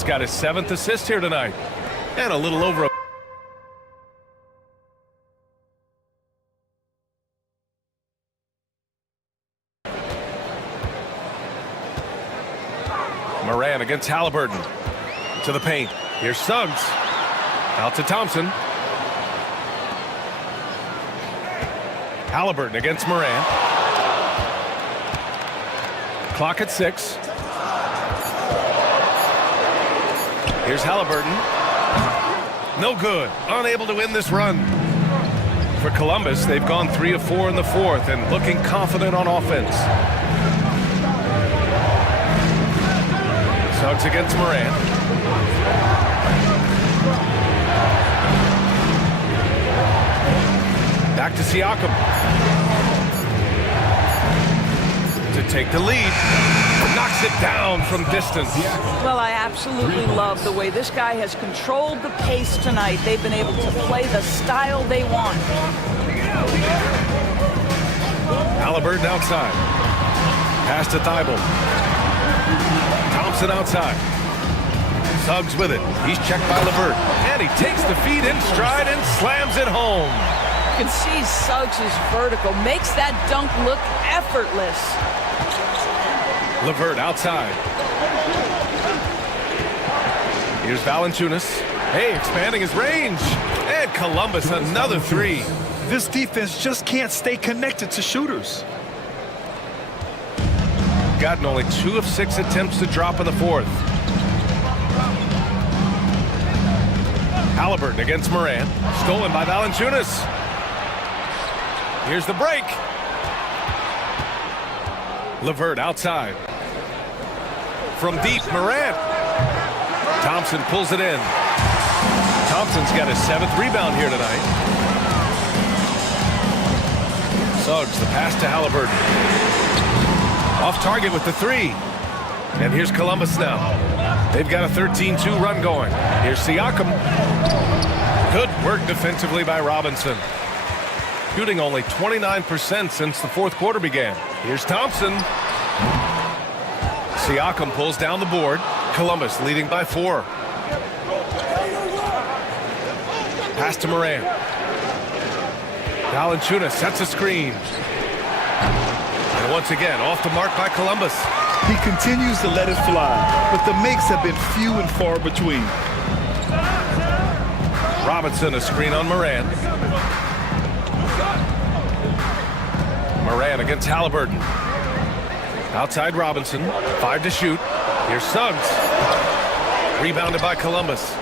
Morant's got his 7th assist here tonight. And a little over a Morant against Halliburton. To the paint. Here's Suggs. Out to Thompson. Halliburton against Morant. Clock at 6. Here's Halliburton. No good. Unable to win this run. For Columbus, they've gone 3 of 4 in the 4th and looking confident on offense. Suggs against Morant. Back to Siakam. To take the lead. Knocks it down from distance. Well, I absolutely love the way this guy has controlled the pace tonight. They've been able to play the style they want. Halliburton outside. Pass to Thibault. Thompson outside. Suggs with it. He's checked by LeVert. And he takes the feed in stride and slams it home. You can see Suggs is vertical. Makes that dunk look effortless. LeVert outside. Here's Valanciunas. Hey, expanding his range. And Columbus another 3. This defense just can't stay connected to shooters. Gotten only 2 of 6 attempts to drop in the 4th. Halliburton against Morant. Stolen by Valanciunas. Here's the break. LeVert outside. From deep, Morant. Thompson pulls it in. Thompson's got his 7th rebound here tonight. Suggs, the pass to Halliburton. Off target with the 3. And here's Columbus now. They've got a 13-2 run going. Here's Siakam. Good work defensively by Robinson. Shooting only 29% since the 4th quarter began. Here's Thompson. Siakam pulls down the board. Columbus leading by 4. Pass to Morant. Valanciunas sets a screen. And once again, off the mark by Columbus. He continues to let it fly, but the makes have been few and far between. Robinson, a screen on Morant. Morant against Halliburton. Outside Robinson. 5 to shoot. Here's Suggs. Rebounded by Columbus.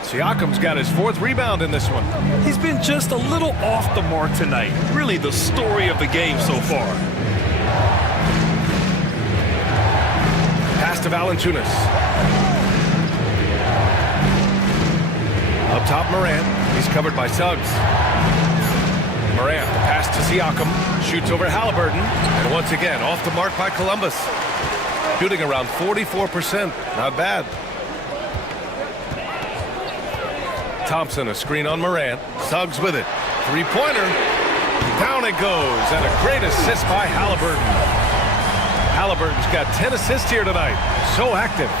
Siakam's got his 4th rebound in this one. He's been just a little off the mark tonight. Really the story of the game so far. Pass to Valanciunas. Up top, Morant. He's covered by Suggs. Morant, the pass to Siakam. Shoots over Halliburton. And once again, off the mark by Columbus. Shooting around 44%. Not bad. Thompson, a screen on Morant. Suggs with it. 3-pointer. Down it goes. And a great assist by Halliburton. Halliburton's got 10 assists here tonight. So active.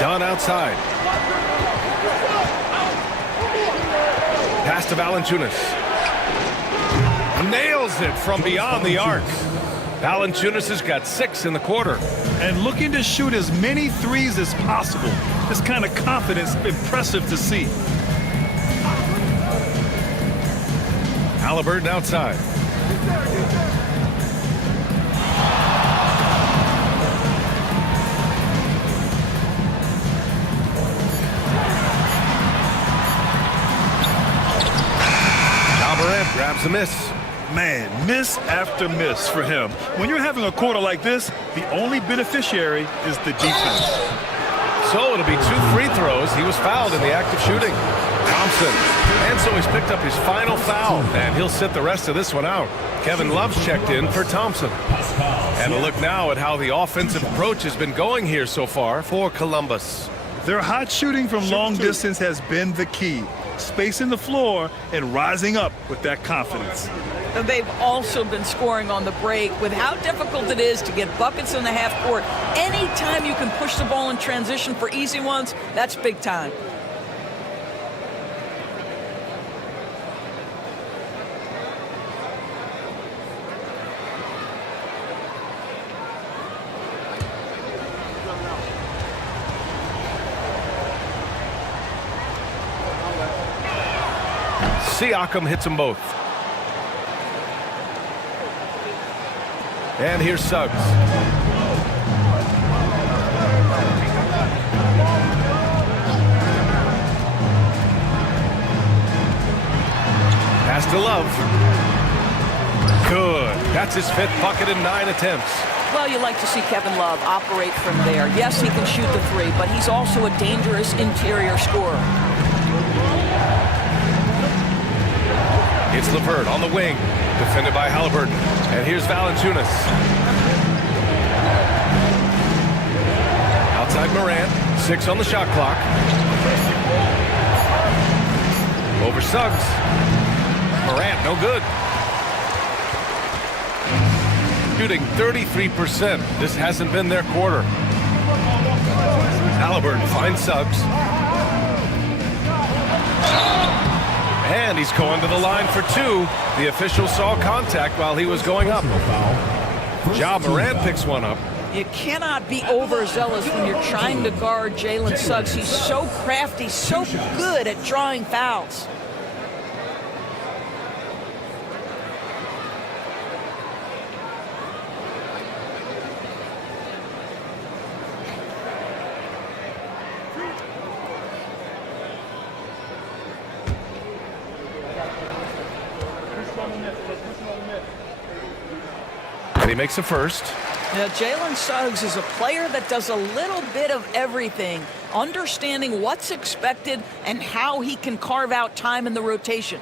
Dunn outside. Pass to Valanciunas. Nails it from beyond the arc. Valanciunas has got 6 in the quarter. And looking to shoot as many 3s as possible. This kind of confidence, impressive to see. Halliburton outside. Morant grabs the miss. Man, miss after miss for him. When you're having a quarter like this, the only beneficiary is the defense. So it'll be 2 free throws. He was fouled in the act of shooting. Thompson. And so he's picked up his final foul. And he'll sit the rest of this one out. Kevin Love's checked in for Thompson. And a look now at how the offensive approach has been going here so far for Columbus. Their hot shooting from long distance has been the key. spacing the floor and rising up with that confidence. They've also been scoring on the break. With how difficult it is to get buckets in the half court, anytime you can push the ball in transition for easy ones, that's big time. Siakam hits them both. And here's Suggs. Pass to Love. Good. That's his 5th bucket in 9 attempts. Well, you like to see Kevin Love operate from there. Yes, he can shoot the 3, but he's also a dangerous interior scorer. It's LeVert on the wing, defended by Halliburton. And here's Valanciunas. Outside Morant, 6 on the shot clock. Over Suggs. Morant, no good. Shooting 33%. This hasn't been their quarter. Halliburton finds Suggs. And he's going to the line for 2. The official saw contact while he was going up. Ja Morant picks one up. You cannot be overzealous when you're trying to guard Jalen Suggs. He's so crafty, so good at drawing fouls. And he makes a first. Now, Jalen Suggs is a player that does a little bit of everything, understanding what's expected and how he can carve out time in the rotation.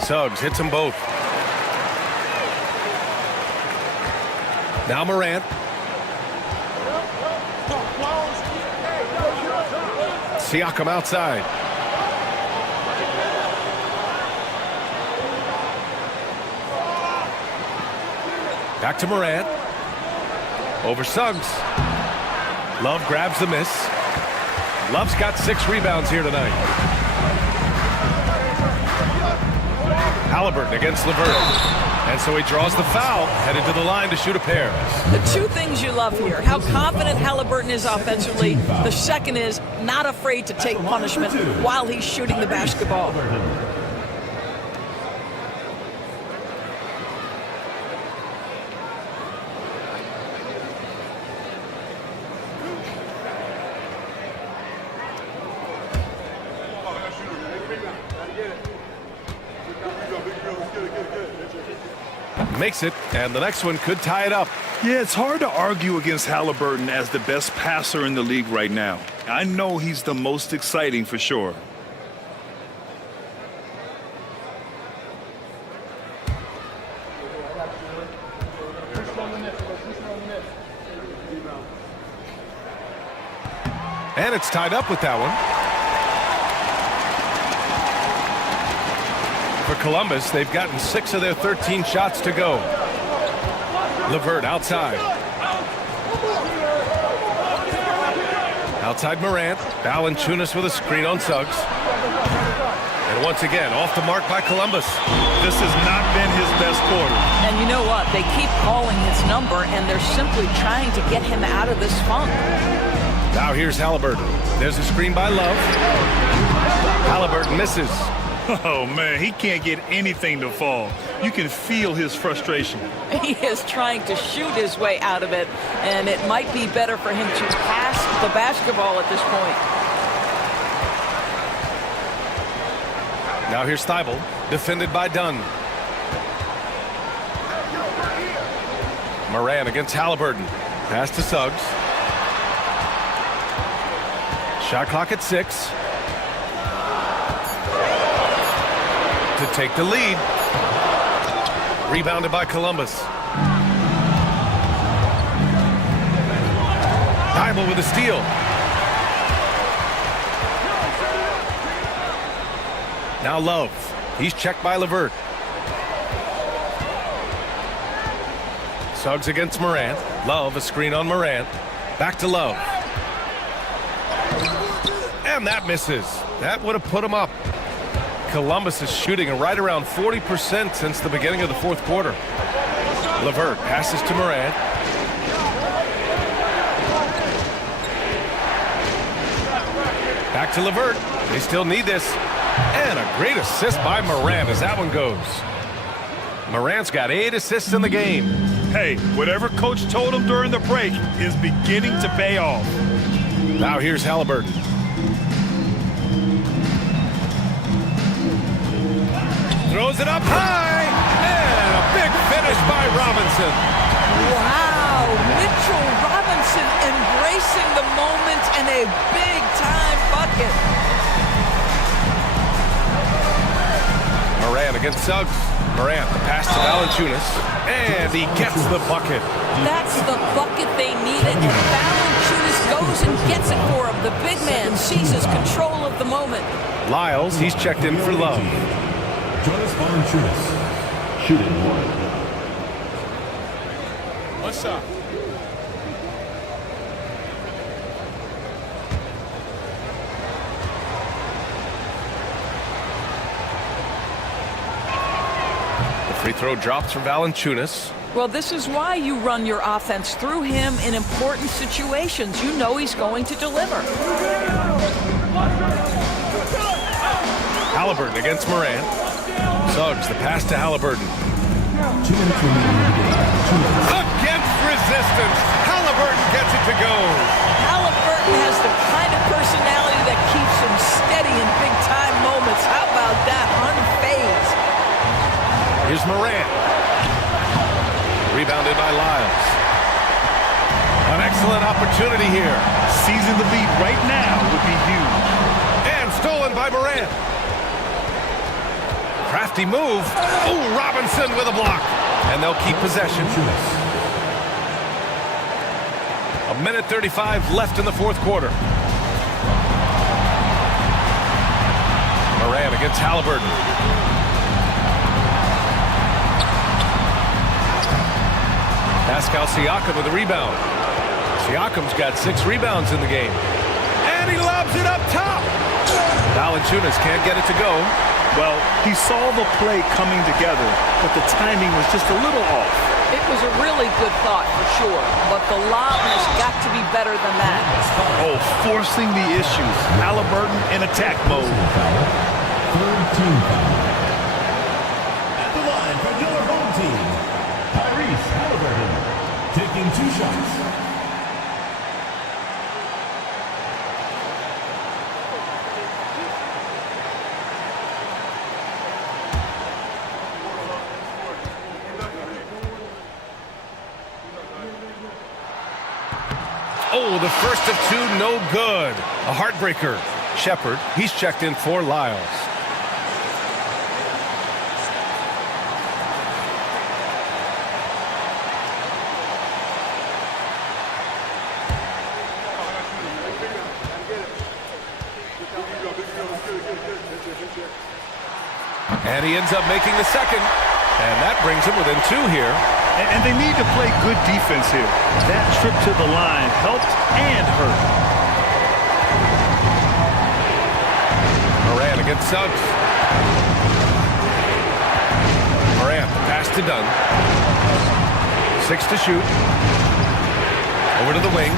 Suggs hits them both. Now Morant. Siakam outside. Back to Morant. Over Suggs. Love grabs the miss. Love's got 6 rebounds here tonight. Halliburton against LeVert. And so he draws the foul, headed to the line to shoot a pair. The 2 things you love here, how confident Halliburton is offensively. The second is not afraid to take punishment while he's shooting the basketball. Makes it, and the next one could tie it up. Yeah, it's hard to argue against Halliburton as the best passer in the league right now. I know he's the most exciting for sure. And it's tied up with that one. For Columbus, they've gotten 6 of their 13 shots to go. LeVert outside. Outside Morant. Valanciunas with a screen on Suggs. And once again, off the mark by Columbus. This has not been his best quarter. And you know what? They keep calling his number, and they're simply trying to get him out of this funk. Now here's Halliburton. There's a screen by Love. Halliburton misses. Oh, man, he can't get anything to fall. You can feel his frustration. He is trying to shoot his way out of it, and it might be better for him to pass the basketball at this point. Now here's Thibault, defended by Dunn. Morant against Halliburton. Pass to Suggs. Shot clock at 6. to take the lead. Rebounded by Columbus. Bible with a steal. Now Love. He's checked by LeVert. Suggs against Morant. Love, a screen on Morant. Back to Love. And that misses. That would have put him up. Columbus is shooting right around 40% since the beginning of the fourth quarter. LeVert passes to Morant. Back to LeVert. They still need this. And a great assist by Morant as that one goes. Morant's got 8 assists in the game. Hey, whatever coach told him during the break is beginning to pay off. Now here's Halliburton. Throws it up high. And a big finish by Robinson. Wow, Mitchell Robinson embracing the moment and a big-time bucket. Morant against Suggs. Morant, the pass to Valanciunas, and he gets the bucket. That's the bucket they needed, and Valanciunas goes and gets it for him. The big man seizes control of the moment. Lyles, he's checked in for Love. Jonas Valanciunas, shooting 1. What's up? Free throw drops from Valanciunas. Well, this is why you run your offense through him in important situations. You know he's going to deliver. Halliburton against Morant. Suggs, the pass to Halliburton. Against resistance. Halliburton gets it to go. Halliburton has the kind of personality that keeps him steady in big-time moments. How about that? Unfazed. Here's Morant. Rebounded by Lyles. An excellent opportunity here. Seizing the lead right now would be huge. And stolen by Morant. Crafty move. Oh, Robinson with a block. And they'll keep possession. A minute 35 left in the fourth quarter. Morant against Halliburton. Pascal Siakam with a rebound. Siakam's got 6 rebounds in the game. And he lobs it up top. Valanciunas can't get it to go. Well, he saw the play coming together, but the timing was just a little off. It was a really good thought for sure, but the lob has got to be better than that. Oh, forcing the issues. Halliburton in attack mode. Third team foul. At the line for your home team, Tyrese Halliburton, taking 2 shots. Oh, the first of 2, no good. A heartbreaker. Shepard, he's checked in for Lyles. And he ends up making the second. And that brings him within 2 here. And they need to play good defense here. That trip to the line helped and hurt. Morant against Suggs. Morant, the pass to Dunn. 6 to shoot. Over to the wing.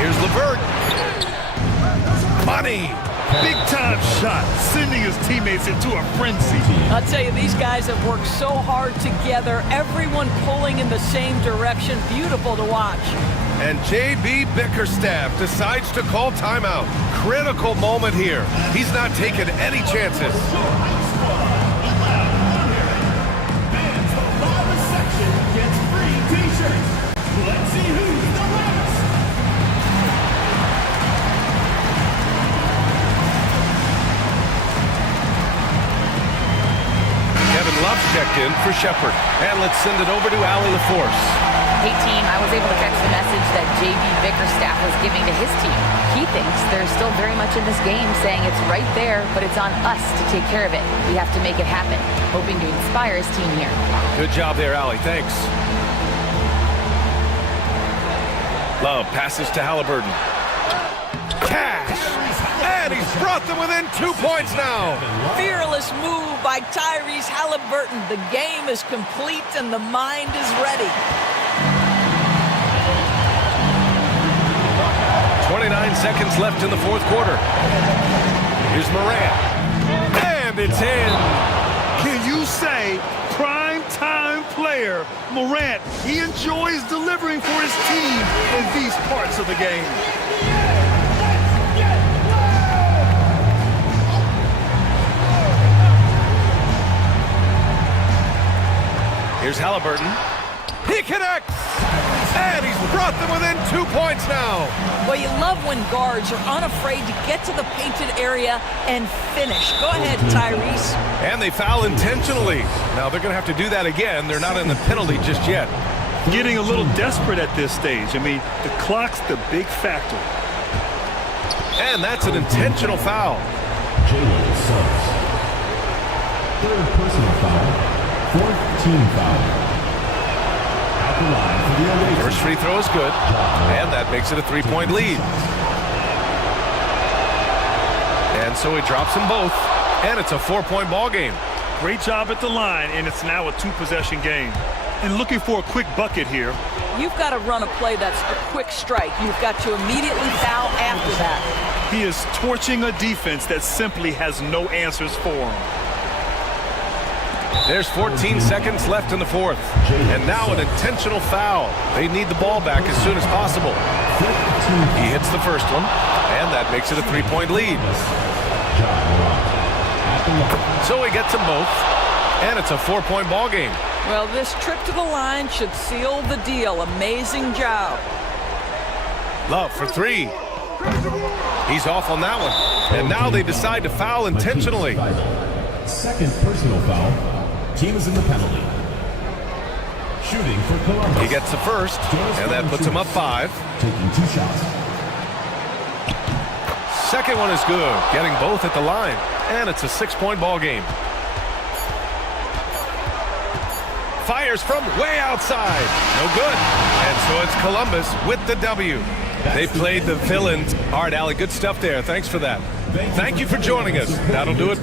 Here's LeVert. Money. Big-time shot, sending his teammates into a frenzy. I'll tell you, these guys have worked so hard together, everyone pulling in the same direction. Beautiful to watch. And J.B. Bickerstaff decides to call timeout. Critical moment here. He's not taking any chances. Let's see who's the loudest. Love checked in for Shepard. And let's send it over to Allie LaForce. Hey team, I was able to catch the message that JV Bickerstaff was giving to his team. He thinks they're still very much in this game, saying it's right there, but it's on us to take care of it. We have to make it happen. Hoping to inspire his team here. Good job there, Allie. Thanks. Love passes to Halliburton. Cash! And he's brought them within 2 points now. Fearless move by Tyrese Halliburton. The game is complete and the mind is ready. 29 seconds left in the fourth quarter. Here's Morant. And it's in. Can you say prime time player Morant? He enjoys delivering for his team in these parts of the game. Here's Halliburton. He connects! And he's brought them within 2 points now. Well, you love when guards are unafraid to get to the painted area and finish. Go ahead, Tyrese. And they foul intentionally. Now they're going to have to do that again. They're not in the penalty just yet. Getting a little desperate at this stage. I mean, the clock's the big factor. And that's an intentional foul. Jalen Suggs. Third personal foul. Fourth team foul. At the line for the away. First free throw is good. And that makes it a 3-point lead. And so he drops them both. And it's a 4-point ball game. Great job at the line, and it's now a 2-possession game. And looking for a quick bucket here. You've got to run a play that's a quick strike. You've got to immediately foul after that. He is torching a defense that simply has no answers for him. There's 14 seconds left in the fourth. And now an intentional foul. They need the ball back as soon as possible. He hits the first one, and that makes it a 3-point lead. So he gets them both, and it's a 4-point ball game. Well, this trip to the line should seal the deal. Amazing job. Love for three. He's off on that one. And now they decide to foul intentionally. Second personal foul. Team is in the penalty. Shooting for Columbus. He gets the first, and that puts him up 5. Taking 2 shots. Second one is good, getting both at the line. And it's a 6-point ball game. Fires from way outside. No good. And so it's Columbus with the W. They played the villains. All right, Allie, good stuff there. Thanks for that. Thank you for joining us. That'll do it.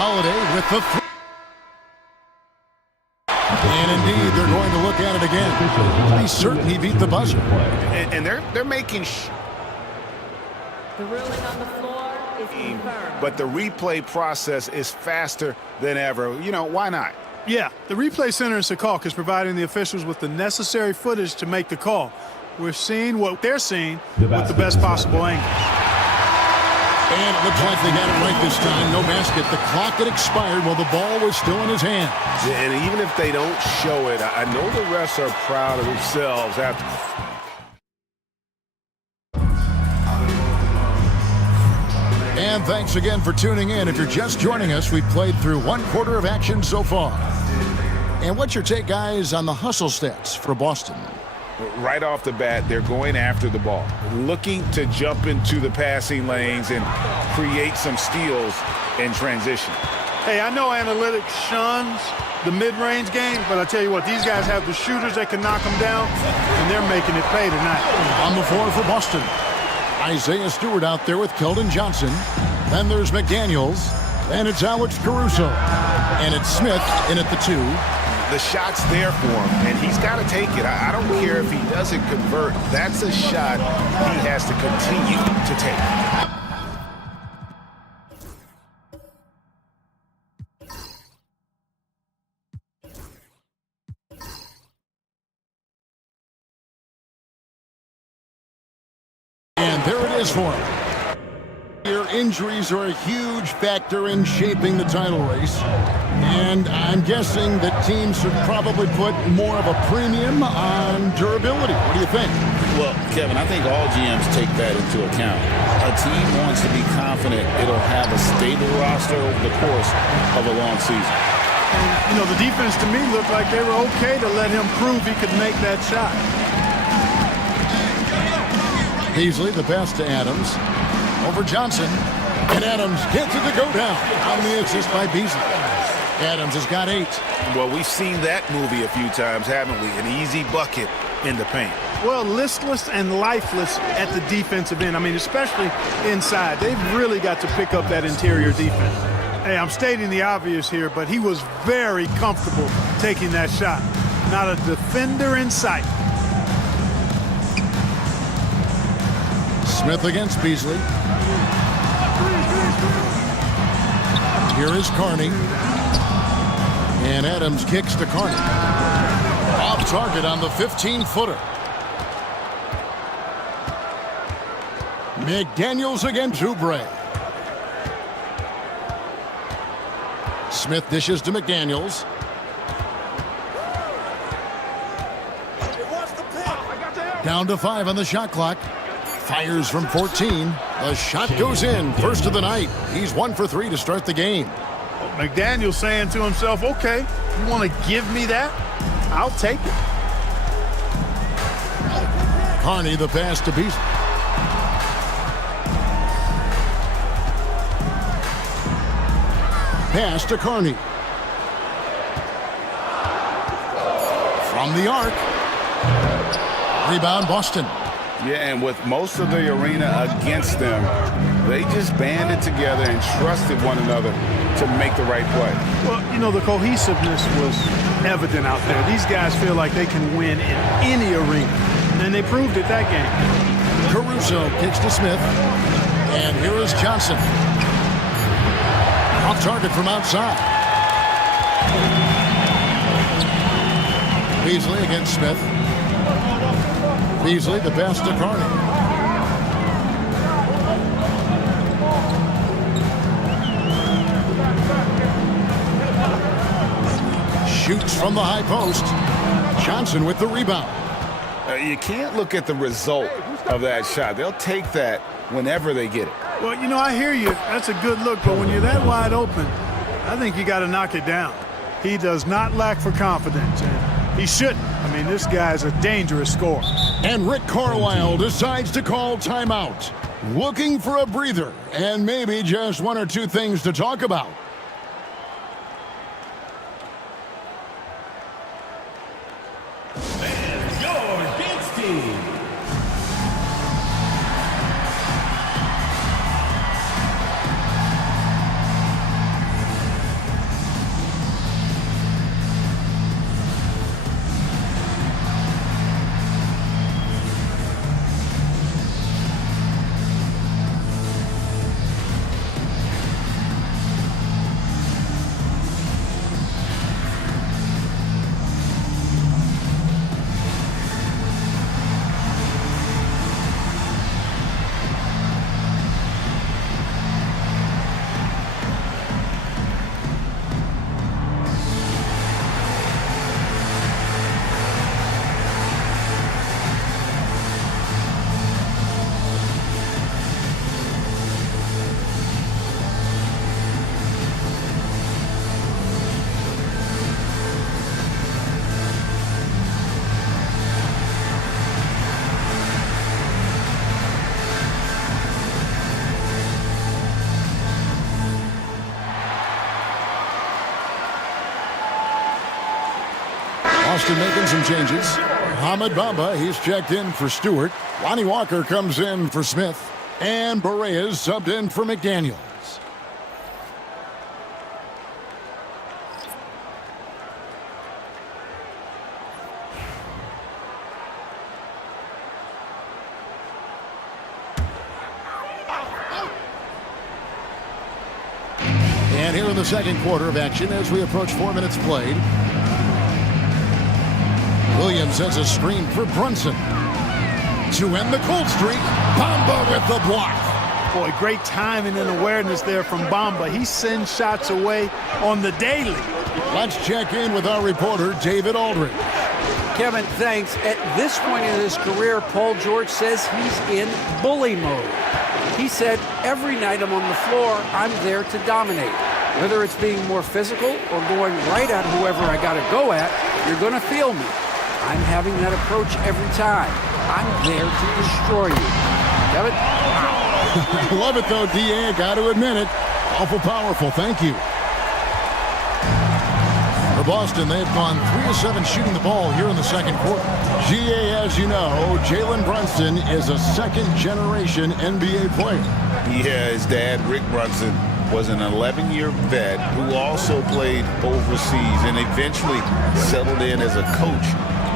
Holiday with the three. And indeed, they're going to look at it again. He's certain he beat the buzzer. And they're making The ruling on the floor is confirmed. but the replay process is faster than ever. You know, why not? Yeah, the replay center in Secaucus is providing the officials with the necessary footage to make the call. We're seeing what they're seeing with the best possible angle. And it looks like they got it right this time. No basket. The clock had expired while the ball was still in his hand. And even if they don't show it, I know the refs are proud of themselves after. And thanks again for tuning in. If you're just joining us, we've played through one quarter of action so far. And what's your take, guys, on the hustle stats for Boston? Right off the bat, they're going after the ball, looking to jump into the passing lanes and create some steals in transition. Hey, I know analytics shuns the mid-range game, but I tell you what, these guys have the shooters that can knock them down, and they're making it pay tonight. On the floor for Boston, Isaiah Stewart out there with Keldon Johnson. Then there's McDaniels, and it's Alex Caruso. And it's Smith in at the 2. The shot's there for him, and he's got to take it. I don't care if he doesn't convert. That's a shot he has to continue to take. And there it is for him. Injuries are a huge factor in shaping the title race. And I'm guessing that teams should probably put more of a premium on durability. What do you think? Well, Kevin, I think all GMs take that into account. A team wants to be confident it'll have a stable roster over the course of a long season. And, you know, the defense to me looked like they were okay to let him prove he could make that shot. Beasley, the pass to Adams. Over Johnson. And Adams gets it to go down on the assist by Beasley. Adams has got 8. Well, we've seen that movie a few times, haven't we? An easy bucket in the paint. Well, listless and lifeless at the defensive end. I mean, especially inside. They've really got to pick up that interior defense. Hey, I'm stating the obvious here, but he was very comfortable taking that shot. Not a defender in sight. Smith against Beasley. Here is Carney. And Adams kicks to Carney. Off target on the 15-footer. McDaniels against Oubre. Smith dishes to McDaniels. Down to 5 on the shot clock. Fires from 14. The shot goes in. First of the night. He's 1 for 3 to start the game. McDaniel's saying to himself, okay, you want to give me that? I'll take it. Carney, the pass to Beasley. Pass to Carney. From the arc. Rebound, Boston. Yeah, and with most of the arena against them, they just banded together and trusted one another to make the right play. Well, you know, the cohesiveness was evident out there. These guys feel like they can win in any arena, and they proved it that game. Caruso kicks to Smith. And here is Johnson. Off target from outside. Beasley against Smith. Beasley, the pass to Carney. Shoots from the high post. Johnson with the rebound. You can't look at the result of that shot. They'll take that whenever they get it. Well, you know, I hear you. That's a good look, but when you're that wide open, I think you got to knock it down. He does not lack for confidence, and he shouldn't. I mean, this guy's a dangerous scorer. And Rick Carlisle decides to call timeout. Looking for a breather and maybe just one or two things to talk about. And your dance team. Boston making some changes. Mohamed Bamba, he's checked in for Stewart. Lonnie Walker comes in for Smith. And Berea's subbed in for McDaniels. And here in the second quarter of action as we approach 4 minutes played. Williams has a screen for Brunson. To end the cold streak, Bamba with the block. Boy, great timing and awareness there from Bamba. He sends shots away on the daily. Let's check in with our reporter, David Aldridge. Kevin, thanks. At this point in his career, Paul George says he's in bully mode. He said, every night I'm on the floor, I'm there to dominate. Whether it's being more physical or going right at whoever I got to go at, you're going to feel me. I'm having that approach every time. I'm there to destroy you. Kevin? Wow. Love it, though, D.A. Got to admit it. Awful powerful. Thank you. For Boston, they've gone 3 of 7 shooting the ball here in the second quarter. G.A., as you know, Jalen Brunson is a second-generation NBA player. Yeah, his dad, Rick Brunson, was an 11-year vet who also played overseas and eventually settled in as a coach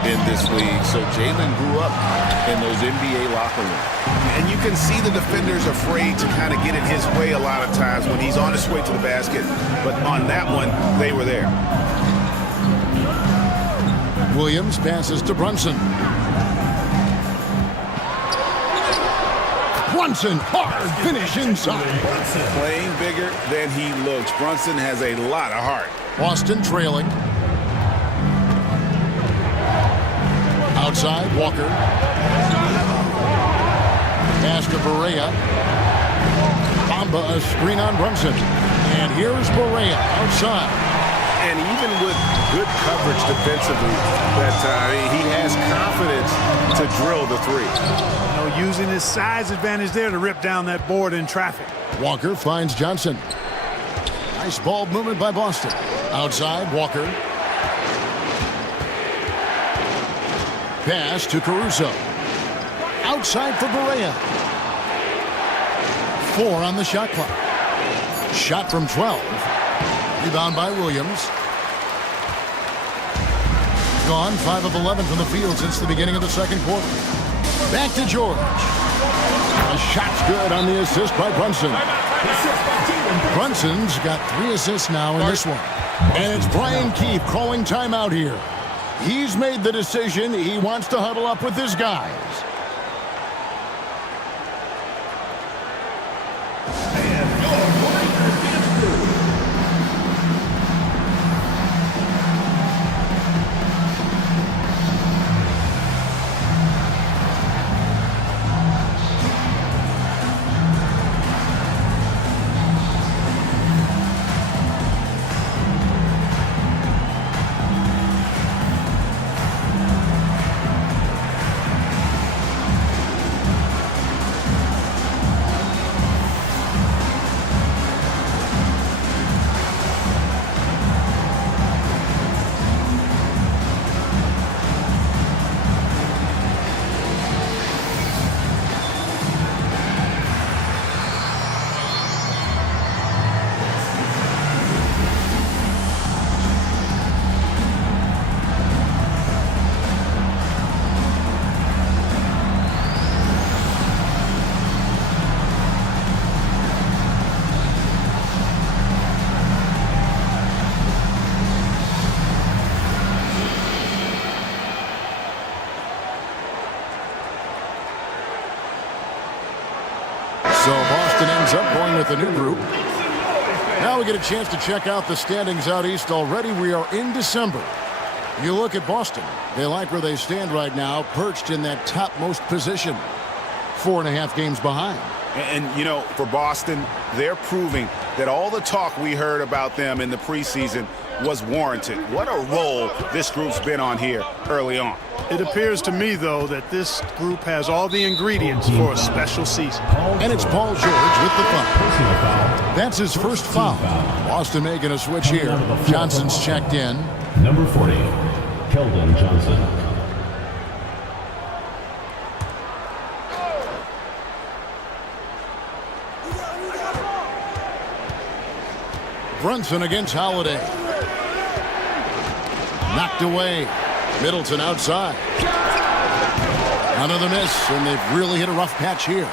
in this league. So Jalen grew up in those NBA locker rooms. And you can see the defenders afraid to kind of get in his way a lot of times when he's on his way to the basket. But on that one, they were there. Williams passes to Brunson. Brunson, hard finish inside. Playing bigger than he looks. Brunson has a lot of heart. Boston trailing. Outside, Walker. Pass to Barea. Bamba, a screen on Brunson. And here's Barea outside. And even with good coverage defensively, he has confidence to drill the three. You know, using his size advantage there to rip down that board in traffic. Walker finds Johnson. Nice ball movement by Boston. Outside, Walker. Pass to Caruso. Outside for Barea. 4 on the shot clock. Shot from 12. Rebound by Williams. Gone 5 of 11 from the field since the beginning of the second quarter. Back to George. A shot's good on the assist by Brunson. Brunson's got 3 assists now in this one. And it's Brian Keefe calling timeout here. He's made the decision. He wants to huddle up with his guys. So Boston ends up going with a new group. Now we get a chance to check out the standings out east. Already we are in December. You look at Boston. They like where they stand right now, perched in that topmost position. 4.5 games behind. And, you know, for Boston, they're proving that all the talk we heard about them in the preseason was warranted. What a role this group's been on here early on. It appears to me, though, that this group has all the ingredients for a special season. And it's Paul George with the foul. That's his first foul. Boston making a switch here. Johnson's checked in. Number 40, Keldon Johnson. Brunson against Holiday. Knocked away. Middleton outside. Another miss, and they've really hit a rough patch here.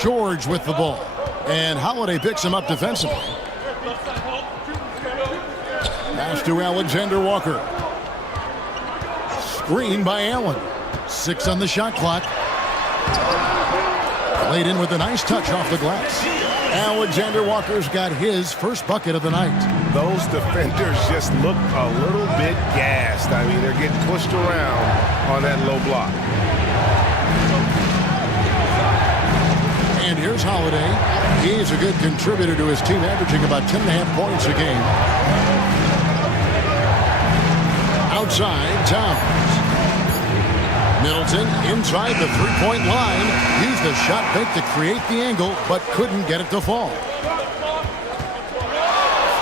George with the ball. And Holiday picks him up defensively. Pass to Alexander Walker. Screen by Allen. 6 on the shot clock. Played in with a nice touch off the glass. Alexander Walker's got his first bucket of the night. Those defenders just look a little bit gassed. I mean, they're getting pushed around on that low block. And here's Holiday. He's a good contributor to his team, averaging about 10.5 points a game. Outside, Towns. Middleton inside the three-point line. Used the shot fake to create the angle, but couldn't get it to fall.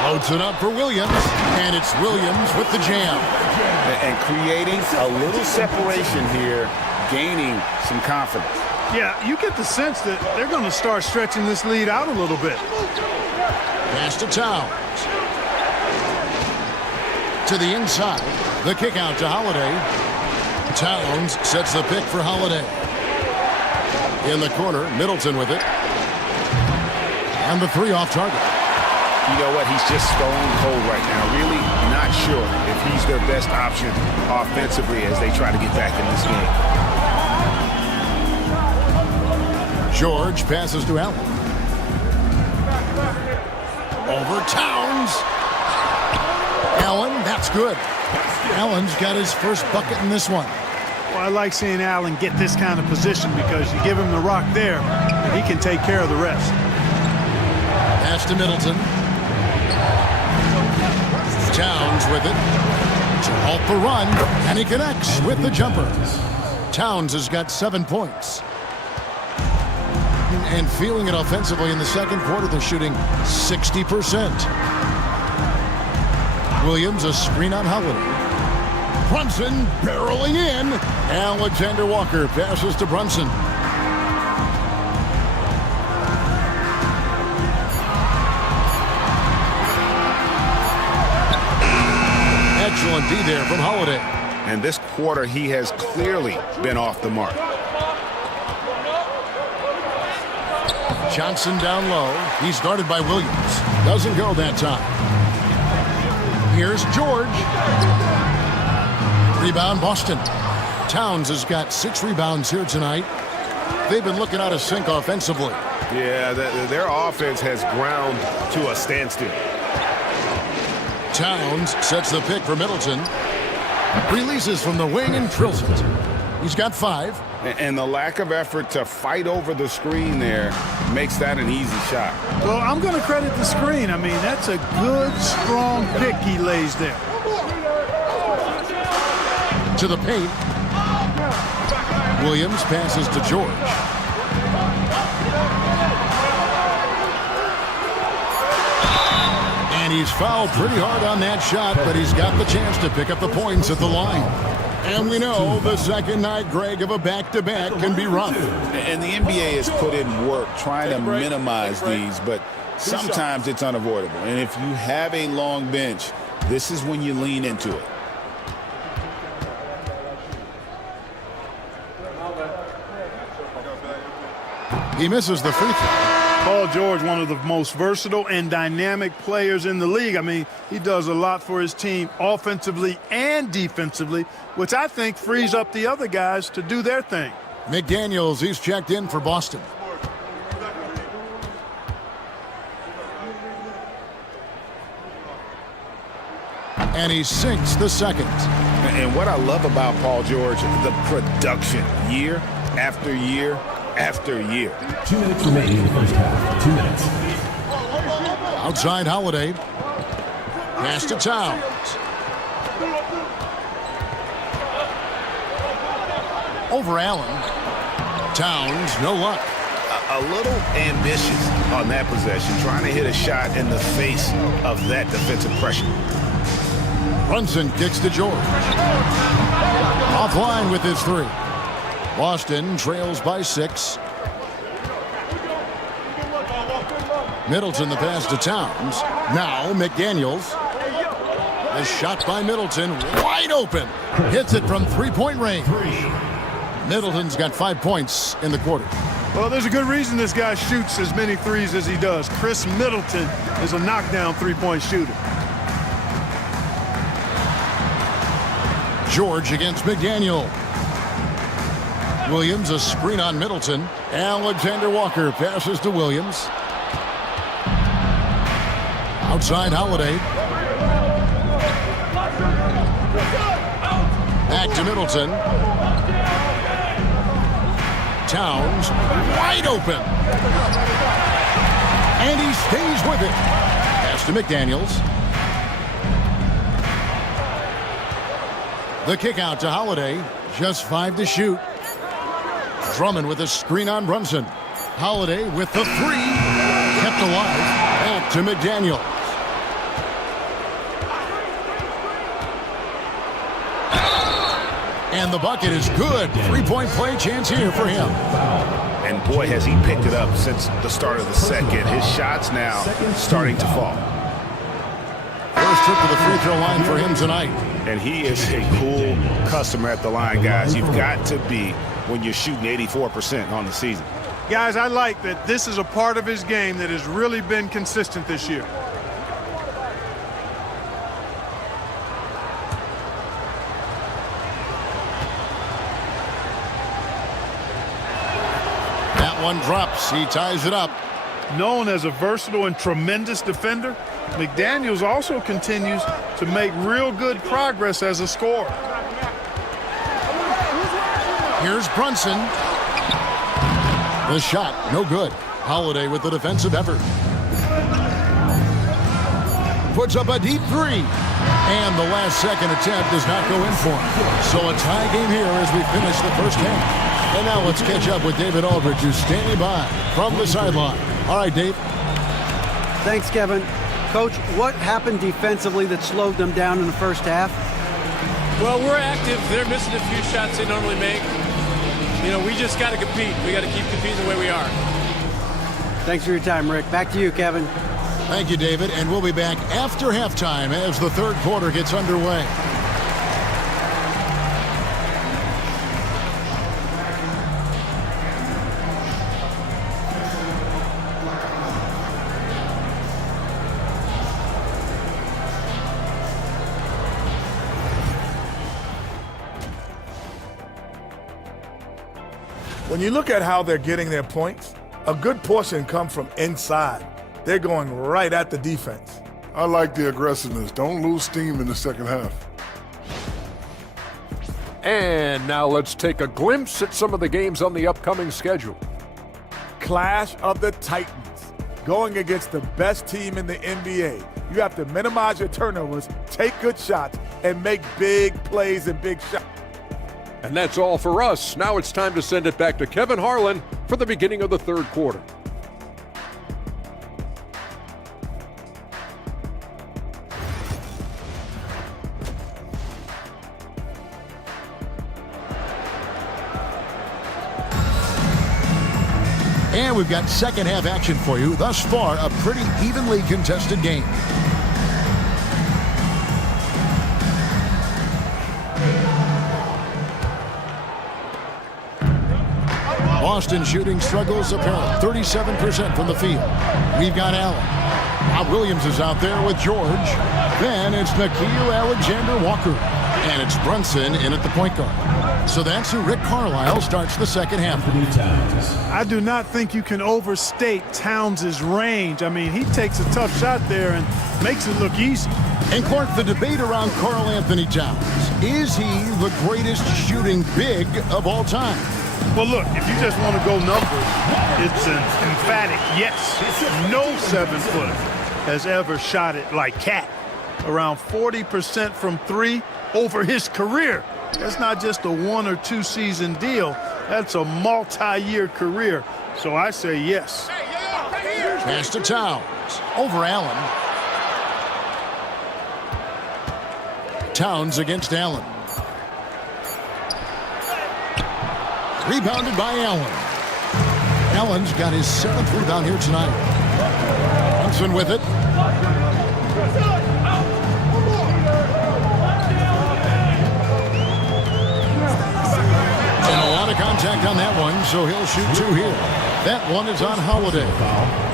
Floats it up for Williams, and it's Williams with the jam. And creating a little separation here, gaining some confidence. Yeah, you get the sense that they're going to start stretching this lead out a little bit. Pass to Towns. To the inside. The kick out to Holiday. Towns sets the pick for Holiday. In the corner, Middleton with it. And the 3 off target. You know what? He's just stone cold right now. Really not sure if he's their best option offensively as they try to get back in this game. George passes to Allen. Over Towns. Allen, that's good. Allen's got his first bucket in this one. Well, I like seeing Allen get this kind of position because you give him the rock there, and he can take care of the rest. Pass to Middleton. Towns with it to halt the run, and he connects with the jumper. Towns has got 7 points. And feeling it offensively in the second quarter, they're shooting 60%. Williams, a screen on Holiday. Brunson barreling in. Alexander Walker passes to Brunson. Excellent D there from Holiday. And this quarter, he has clearly been off the mark. Johnson down low. He's guarded by Williams. Doesn't go that time. Here's George. Rebound, Boston. Towns has got 6 rebounds here tonight. They've been looking out of sync offensively. Yeah, their offense has ground to a standstill. Towns sets the pick for Middleton. Releases from the wing and drills it. He's got 5. And the lack of effort to fight over the screen there makes that an easy shot. Well, I'm going to credit the screen. I mean, that's a good, strong pick he lays there. To the paint. Williams passes to George. And he's fouled pretty hard on that shot, but he's got the chance to pick up the points at the line. And we know the second night, Greg, of a back-to-back can be rough. And the NBA has put in work trying to minimize these, but sometimes it's unavoidable. And if you have a long bench, this is when you lean into it. He misses the free throw. Paul George, one of the most versatile and dynamic players in the league. I mean, he does a lot for his team offensively and defensively, which I think frees up the other guys to do their thing. McDaniels, he's checked in for Boston. And he sinks the second. And what I love about Paul George, the production, year after year after year. 2 minutes remaining in the first half. 2 minutes. Outside Holiday. Pass to Towns. Over Allen. Towns, no luck. A little ambitious on that possession, trying to hit a shot in the face of that defensive pressure. Brunson kicks to George. Offline with his 3. Boston trails by 6. Middleton the pass to Towns. Now McDaniels. The shot by Middleton, wide open. Hits it from 3-point range. Middleton's got 5 points in the quarter. Well, there's a good reason this guy shoots as many threes as he does. Chris Middleton is a knockdown 3-point shooter. George against McDaniel. Williams, a screen on Middleton. Alexander Walker passes to Williams. Outside Holiday. Back to Middleton. Towns, wide open. And he stays with it. Pass to McDaniels. The kick out to Holiday. Just 5 to shoot. Drummond with a screen on Brunson. Holiday with the 3. Kept alive. Back to McDaniels. And the bucket is good. 3-point play chance here for him. And boy, has he picked it up since the start of the second. His shots now starting to fall. First trip to the free throw line for him tonight. And he is a cool customer at the line, guys. You've got to be when you're shooting 84% on the season. Guys, I like that this is a part of his game that has really been consistent this year. That one drops. He ties it up. Known as a versatile and tremendous defender, McDaniels also continues to make real good progress as a scorer. Here's Brunson. The shot, no good. Holiday with the defensive effort. Puts up a deep three. And the last-second attempt does not go in for him. So a tie game here as we finish the first half. And now let's catch up with David Aldridge, who's standing by from the sideline. All right, Dave. Thanks, Kevin. Coach, what happened defensively that slowed them down in the first half? Well, we're active. They're missing a few shots they normally make. You know, we just got to compete. We got to keep competing the way we are. Thanks for your time, Rick. Back to you, Kevin. Thank you, David. And we'll be back after halftime as the third quarter gets underway. When you look at how they're getting their points, a good portion come from inside. They're going right at the defense. I like the aggressiveness. Don't lose steam in the second half. And now let's take a glimpse at some of the games on the upcoming schedule. Clash of the Titans, going against the best team in the NBA. You have to minimize your turnovers, take good shots, and make big plays and big shots. And that's all for us. Now it's time to send it back to Kevin Harlan for the beginning of the third quarter. And we've got second half action for you. Thus far, a pretty evenly contested game. Boston shooting struggles apparent. 37% from the field. We've got Allen. Now Williams is out there with George. Then it's Nickeil Alexander-Walker. And it's Brunson in at the point guard. So that's who Rick Carlisle starts the second half. I do not think you can overstate Towns' range. I mean, he takes a tough shot there and makes it look easy. And Clark, the debate around Karl Anthony Towns. Is he the greatest shooting big of all time? Well, look, if you just want to go numbers, it's an emphatic yes. No 7-footer has ever shot it like Cat. Around 40% from three over his career. That's not just a 1 or 2 season deal. That's a multi-year career. So I say yes. Pass to Towns. Over Allen. Towns against Allen. Rebounded by Allen. Allen's got his 7th rebound here tonight. Brunson with it. And a lot of contact on that one, so he'll shoot 2 here. That one is on Holiday.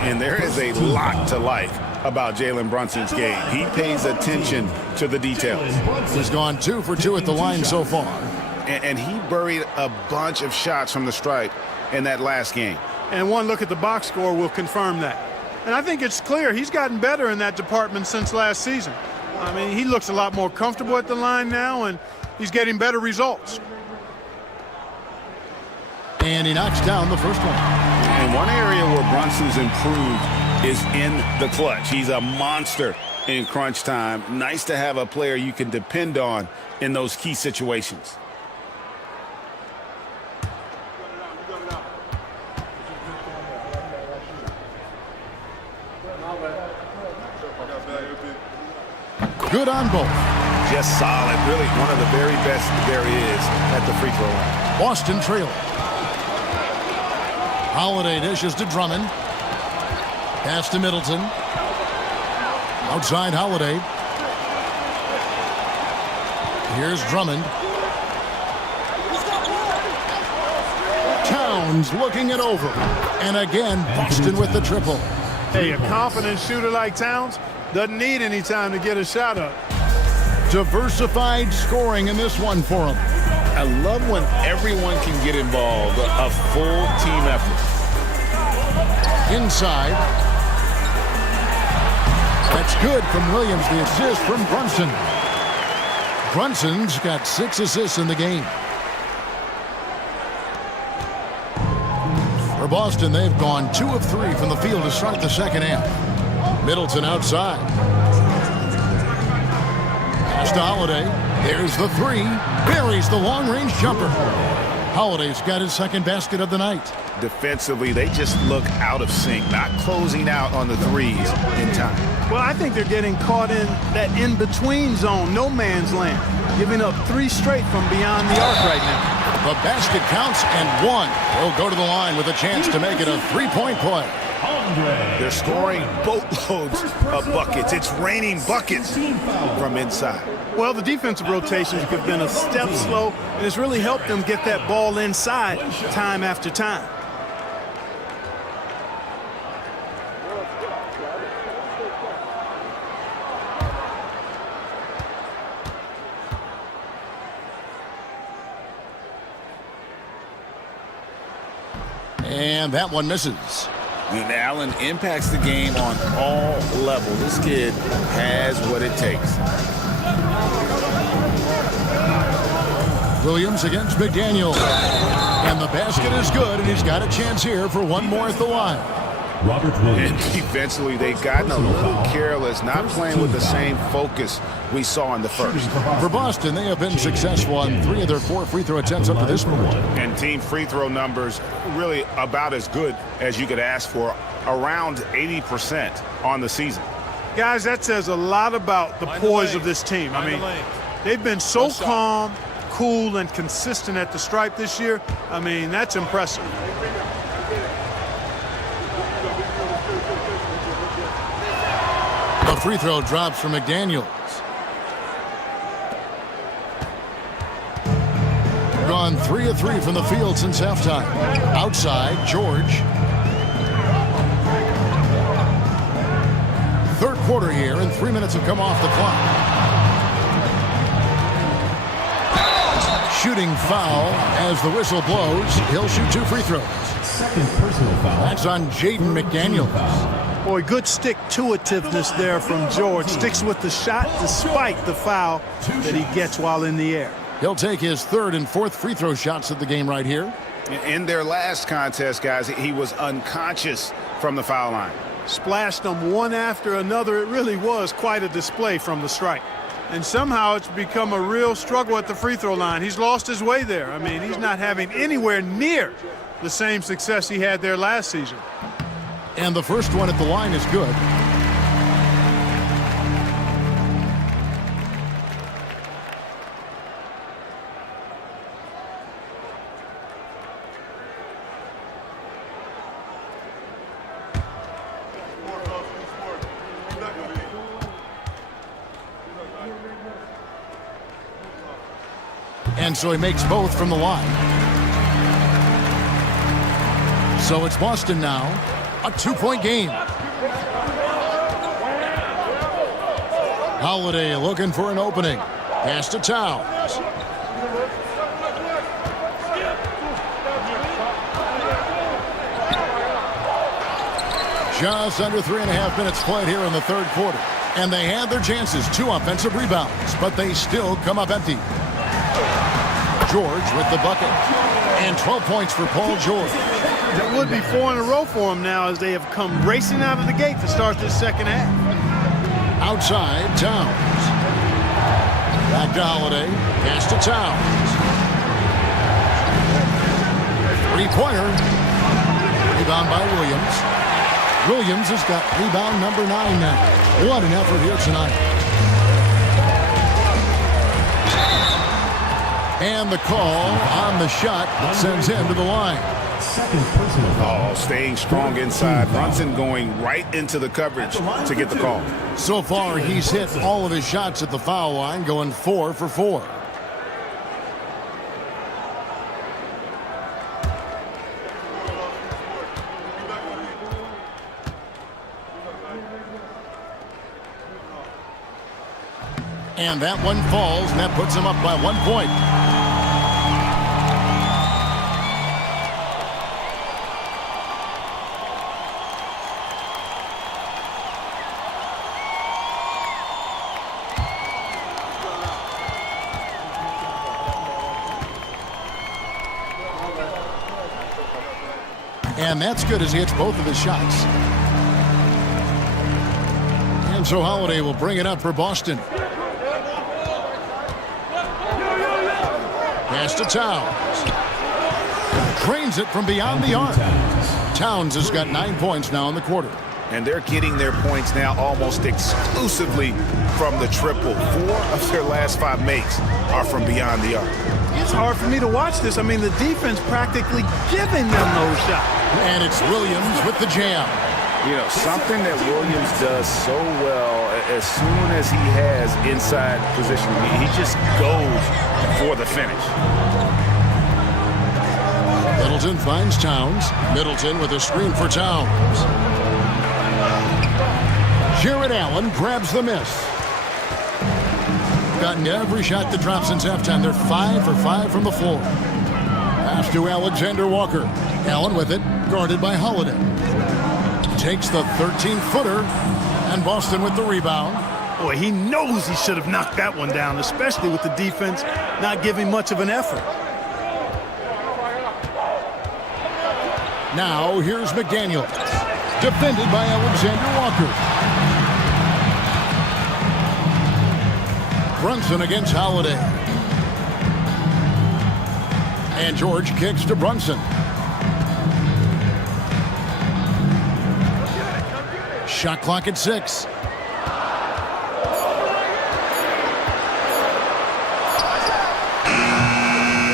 And there is a lot to like about Jalen Brunson's game. He pays attention to the details. He's gone 2 for 2 at the line so far. And he buried a bunch of shots from the stripe in that last game. And one look at the box score will confirm that. And I think it's clear he's gotten better in that department since last season. I mean, he looks a lot more comfortable at the line now, and he's getting better results. And he knocks down the first one. And one area where Brunson's improved is in the clutch. He's a monster in crunch time. Nice to have a player you can depend on in those key situations. Good on both. Just solid. Really one of the very best there is at the free throw line. Boston trailing. Holiday dishes to Drummond. Pass to Middleton. Outside Holiday. Here's Drummond. Towns looking it over. And again, Boston with the triple. Hey, a confident shooter like Towns doesn't need any time to get a shot up. Diversified scoring in this one for him. I love when everyone can get involved, a full team effort. Inside. That's good from Williams, the assist from Brunson. Brunson's got 6 assists in the game. Boston, they've gone 2 of 3 from the field to start the second half. Middleton outside. Pass to Holiday. There's the 3. Buries the long-range jumper. Holiday's got his second basket of the night. Defensively, they just look out of sync, not closing out on the threes in time. Well, I think they're getting caught in that in-between zone, no man's land, giving up 3 straight from beyond the arc right now. The basket counts and 1. He'll go to the line with a chance to make it a 3-point play. They're scoring boatloads of buckets. It's raining buckets from inside. Well, the defensive rotations have been a step slow, and it's really helped them get that ball inside time after time. And that one misses. And Allen impacts the game on all levels. This kid has what it takes. Williams against McDaniel. And the basket is good, and he's got a chance here for one more at the line. Robert Williams. And defensively, they've gotten a little careless, not playing with the same focus we saw in the first. For Boston, they have been successful on 3 of their 4 free throw attempts up to this point. And team free throw numbers really about as good as you could ask for, around 80% on the season. Guys, that says a lot about the poise of this team. I mean, they've been so calm, cool, and consistent at the stripe this year. I mean, that's impressive. The free throw drops for McDaniels. Gone 3 of 3 from the field since halftime. Outside, George. Third quarter here, and 3 minutes have come off the clock. Shooting foul as the whistle blows. He'll shoot 2 free throws. Second personal foul. That's on Jaden McDaniels. Boy, good stick-to-itiveness there from George. Sticks with the shot despite the foul that he gets while in the air. He'll take his 3rd and 4th free throw shots of the game right here. In their last contest, guys, he was unconscious from the foul line. Splashed them one after another. It really was quite a display from the strike. And somehow it's become a real struggle at the free throw line. He's lost his way there. I mean, he's not having anywhere near the same success he had there last season. And the first one at the line is good. And so he makes both from the line. So it's Boston now. A 2-point game. Holiday looking for an opening. Pass to Towns. Just under 3.5 minutes played here in the third quarter. And they had their chances. 2 offensive rebounds, but they still come up empty. George with the bucket. And 12 points for Paul George. That would be 4 in a row for him now as they have come racing out of the gate to start this second half. Outside, Towns. Back to Holiday. Pass to Towns. 3-pointer. Rebound by Williams. Williams has got rebound number 9 now. What an effort here tonight. And the call on the shot that sends him to the line. Second personal foul. Oh, staying strong inside. Brunson going right into the coverage to get the call. So far, he's hit all of his shots at the foul line, going 4 for 4. And that one falls, and that puts him up by 1 point. And that's good as he hits both of his shots. And so Holiday will bring it up for Boston. Pass to Towns. Cranes it from beyond the arc. Towns has got 9 points now in the quarter. And they're getting their points now almost exclusively from the triple. 4 of their last 5 makes are from beyond the arc. It's hard for me to watch this. I mean, the defense practically giving them those shots. And it's Williams with the jam. You know, something that Williams does so well, as soon as he has inside position, he just goes for the finish. Middleton finds Towns. Middleton with a screen for Towns. Jared Allen grabs the miss. Gotten every shot that dropped since halftime. They're 5 for 5 from the floor. Pass to Alexander Walker. Allen with it, guarded by Holiday. Takes the 13-footer, and Boston with the rebound. Boy, he knows he should have knocked that one down, especially with the defense not giving much of an effort. Now here's McDaniel, defended by Alexander Walker. Brunson against Holiday. And George kicks to Brunson. Shot clock at 6.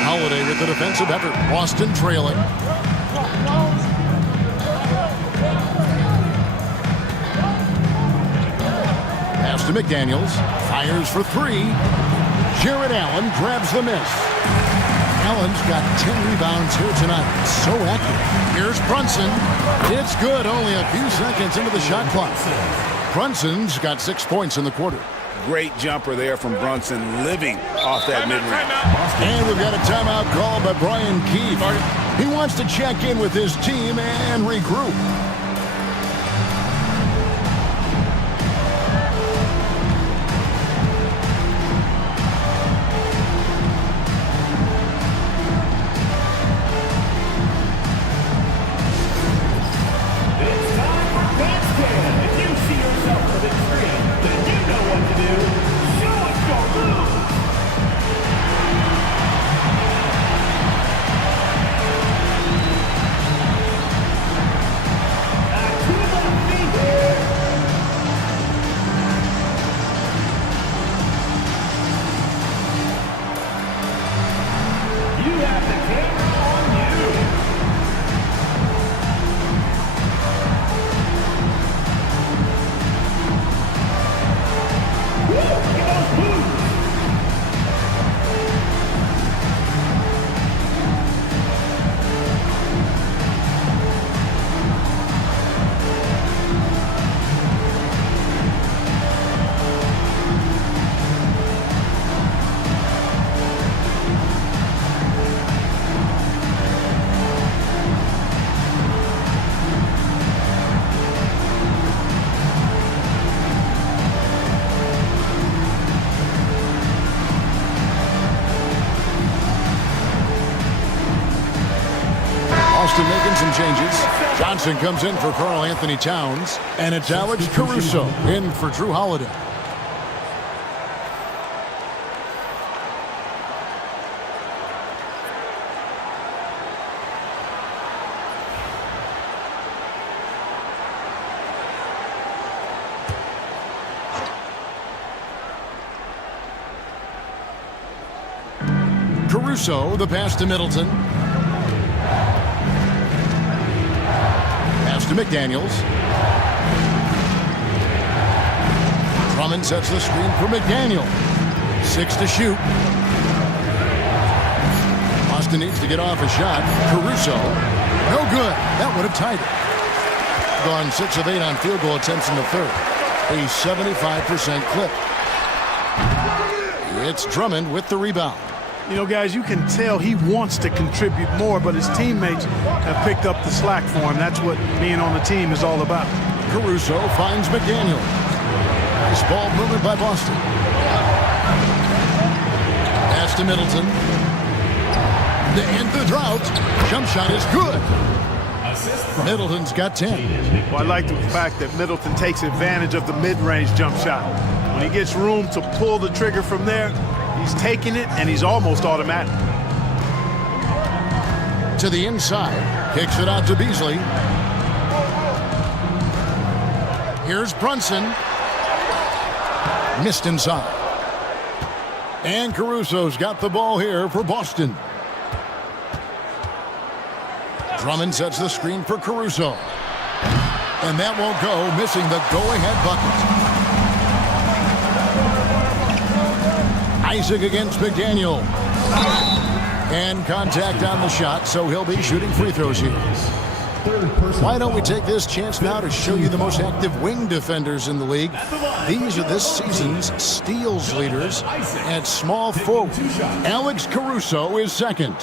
Holiday with the defensive effort. Boston trailing. Pass to McDaniels. Fires for 3. Jared Allen grabs the miss. Allen's got 10 rebounds here tonight. So accurate. Here's Brunson. It's good. Only a few seconds into the shot clock. Brunson's got 6 points in the quarter. Great jumper there from Brunson, living off that mid-range. And we've got a timeout called by Brian Keefe. He wants to check in with his team and regroup. Making some changes. Johnson comes in for Karl Anthony Towns, and it's Alex Caruso in for Drew Holiday. Caruso, the pass to Middleton. To McDaniels. Drummond sets the screen for McDaniel. 6 to shoot. Boston needs to get off a shot. Caruso. No good. That would have tied it. Gone 6 of 8 on field goal attempts in the third. A 75% clip. It's Drummond with the rebound. You know, guys, you can tell he wants to contribute more, but his teammates have picked up the slack for him. That's what being on the team is all about. Caruso finds McDaniel. Nice ball movement by Boston. Pass to Middleton. To end the drought. Jump shot is good. Middleton's got 10. Well, I like the fact that Middleton takes advantage of the mid-range jump shot. When he gets room to pull the trigger from there, he's taking it, and he's almost automatic. To the inside, kicks it out to Beasley. Here's Brunson. Missed inside. And Caruso's got the ball here for Boston. Drummond sets the screen for Caruso. And that won't go, missing the go-ahead bucket. Isaac against McDaniel. And contact on the shot, so he'll be shooting free throws here. Why don't we take this chance now to show you the most active wing defenders in the league? These are this season's steals leaders at small forward. Alex Caruso is second.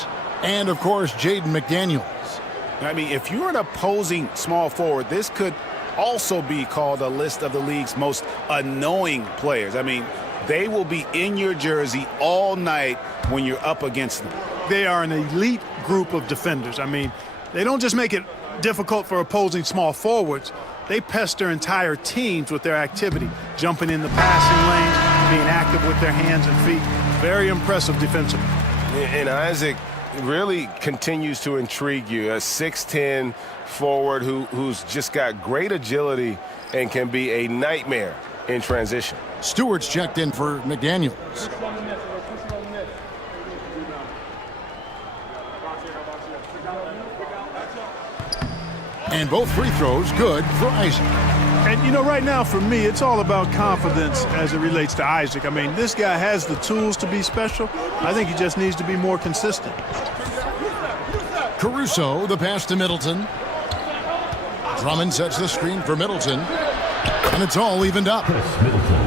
And, of course, Jaden McDaniels. I mean, if you're an opposing small forward, this could also be called a list of the league's most annoying players. I mean, they will be in your jersey all night when you're up against them. They are an elite group of defenders. I mean, they don't just make it difficult for opposing small forwards. They pester entire teams with their activity, jumping in the passing lanes, being active with their hands and feet. Very impressive defensively. And Isaac really continues to intrigue you. A 6'10 forward who's just got great agility and can be a nightmare in transition. Stewart's checked in for McDaniels. And both free throws good for Isaac. And, you know, right now for me, it's all about confidence as it relates to Isaac. I mean, this guy has the tools to be special. I think he just needs to be more consistent. Caruso, the pass to Middleton. Drummond sets the screen for Middleton. And it's all evened up.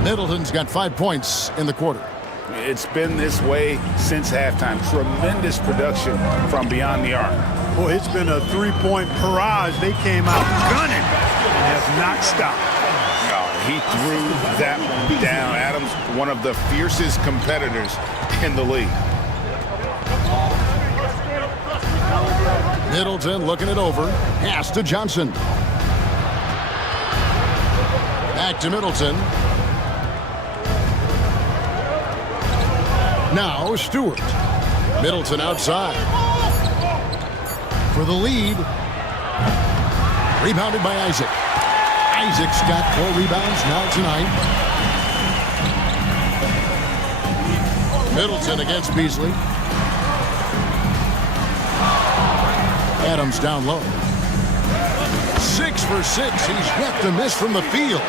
Middleton's got 5 points in the quarter. It's been this way since halftime. Tremendous production from beyond the arc. Boy, it's been a three-point barrage. They came out gunning and have not stopped. He threw that one down. Adams, one of the fiercest competitors in the league. Middleton looking it over. Pass to Johnson. Back to Middleton. Now Stewart. Middleton outside. For the lead. Rebounded by Isaac. Isaac's got 4 rebounds now tonight. Middleton against Beasley. Adams down low. 6 for 6. He's yet to miss from the field.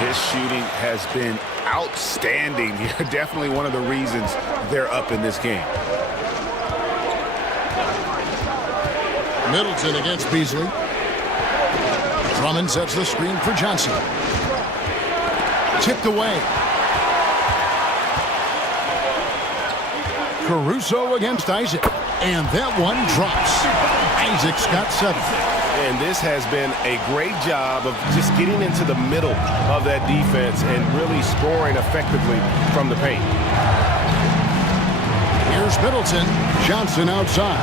His shooting has been outstanding. Definitely one of the reasons they're up in this game. Middleton against Beasley. Drummond sets the screen for Johnson. Tipped away. Caruso against Isaac. And that one drops. Isaac's got 7. And this has been a great job of just getting into the middle of that defense and really scoring effectively from the paint. Here's Middleton. Johnson outside.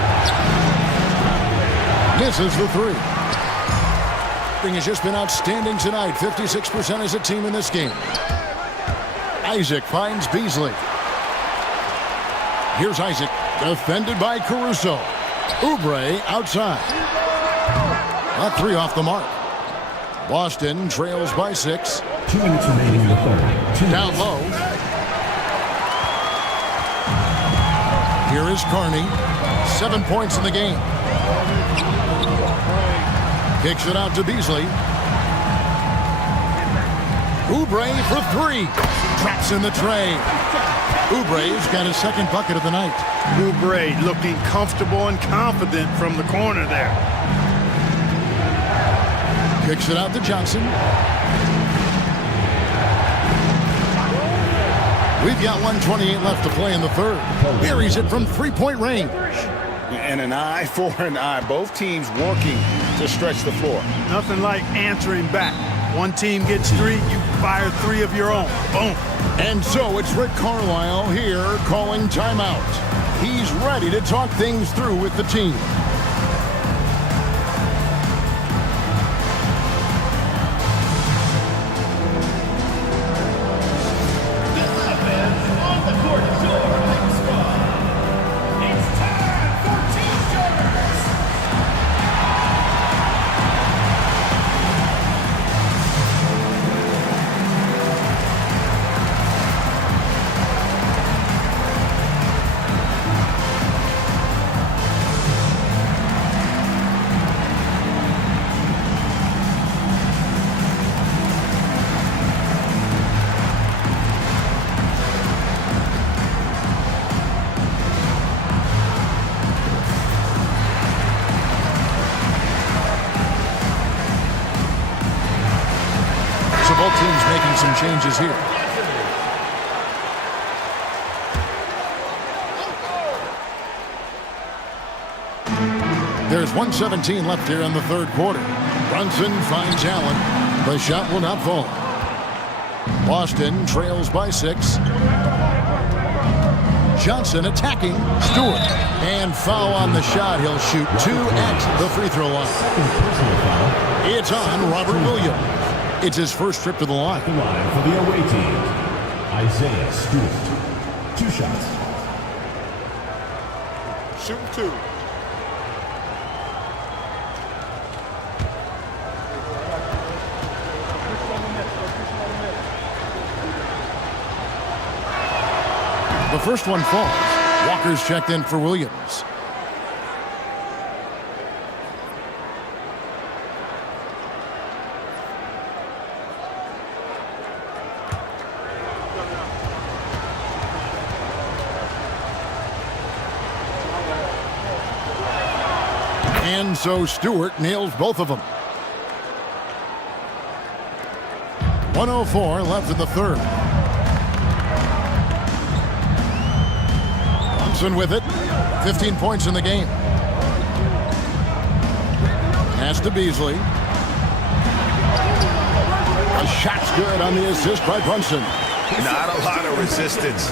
Misses the 3. Has just been outstanding tonight. 56% as a team in this game. Isaac finds Beasley. Here's Isaac, defended by Caruso. Oubre outside. A 3 off the mark. Boston trails by 6. 2 minutes remaining in the third. Down low. Here is Carney. 7 points in the game. Kicks it out to Beasley. Oubre for 3. Traps in the tray. Oubre's got his second bucket of the night. Oubre looking comfortable and confident from the corner there. Kicks it out to Johnson. We've got 1:28 left to play in the third. Buries it from 3-point range. And an eye for an eye. Both teams working to stretch the floor. Nothing like answering back. One team gets 3, you fire 3 of your own. Boom. And so it's Rick Carlisle here calling timeout. He's ready to talk things through with the team. teams making some changes here. There's 1:17 left here in the third quarter. Brunson finds Allen. The shot will not fall. Boston trails by 6. Johnson attacking Stewart. And foul on the shot. He'll shoot 2 at the free throw line. It's on Robert Williams. It's his first trip to the line. The line for the away team, Isaiah Stewart. 2 shots. Shoot 2. The first one falls. Walker's checked in for Williams. And so Stewart nails both of them. 1:04 left in the third. Brunson with it. 15 points in the game. Pass to Beasley. A shot's good on the assist by Brunson. Not a lot of resistance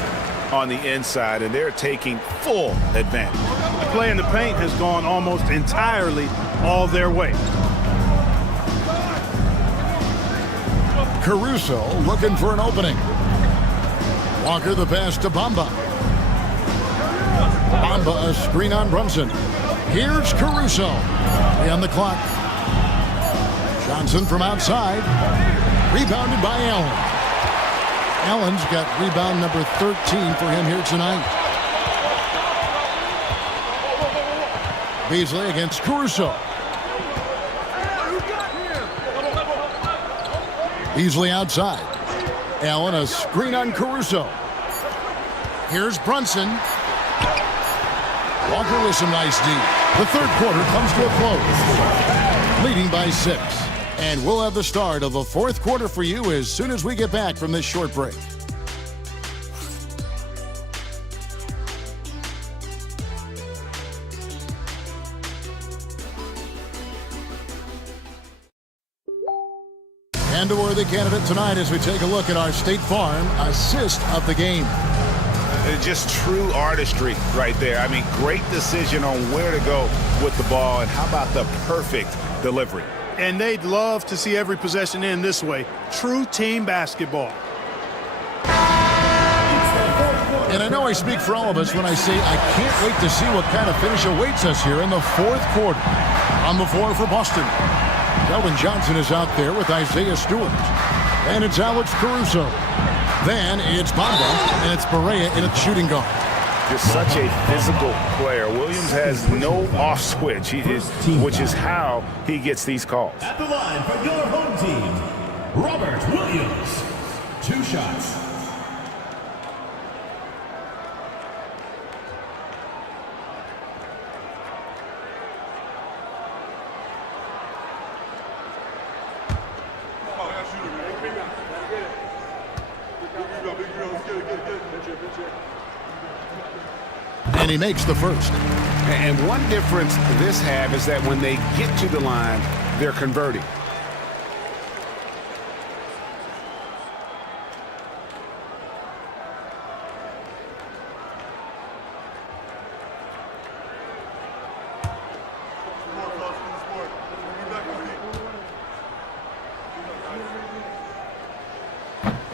on the inside, and they're taking full advantage. The play in the paint has gone almost entirely all their way. Caruso looking for an opening. Walker the pass to Bamba. Bamba a screen on Brunson. Here's Caruso. 3 on the clock. Johnson from outside. Rebounded by Allen. Allen's got rebound number 13 for him here tonight. Beasley against Caruso. Beasley outside. Allen a screen on Caruso. Here's Brunson. Walker with some nice D. The third quarter comes to a close. Leading by 6. And we'll have the start of the fourth quarter for you as soon as we get back from this short break. And a worthy candidate tonight as we take a look at our State Farm assist of the game. Just true artistry right there. I mean, great decision on where to go with the ball, and how about the perfect delivery. And they'd love to see every possession end this way. True team basketball. And I know I speak for all of us when I say I can't wait to see what kind of finish awaits us here in the fourth quarter. On the floor for Boston, Keldon Johnson is out there with Isaiah Stewart. And it's Alex Caruso. Then it's Bamba, and it's Barea in its shooting guard. Just such a physical player. Williams has no off switch, which is how he gets these calls. At the line for your home team, Robert Williams. 2 shots. And he makes the first. And one difference this have is that when they get to the line, they're converting.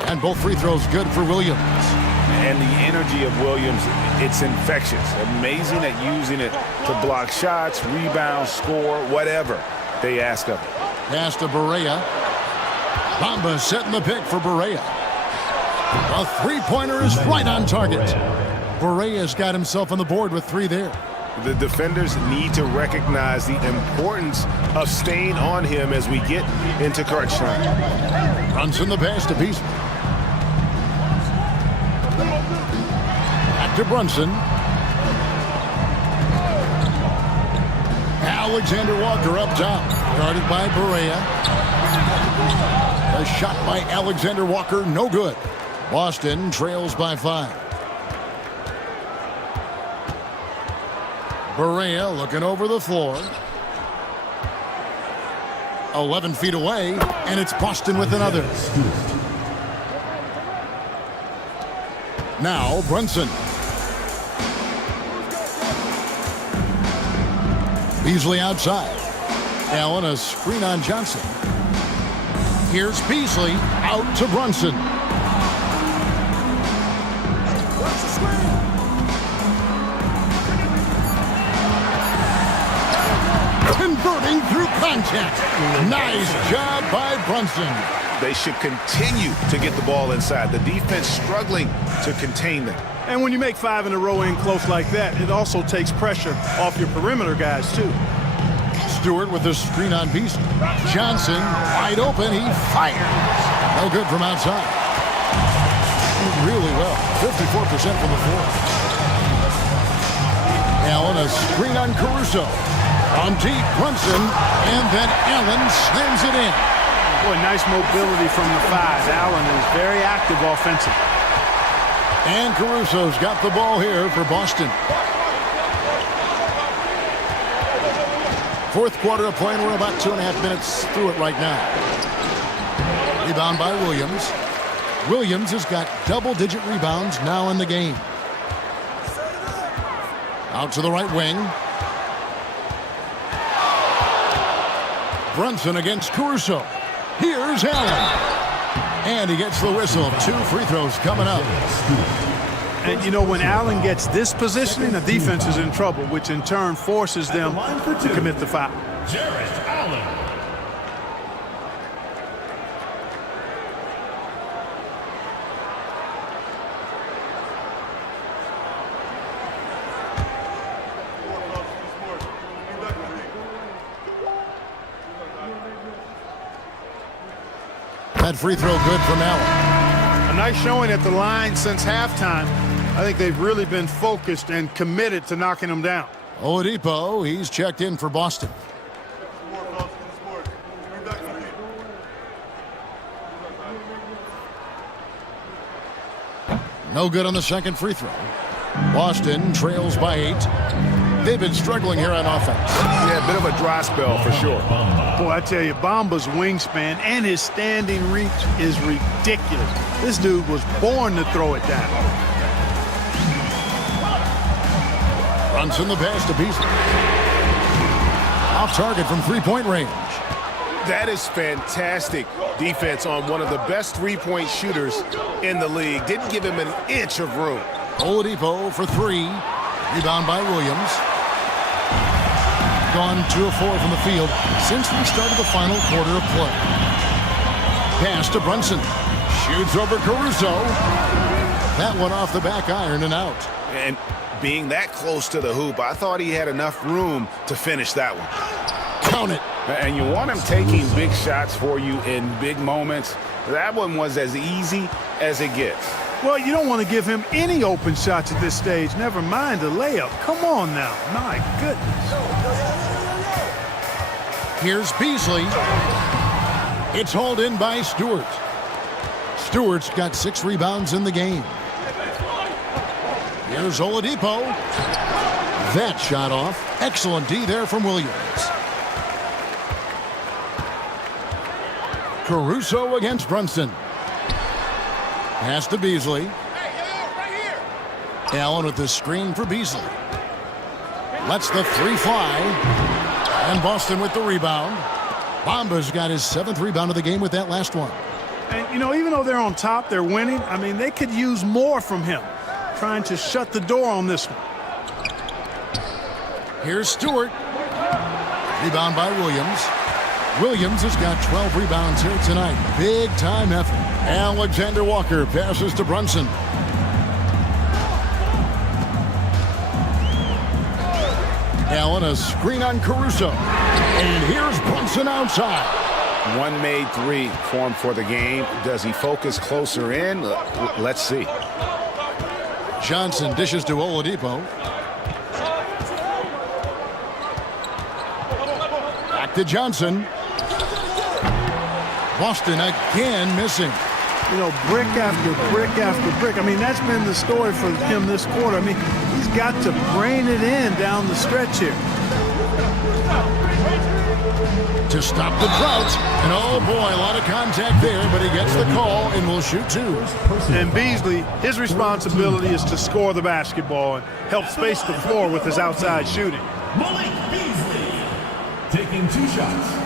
And both free throws good for Williams. And the energy of Williams, it's infectious. Amazing at using it to block shots, rebound, score, whatever they ask of him. Pass to Barea. Bamba setting the pick for Barea. A three-pointer is right on target. Barea's got himself on the board with 3 there. The defenders need to recognize the importance of staying on him as we get into crunch time. Brunson the pass to Beasley. Back to Brunson. Alexander Walker up top, guarded by Barea. A shot by Alexander Walker, no good. Boston trails by 5. Berea looking over the floor. 11 feet away, and it's Boston with another. Now Brunson. Beasley outside. Allen, a screen on Johnson. Here's Beasley out to Brunson. Converting through contact. Nice job by Brunson. They should continue to get the ball inside. The defense struggling to contain them. And when you make 5 in a row in close like that, it also takes pressure off your perimeter guys, too. Stewart with the screen on Beasley. Johnson wide open. He fires. No good from outside. Really well. 54% from the floor. Allen, a screen on Caruso. On deep, Brunson, and then Allen slams it in. Boy, nice mobility from the 5. Allen is very active offensively. And Caruso's got the ball here for Boston. Fourth quarter of play, and we're about 2.5 minutes through it right now. Rebound by Williams. Williams has got double-digit rebounds now in the game. Out to the right wing. Brunson against Caruso. Here's Allen. And he gets the whistle. 2 free throws coming up. And, you know, when Allen gets this positioning, the defense is in trouble, which in turn forces them to commit the foul. Jarrett Allen. That free throw good from Allen. A nice showing at the line since halftime. I think they've really been focused and committed to knocking them down. Oladipo, he's checked in for Boston. No good on the second free throw. Boston trails by 8. They've been struggling here on offense. Yeah, a bit of a dry spell for sure. Boy, I tell you, Bamba's wingspan and his standing reach is ridiculous. This dude was born to throw it down. Brunson the pass to Beasley. Off target from three-point range. That is fantastic defense on one of the best three-point shooters in the league. Didn't give him an inch of room. Oladipo for 3. Rebound by Williams. Gone 2 of 4 from the field since we started the final quarter of play. Pass to Brunson. Shoots over Caruso. That one off the back iron and out. And being that close to the hoop, I thought he had enough room to finish that one. Count it. And you want him taking big shots for you in big moments. That one was as easy as it gets. Well, you don't want to give him any open shots at this stage. Never mind a layup. Come on now. My goodness. Here's Beasley. It's hauled in by Stewart. Stewart's got 6 rebounds in the game. Here's Oladipo. That shot off. Excellent D there from Williams. Caruso against Brunson. Pass to Beasley. Allen with the screen for Beasley. Lets the 3 fly. And Boston with the rebound. Bamba's got his 7th rebound of the game with that last one. And, you know, even though they're on top, they're winning. I mean, they could use more from him. Trying to shut the door on this one. Here's Stewart. Rebound by Williams. Williams has got 12 rebounds here tonight. Big time effort. Alexander Walker passes to Brunson. Allen a screen on Caruso. And here's Brunson outside. One made 3 formed for the game. Does he focus closer in? Let's see. Johnson dishes to Oladipo. Back to Johnson. Boston again missing. You know, brick after brick after brick. I mean, that's been the story for him this quarter. I mean, he's got to brain it in down the stretch here. To stop the drought. And oh boy, a lot of contact there, but he gets the call and will shoot 2. And Beasley, his responsibility is to score the basketball and help space the floor with his outside shooting. Malik Beasley taking 2 shots.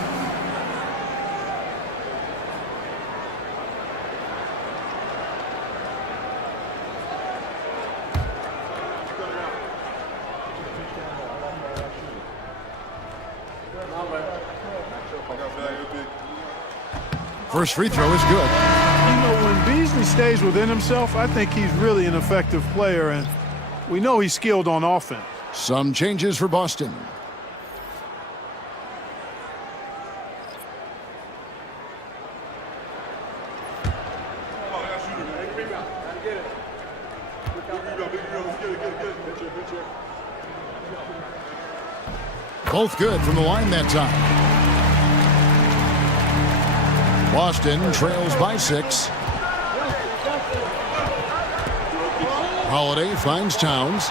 First free throw is good. You know, when Beasley stays within himself, I think he's really an effective player, and we know he's skilled on offense. Some changes for Boston. Both good from the line that time. Boston trails by 6. Holiday finds Towns.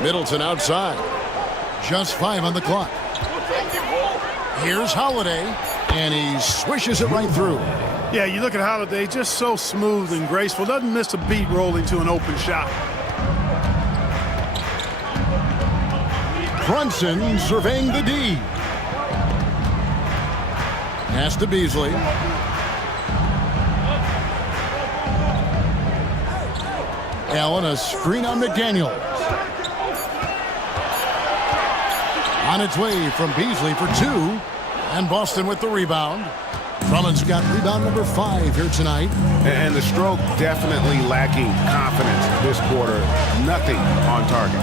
Middleton outside. Just 5 on the clock. Here's Holiday, and he swishes it right through. Yeah, you look at Holiday, just so smooth and graceful. Doesn't miss a beat rolling to an open shot. Brunson surveying the D. Pass to Beasley. Allen, a screen on McDaniels. On its way from Beasley for 2. And Boston with the rebound. Drummond's got rebound number 5 here tonight. And the stroke definitely lacking confidence this quarter. Nothing on target.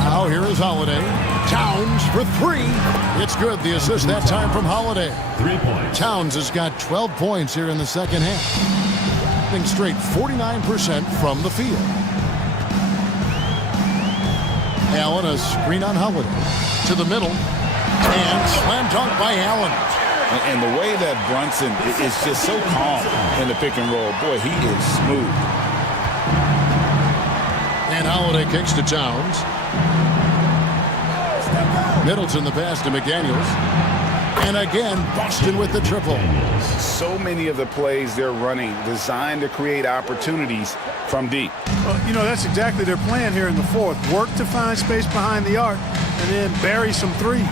Now here is Holiday. Towns for 3. It's good. The assist that time from Holiday. 3 points. Towns has got 12 points here in the second half. I think straight 49% from the field. Allen, a screen on Holiday. To the middle. And slam dunk by Allen. And the way that Brunson is just so calm in the pick and roll. Boy, he is smooth. And Holiday kicks to Towns. Middleton the pass to McDaniels. And again, Boston with the triple. So many of the plays they're running designed to create opportunities from deep. Well, you know, that's exactly their plan here in the fourth. Work to find space behind the arc and then bury some threes.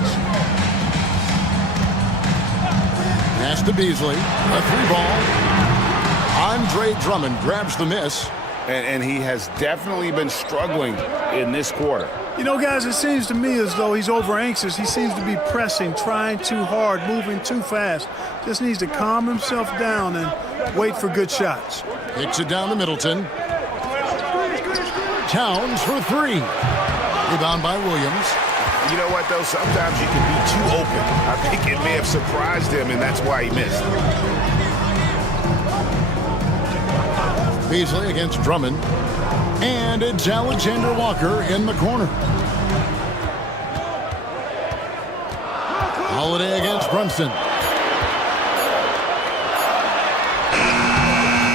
Pass to Beasley. A 3-ball. Andre Drummond grabs the miss. And he has definitely been struggling in this quarter. You know, guys, it seems to me as though he's over anxious. He seems to be pressing, trying too hard, moving too fast. Just needs to calm himself down and wait for good shots. Kicks it down to Middleton. Towns for 3. Rebound by Williams. You know what, though? Sometimes you can be too open. I think it may have surprised him, and that's why he missed. Beasley against Drummond. And it's Alexander Walker in the corner. Holiday against Brunson.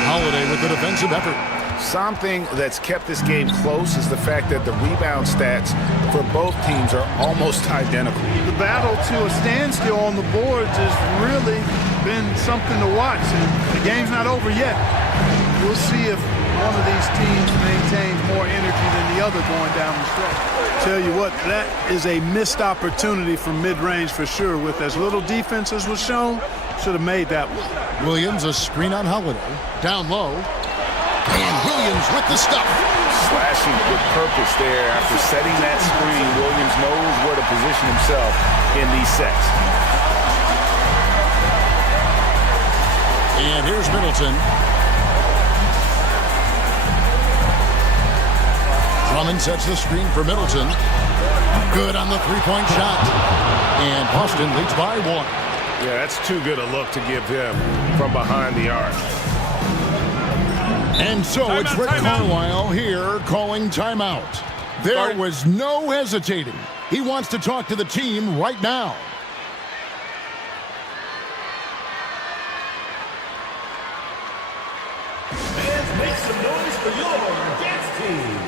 Holiday with the defensive effort. Something that's kept this game close is the fact that the rebound stats for both teams are almost identical. The battle to a standstill on the boards has really been something to watch. And the game's not over yet. We'll see if one of these teams maintains more energy than the other going down the stretch. Tell you what, that is a missed opportunity from mid-range for sure. With as little defense as was shown, should have made that one. Williams, a screen on Holiday. Down low. And Williams with the stuff. Slashing with purpose there. After setting that screen, Williams knows where to position himself in these sets. And here's Middleton. Drummond sets the screen for Middleton. Good on the three-point shot. And Boston leads by 1. Yeah, that's too good a look to give him from behind the arc. And so it's Rick Carlisle here calling timeout. There was no hesitating. He wants to talk to the team right now. And make some noise for your dance team.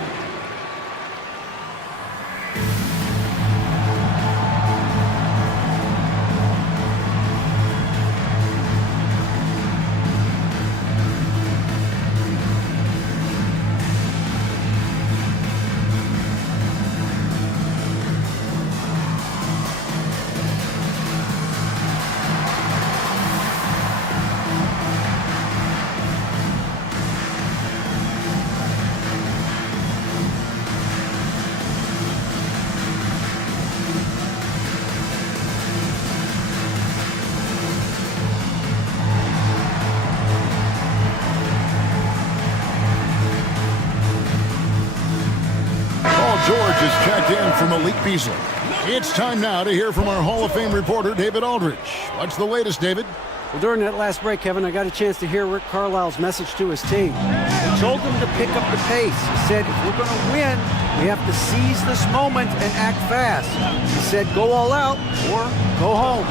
George is checked in from Malik Beasley. It's time now to hear from our Hall of Fame reporter, David Aldridge. What's the latest, David? Well, during that last break, Kevin, I got a chance to hear Rick Carlisle's message to his team. He told them to pick up the pace. He said, if we're going to win, we have to seize this moment and act fast. He said, go all out or go home.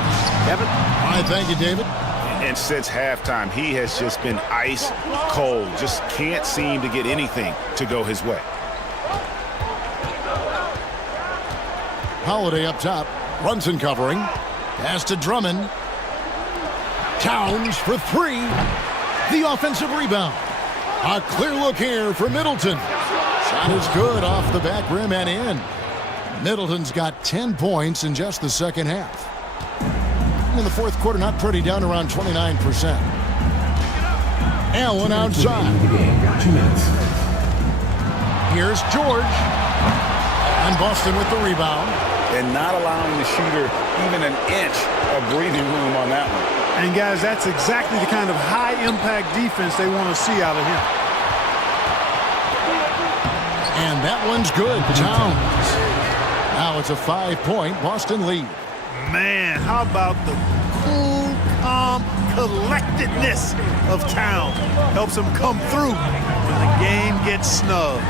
Kevin? All right, thank you, David. And since halftime, he has just been ice cold. Just can't seem to get anything to go his way. Holiday up top. Brunson covering. Pass to Drummond. Towns for three. The offensive rebound. A clear look here for Middleton. Shot is good off the back rim and in. Middleton's got 10 points in just the second half. In the fourth quarter, not pretty, down around 29%. Allen outside. 2 minutes. Here's George. And Boston with the rebound. And not allowing the shooter even an inch of breathing room on that one. And, guys, that's exactly the kind of high-impact defense they want to see out of him. And that one's good. Towns. Now it's a 5-point Boston lead. Man, how about the cool, calm collectedness of Towns? Helps him come through when the game gets snug.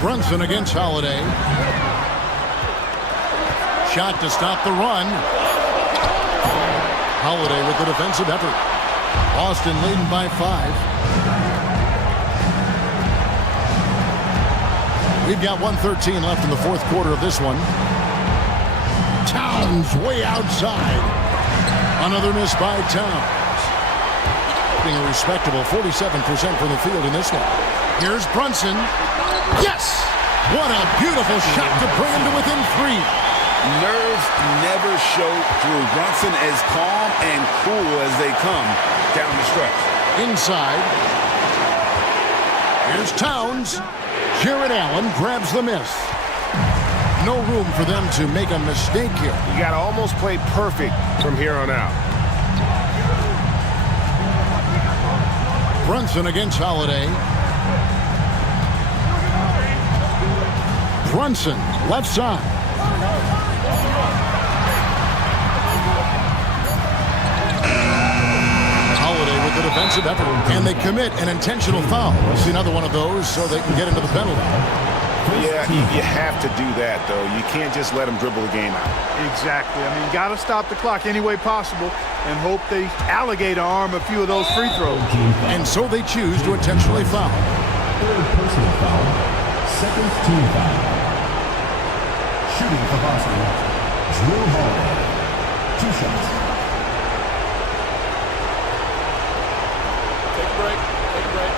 Brunson against Holiday. Shot to stop the run. Holiday with the defensive effort. Boston leading by 5. We've got 1:13 left in the fourth quarter of this one. Towns way outside. Another miss by Towns. Being a respectable 47% from the field in this one. Here's Brunson. Yes! What a beautiful shot to bring him to within 3. Nerves never show through. Brunson as calm and cool as they come down the stretch. Inside. Here's Towns. Jared Allen grabs the miss. No room for them to make a mistake here. You got to almost play perfect from here on out. Brunson against Holiday. Brunson, left side. Holiday with the defensive effort. And they commit an intentional foul. We'll see another one of those so they can get into the penalty. Yeah, you have to do that, though. You can't just let them dribble the game out. Exactly. I mean, you got to stop the clock any way possible and hope they alligator arm a few of those free throws. And so they choose to intentionally foul. Third personal foul. Second team foul. Shooting for Boston, Drew Holiday. 2 shots. Take a break. Take a break.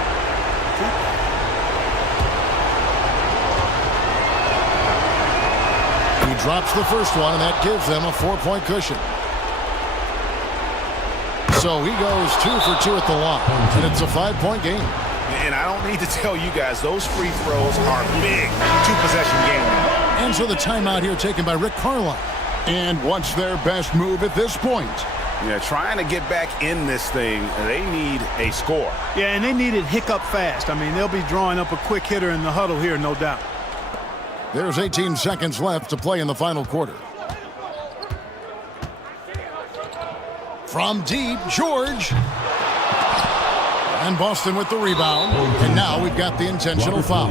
He drops the first one, and that gives them a 4-point cushion. So he goes 2 for 2 at the line, and it's a 5-point game. And I don't need to tell you guys, those free throws are big. 2-possession game. And so the timeout here taken by Rick Carlisle. And what's their best move at this point? Yeah, trying to get back in this thing, they need a score. Yeah, and they need it hiccup fast. I mean, they'll be drawing up a quick hitter in the huddle here, no doubt. There's 18 seconds left to play in the final quarter. From deep, George. And Boston with the rebound. And now we've got the intentional foul.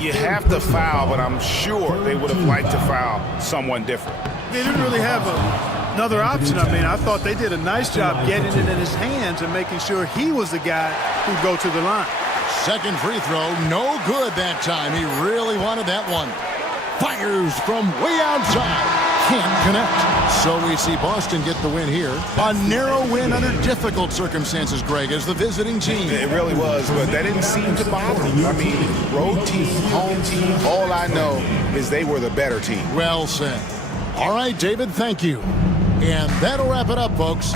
You have to foul, but I'm sure they would have liked to foul someone different. They didn't really have another option. I mean, I thought they did a nice job getting it in his hands and making sure he was the guy who'd go to the line. Second free throw, no good that time. He really wanted that one. Fires from way outside. Can't connect. So we see Boston get the win here. A narrow win under difficult circumstances, Greg, as the visiting team. It really was, but that didn't seem to bother them. I mean, road team, home team, all I know is they were the better team. Well said. All right, David, thank you. And that'll wrap it up, folks.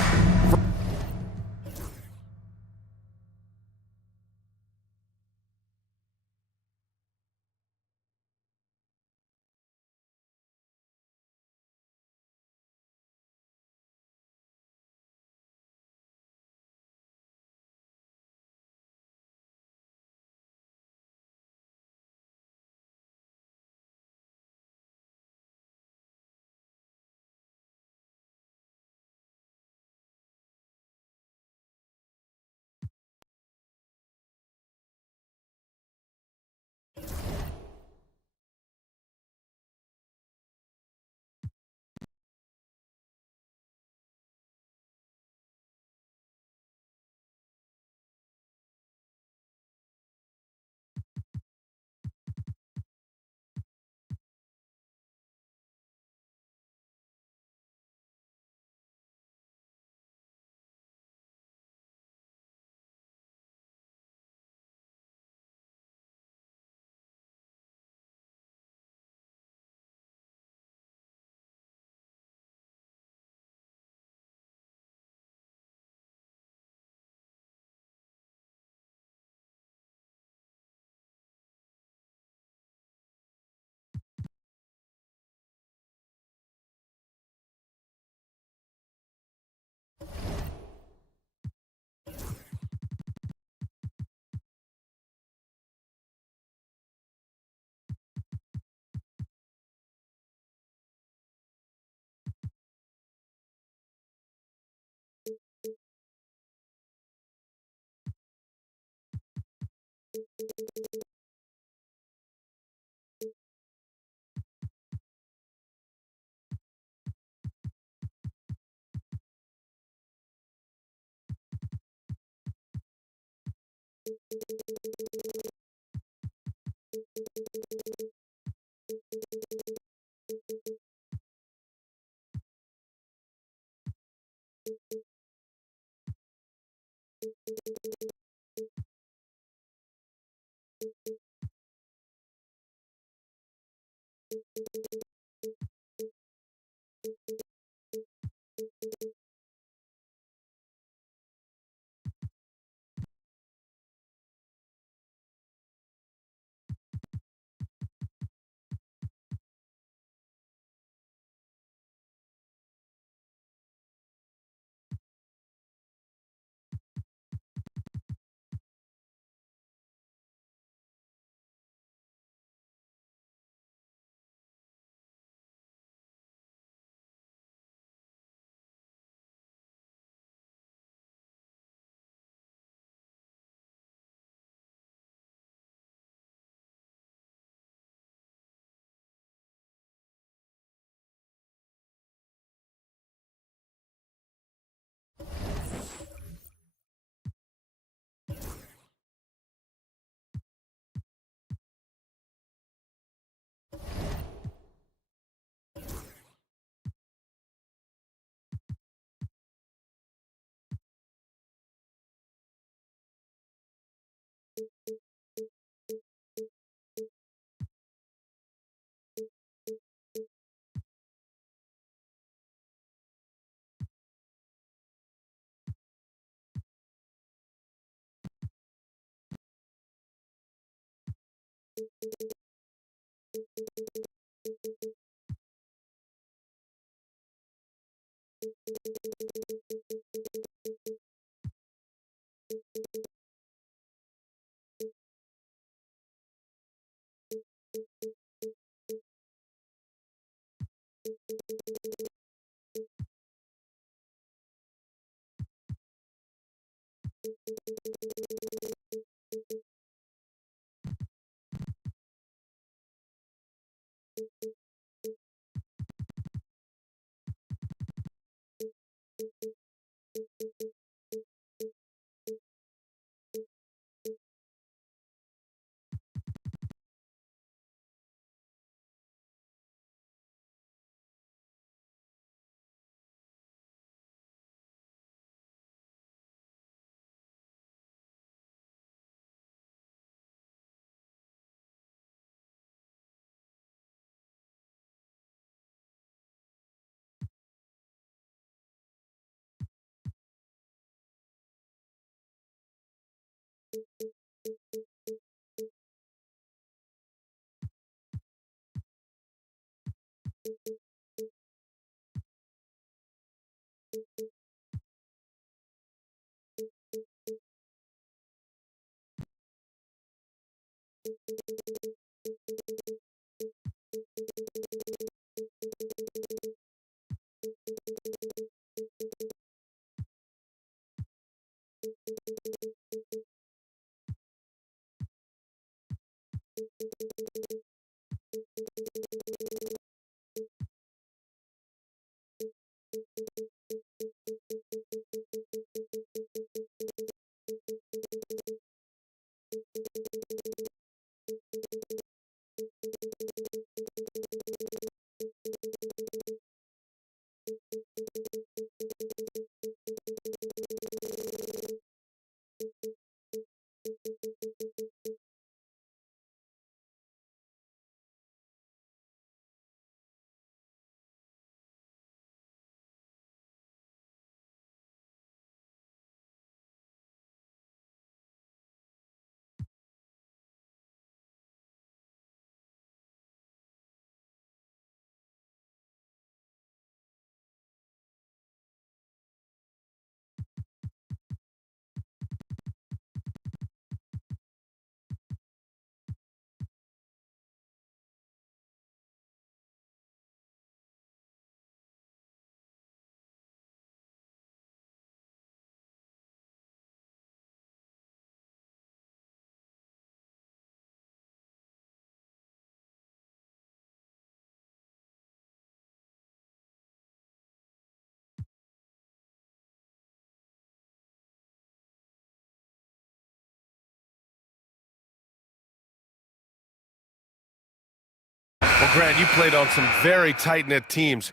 Well, Grant, you played on some very tight-knit teams.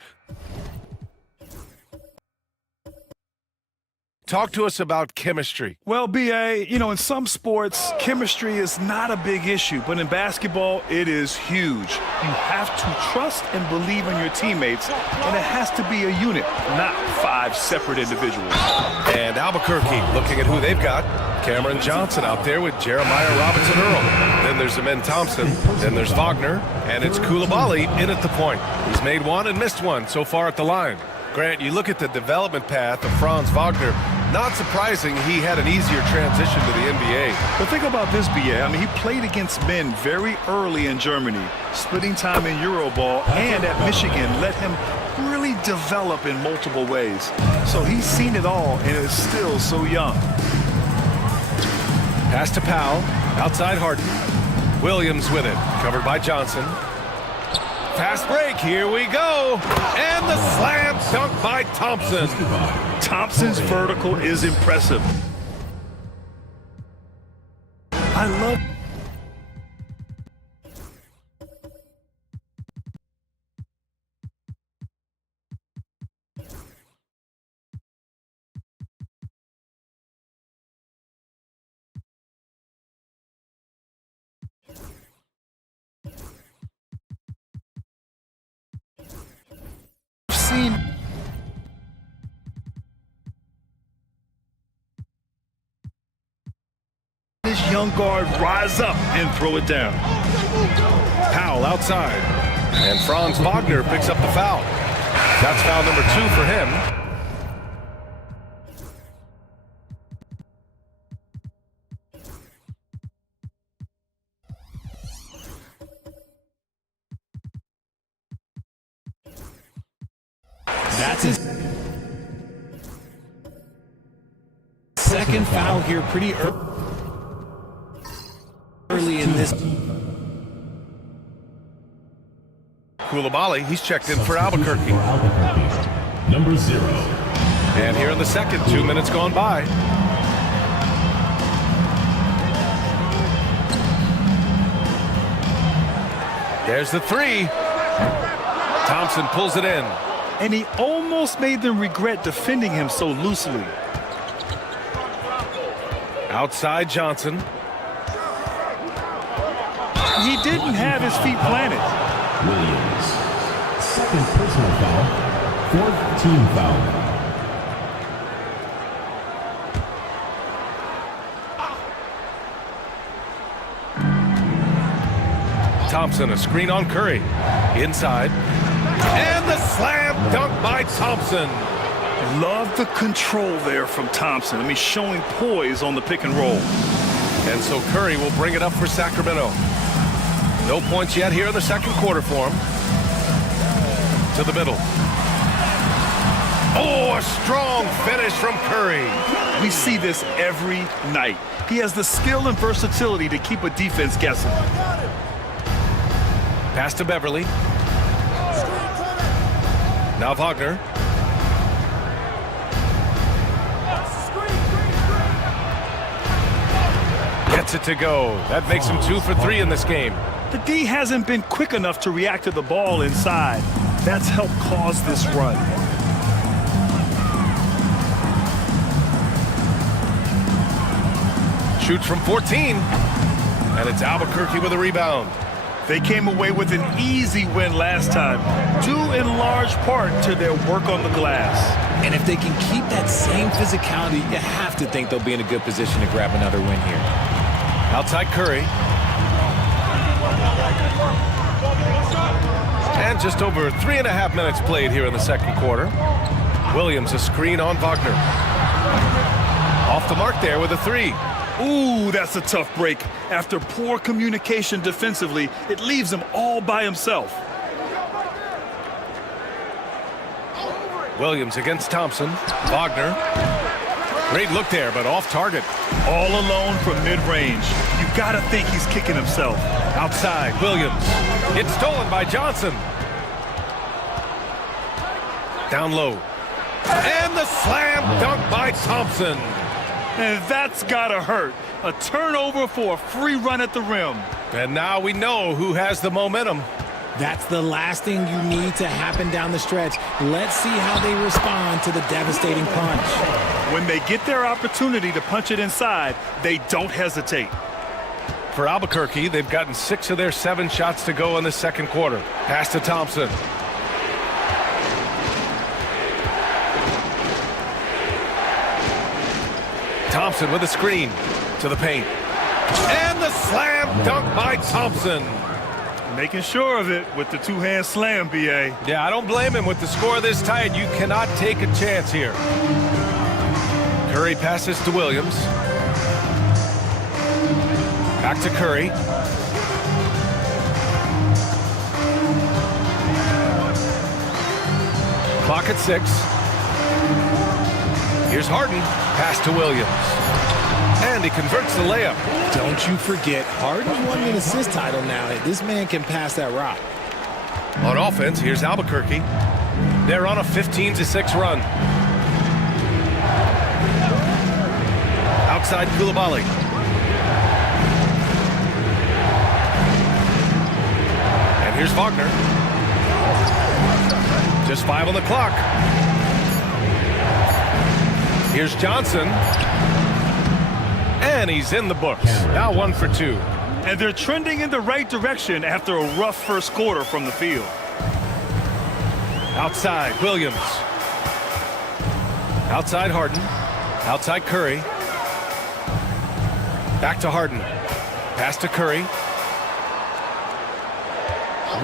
Talk to us about chemistry. Well, B.A., you know, in some sports, chemistry is not a big issue, but in basketball, it is huge. You have to trust and believe in your teammates, and it has to be a unit, not 5 separate individuals. And Albuquerque, looking at who they've got. Cameron Johnson out there with Jeremiah Robinson-Earl. Then there's Amen Thompson. Then there's Wagner. And it's Koulibaly in at the point. He's made one and missed one so far at the line. Grant, you look at the development path of Franz Wagner, not surprising he had an easier transition to the NBA. But think about this, B.A. I mean, he played against men very early in Germany, splitting time in Euroball, and at Michigan let him really develop in multiple ways. So he's seen it all and is still so young. Pass to Powell, outside Harden. Williams with it, covered by Johnson. Fast break, here we go. And the slam dunk by Thompson. Thompson's vertical is impressive. I love... seen this young guard rise up and throw it down. Powell outside. And Franz Wagner picks up the foul. That's foul number 2 for him. That's his second foul here pretty early in this. Koulibaly, he's checked in for Albuquerque. Number 0. And here in the second, 2 minutes gone by. There's the 3. Thompson pulls it in. And he almost made them regret defending him so loosely. Outside Johnson. He didn't have his feet planted. Williams. Second personal foul. 4th team foul. Thompson, a screen on Curry. Inside. And the slam dunk by Thompson. Love the control there from Thompson. I mean, showing poise on the pick and roll. And so Curry will bring it up for Sacramento. No points yet here in the second quarter for him. To the middle. Oh, a strong finish from Curry. We see this every night. He has the skill and versatility to keep a defense guessing. Pass to Beverly. Now Wagner. Gets it to go. That makes him 2 for 3 in this game. The D hasn't been quick enough to react to the ball inside. That's helped cause this run. Shoots from 14. And it's Albuquerque with a rebound. They came away with an easy win last time, due in large part to their work on the glass. And if they can keep that same physicality, you have to think they'll be in a good position to grab another win here. Outside Curry. And just over 3.5 minutes played here in the second quarter. Williams a screen on Wagner. Off the mark there with a 3. Ooh, that's a tough break. After poor communication defensively, it leaves him all by himself. Williams against Thompson. Wagner. Great look there, but off target. All alone from mid-range. You gotta think he's kicking himself. Outside, Williams. It's stolen by Johnson. Down low. And the slam dunk by Thompson. And that's gotta hurt. A turnover for a free run at the rim. And now we know who has the momentum. That's the last thing you need to happen down the stretch. Let's see how they respond to the devastating punch. When they get their opportunity to punch it inside, they don't hesitate. For Albuquerque, they've gotten 6 of their 7 shots to go in the second quarter. Pass to Thompson. Thompson with a screen to the paint. And the slam dunk by Thompson. Making sure of it with the two-hand slam, B.A. Yeah, I don't blame him. With the score this tight, you cannot take a chance here. Curry passes to Williams. Back to Curry. Clock at 6. Here's Harden. Pass to Williams. And he converts the layup. Don't you forget, Harden won an assist title now. This man can pass that rock. On offense, here's Albuquerque. They're on a 15-6 run. Outside Coulibaly. And here's Wagner. Just 5 on the clock. Here's Johnson. And he's in the books. Now 1 for 2. And they're trending in the right direction after a rough first quarter from the field. Outside, Williams. Outside Harden. Outside Curry. Back to Harden. Pass to Curry.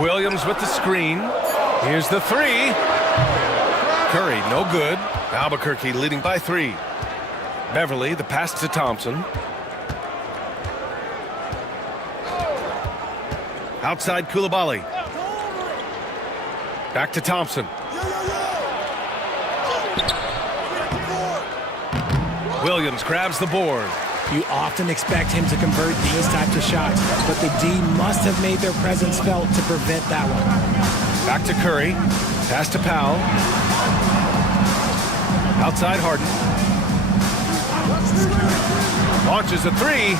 Williams with the screen. Here's the 3. Curry, no good. Albuquerque leading by 3. Beverly, the pass to Thompson. Outside Coulibaly. Back to Thompson. Williams grabs the board. You often expect him to convert these types of shots, but the D must have made their presence felt to prevent that one. Back to Curry. Pass to Powell. Outside Harden. Launches a 3.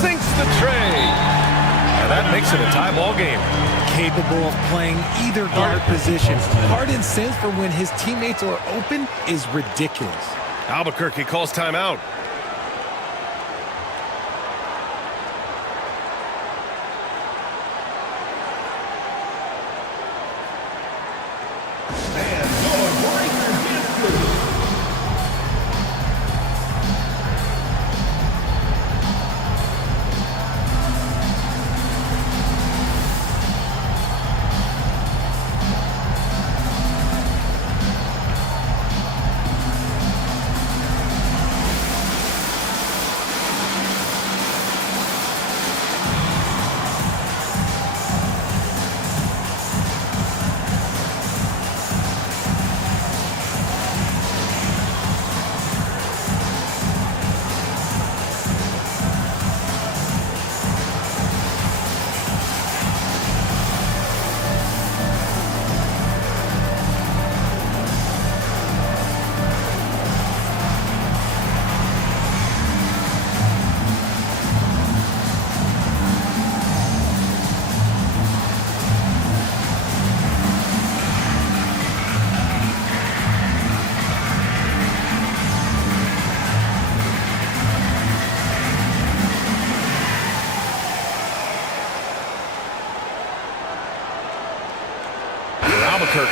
Sinks the tray. And that makes it a tie ball game. Capable of playing either guard position. Harden's sense for when his teammates are open is ridiculous. Albuquerque calls timeout.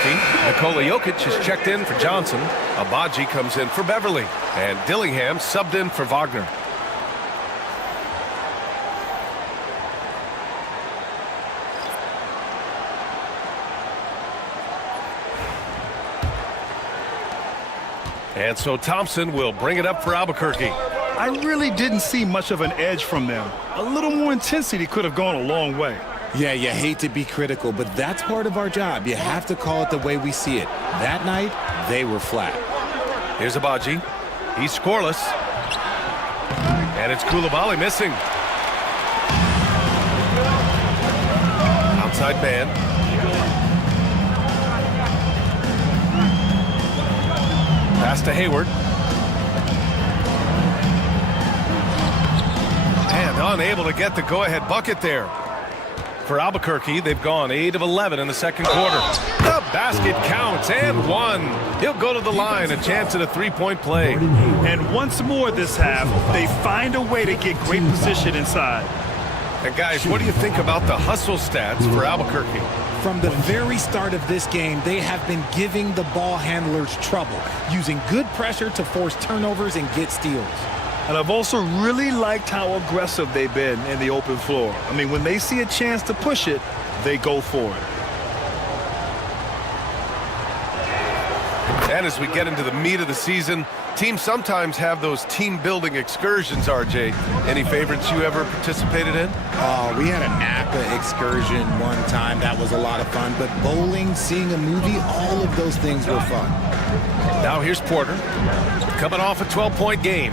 Albuquerque. Nikola Jokic is checked in for Johnson. Abaji comes in for Beverly. And Dillingham subbed in for Wagner. And so Thompson will bring it up for Albuquerque. I really didn't see much of an edge from them. A little more intensity could have gone a long way. Yeah, you hate to be critical, but that's part of our job. You have to call it the way we see it. That night, they were flat. Here's Abaji. He's scoreless. And it's Coulibaly missing. Outside man. Pass to Hayward. And unable to get the go-ahead bucket there. For Albuquerque, they've gone 8 of 11 in the second quarter. The basket counts and one. He'll go to the line, a chance at a three-point play. And once more this half, they find a way to get great position inside. And guys, what do you think about the hustle stats for Albuquerque? From the very start of this game, they have been giving the ball handlers trouble, using good pressure to force turnovers and get steals. And I've also really liked how aggressive they've been in the open floor. I mean, when they see a chance to push it, they go for it. And as we get into the meat of the season, teams sometimes have those team-building excursions, RJ. Any favorites you ever participated in? We had a Napa excursion one time. That was a lot of fun. But bowling, seeing a movie, all of those things were fun. Now here's Porter, coming off a 12-point game.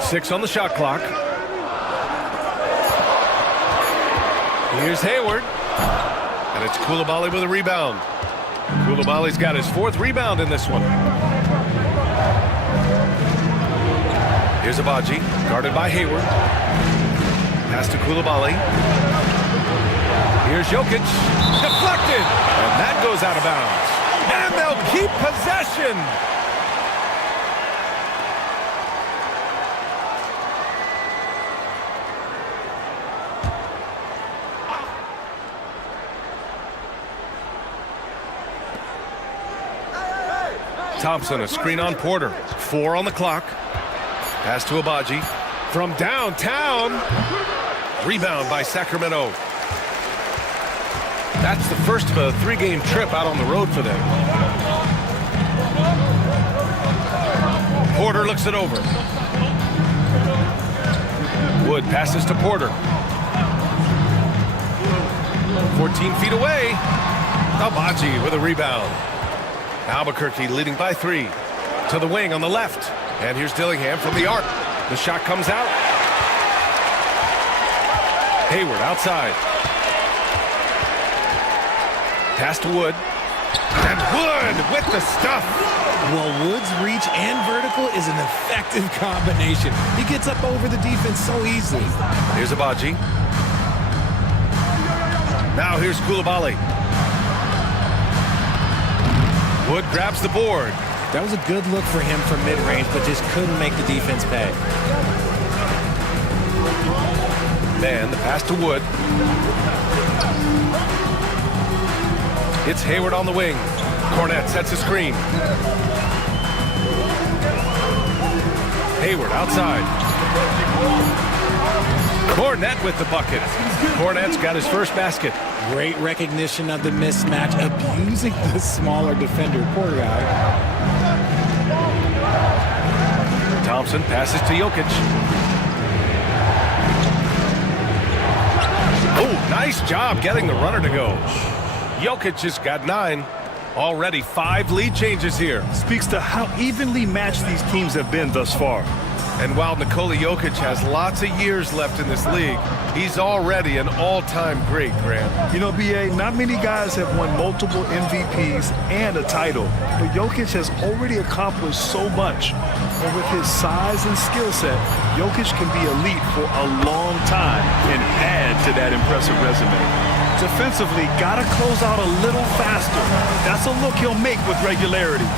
6 on the shot clock. Here's Hayward. And it's Coulibaly with a rebound. Coulibaly's got his 4th rebound in this one. Here's Abaji, guarded by Hayward. Pass to Coulibaly. Here's Jokic. Deflected. And that goes out of bounds. And they'll keep possession. Thompson, a screen on Porter. 4 on the clock. Pass to Abaji. From downtown. Rebound by Sacramento. That's the first of a 3-game trip out on the road for them. Porter looks it over. Wood passes to Porter. 14 feet away. Abaji with a rebound. Albuquerque leading by 3. To the wing on the left. And here's Dillingham from the arc. The shot comes out. Hayward outside. Pass to Wood. And Wood with the stuff. Well, Wood's reach and vertical is an effective combination. He gets up over the defense so easily. Here's Abaji. Now here's Coulibaly. Wood grabs the board. That was a good look for him from mid-range, but just couldn't make the defense pay. Man, the pass to Wood. It's Hayward on the wing. Cornette sets a screen. Hayward outside. Cornette with the bucket. Cornette's got his first basket. Great recognition of the mismatch, abusing the smaller defender. Poor guy. Thompson passes to Jokic. Oh, nice job getting the runner to go. Jokic just got 9. Already 5 lead changes here. Speaks to how evenly matched these teams have been thus far. And while Nikola Jokic has lots of years left in this league, he's already an all-time great, Grant. You know, B.A., not many guys have won multiple MVPs and a title, but Jokic has already accomplished so much. And with his size and skill set, Jokic can be elite for a long time and add to that impressive resume. Defensively, gotta close out a little faster. That's a look he'll make with regularity.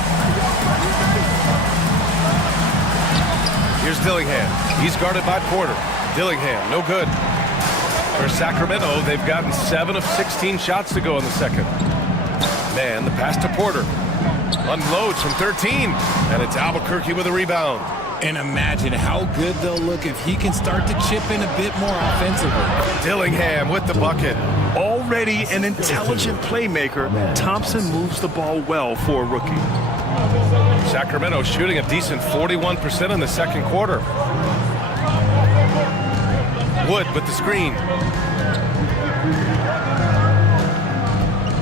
Here's Dillingham. He's guarded by Porter. Dillingham, no good. For Sacramento, they've gotten 7 of 16 shots to go in the second. Man, the pass to Porter. Unloads from 13, and it's Albuquerque with a rebound. And imagine how good they'll look if he can start to chip in a bit more offensively. Dillingham with the bucket. Already an intelligent playmaker, Thompson moves the ball well for a rookie. Sacramento shooting a decent 41% in the second quarter. Wood with the screen.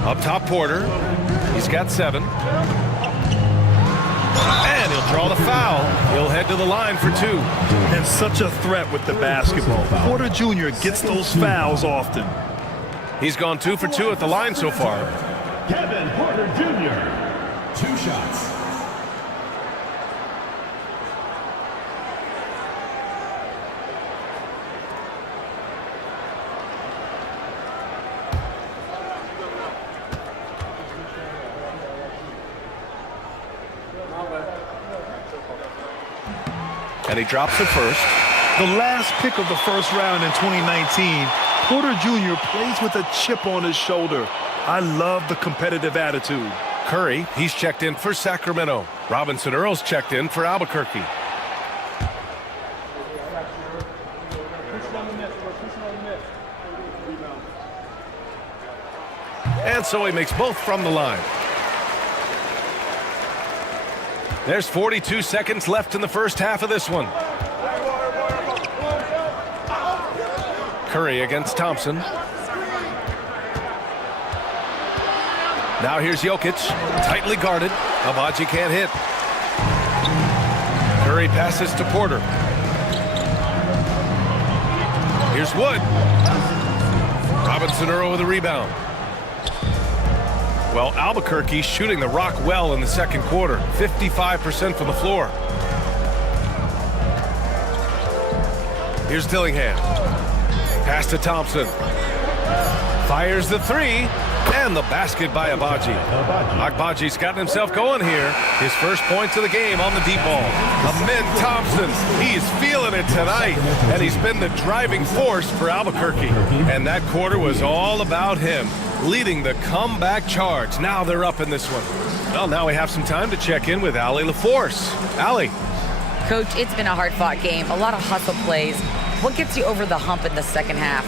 Up top, Porter. He's got 7. And he'll draw the foul. He'll head to the line for 2. And such a threat with the basketball. Porter Jr. gets those fouls often. He's gone 2 for 2 at the line so far. Kevin Porter Jr. 2 shots. And he drops it first. The last pick of the first round in 2019, Porter Jr. plays with a chip on his shoulder. I love the competitive attitude. Curry, he's checked in for Sacramento. Robinson Earl's checked in for Albuquerque. And so he makes both from the line. There's 42 seconds left in the first half of this one. Curry against Thompson. Now here's Jokic, tightly guarded. Agbaji can't hit. Curry passes to Porter. Here's Wood. Robinson Earl with a rebound. Well, Albuquerque shooting the rock well in the second quarter, 55% from the floor. Here's Dillingham. Pass to Thompson. Fires the 3, and the basket by Agbaji. Agbaji's gotten himself going here. His first points of the game on the deep ball. Amin Thompson, he's feeling it tonight, and he's been the driving force for Albuquerque. And that quarter was all about him, leading the comeback charge. Now they're up in this one. Well, now we have some time to check in with Allie LaForce. Allie. Coach, it's been a hard-fought game, a lot of hustle plays. What gets you over the hump in the second half?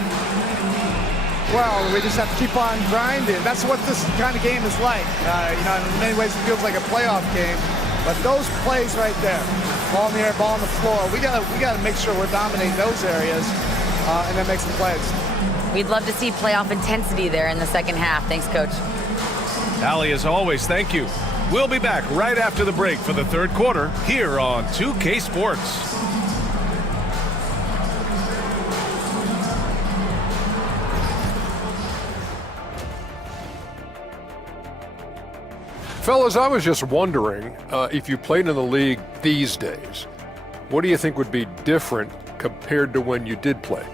Well, we just have to keep on grinding. That's what this kind of game is like. In many ways it feels like a playoff game, but those plays right there, ball in the air, ball on the floor, we got to make sure we're dominating those areas and then make some plays. We'd love to see playoff intensity there in the second half. Thanks, Coach. Allie, as always, thank you. We'll be back right after the break for the third quarter here on 2K Sports. Fellas, I was just wondering if you played in the league these days, what do you think would be different compared to when you did play?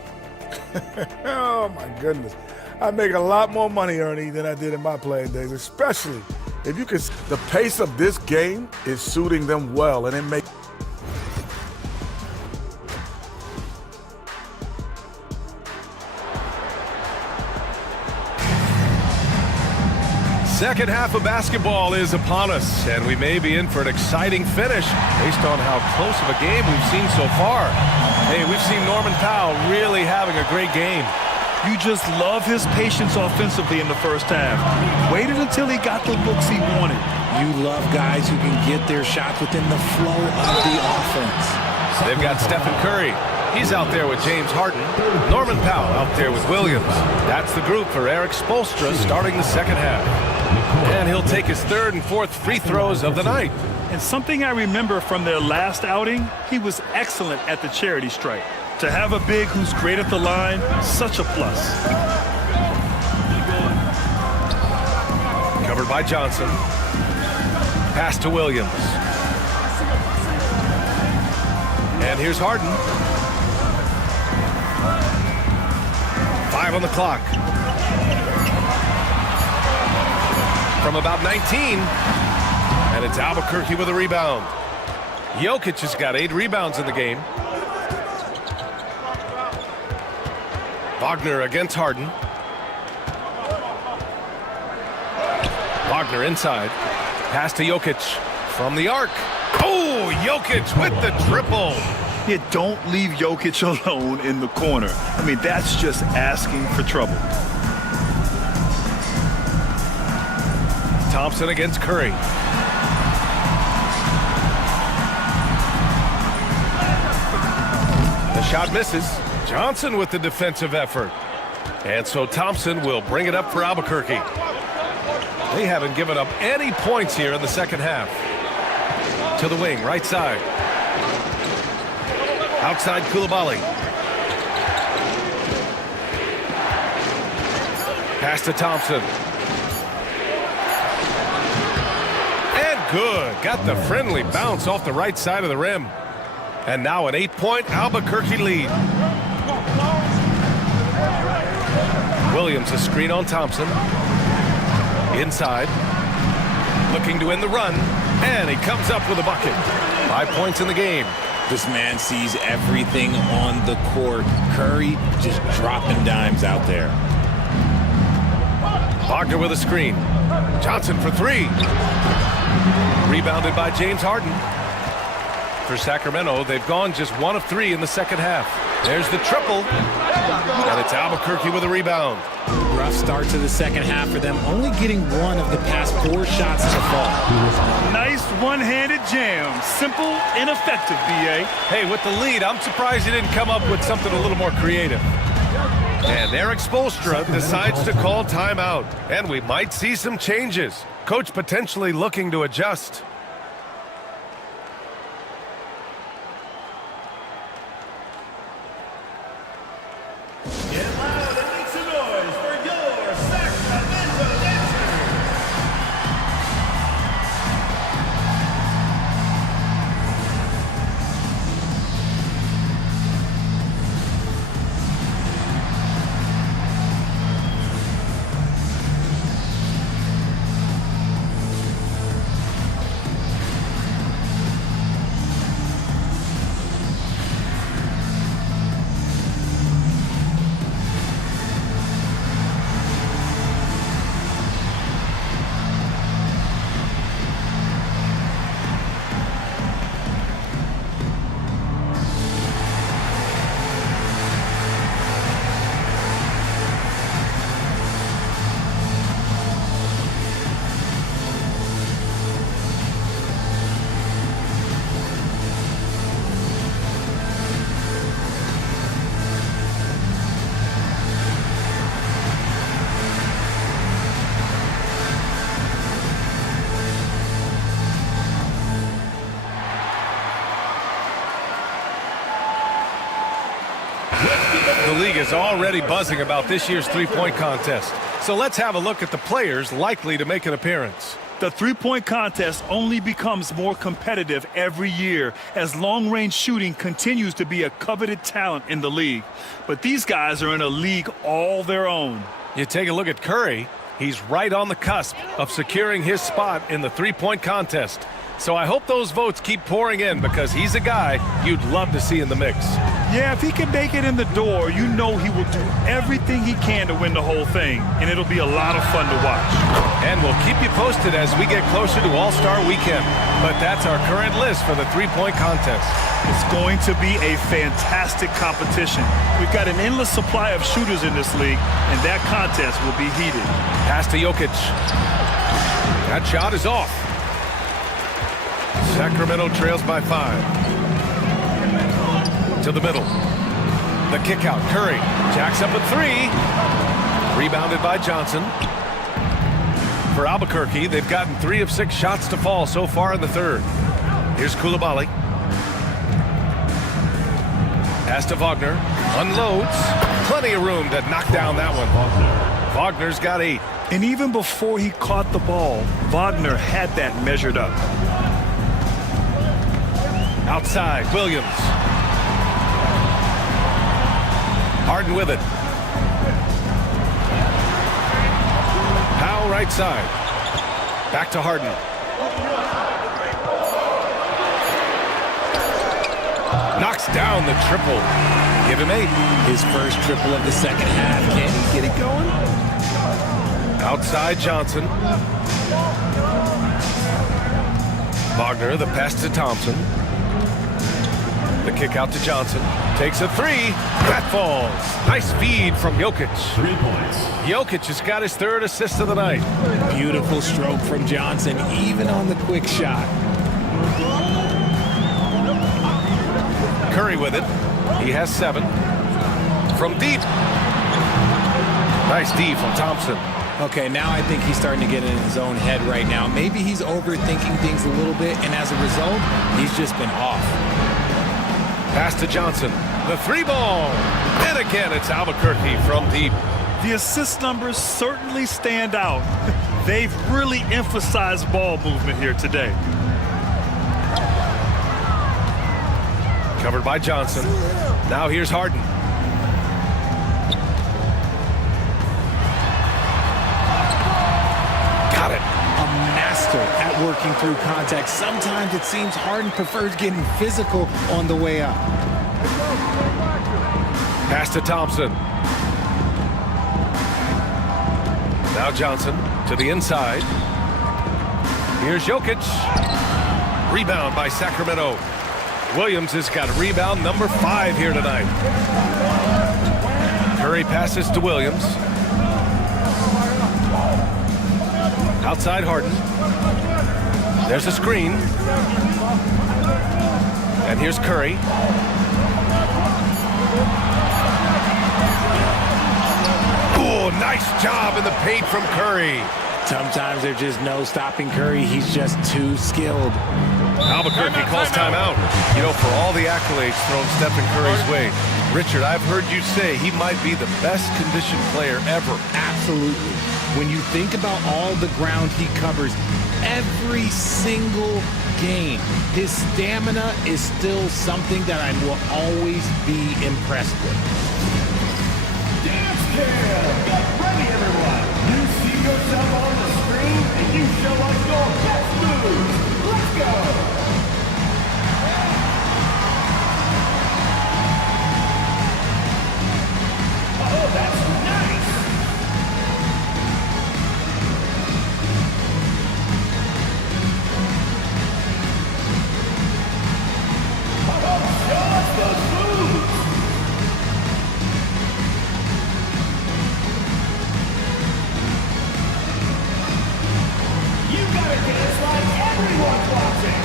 Oh, my goodness. I make a lot more money, Ernie, than I did in my playing days, especially if you could. The pace of this game is suiting them well, and it makes. Second half of basketball is upon us, and we may be in for an exciting finish based on how close of a game we've seen so far. Hey, we've seen Norman Powell really having a great game. You just love his patience offensively in the first half. Waited until he got the looks he wanted. You love guys who can get their shots within the flow of the offense. They've got Stephen Curry. He's out there with James Harden. Norman Powell out there with Williams. That's the group for Eric Spoelstra starting the second half. And he'll take his third and fourth free throws of the night. And something I remember from their last outing, he was excellent at the charity stripe. To have a big who's great at the line, such a plus. Covered by Johnson. Pass to Williams. And here's Harden. 5 on the clock. From about 19. And it's Albuquerque with a rebound. Jokic has got 8 rebounds in the game. Wagner against Harden. Wagner inside. Pass to Jokic from the arc. Oh, Jokic with the triple. Yeah, don't leave Jokic alone in the corner. I mean, that's just asking for trouble. Thompson against Curry. The shot misses. Johnson with the defensive effort. And so Thompson will bring it up for Albuquerque. They haven't given up any points here in the second half. To the wing, right side. Outside Coulibaly. Pass to Thompson. And good. Got the friendly bounce off the right side of the rim. And now an 8-point Albuquerque lead. Williams a screen on Thompson. Inside. Looking to win the run. And he comes up with a bucket. 5 points in the game. This man sees everything on the court. Curry just dropping dimes out there. Wagner with a screen. Johnson for three. Rebounded by James Harden. For Sacramento, they've gone just 1 of 3 in the second half. There's the triple. And it's Albuquerque with a rebound. Rough start to the second half for them, only getting 1 of the past 4 shots to fall. Nice one-handed jam. Simple and effective, B.A. Hey, with the lead, I'm surprised he didn't come up with something a little more creative. And Eric Spoelstra decides to call timeout. And we might see some changes. Coach potentially looking to adjust. The league is already buzzing about this year's three-point contest. So let's have a look at the players likely to make an appearance. The three-point contest only becomes more competitive every year as long-range shooting continues to be a coveted talent in the league. But these guys are in a league all their own. You take a look at Curry. He's right on the cusp of securing his spot in the three-point contest. So I hope those votes keep pouring in because he's a guy you'd love to see in the mix. Yeah, if he can make it in the door, you know he will do everything he can to win the whole thing, and it'll be a lot of fun to watch. And we'll keep you posted as we get closer to All-Star Weekend. But that's our current list for the three-point contest. It's going to be a fantastic competition. We've got an endless supply of shooters in this league, and that contest will be heated. Pass to Jokic. That shot is off. Sacramento trails by 5. To the middle. The kick out. Curry jacks up a 3. Rebounded by Johnson. For Albuquerque, they've gotten 3 of 6 shots to fall so far in the third. Here's Coulibaly. Pass to Wagner. Unloads. Plenty of room to knock down that one. Wagner's got 8. And even before he caught the ball, Wagner had that measured up. Outside, Williams. Harden with it. Powell right side. Back to Harden. Knocks down the triple. Give him 8. His first triple of the second half. Can he get it going? Outside Johnson. Wagner, the pass to Thompson. The kick out to Johnson. Takes a 3. That falls. Nice feed from Jokic. 3 points. Jokic has got his 3rd assist of the night. Beautiful stroke from Johnson, even on the quick shot. Curry with it. He has 7. From deep. Nice D from Thompson. Okay, now I think he's starting to get in his own head right now. Maybe he's overthinking things a little bit, and as a result, he's just been off. Pass to Johnson. The 3-ball. And again, it's Albuquerque from deep. The assist numbers certainly stand out. They've really emphasized ball movement here today. Covered by Johnson. Now here's Harden. Got it. A master at working through contact. Sometimes it seems Harden prefers getting physical on the way up. Pass to Thompson. Now Johnson to the inside. Here's Jokic. Rebound by Sacramento. Williams has got rebound number 5 here tonight. Curry passes to Williams. Outside Harden. There's a screen. And here's Curry. Oh, nice job in the paint from Curry. Sometimes there's just no stopping Curry. He's just too skilled. Albuquerque calls timeout. You know, for all the accolades thrown Stephen Curry's way, Richard, I've heard you say he might be the best conditioned player ever. Absolutely. When you think about all the ground he covers every single game, his stamina is still something that I will always be impressed with. Dance Cam! Get ready, everyone! You see yourself on the screen, and you show us your best moves. Let's go! Oh, that's nice! Oh, show us those moves! You gotta dance like everyone's watching!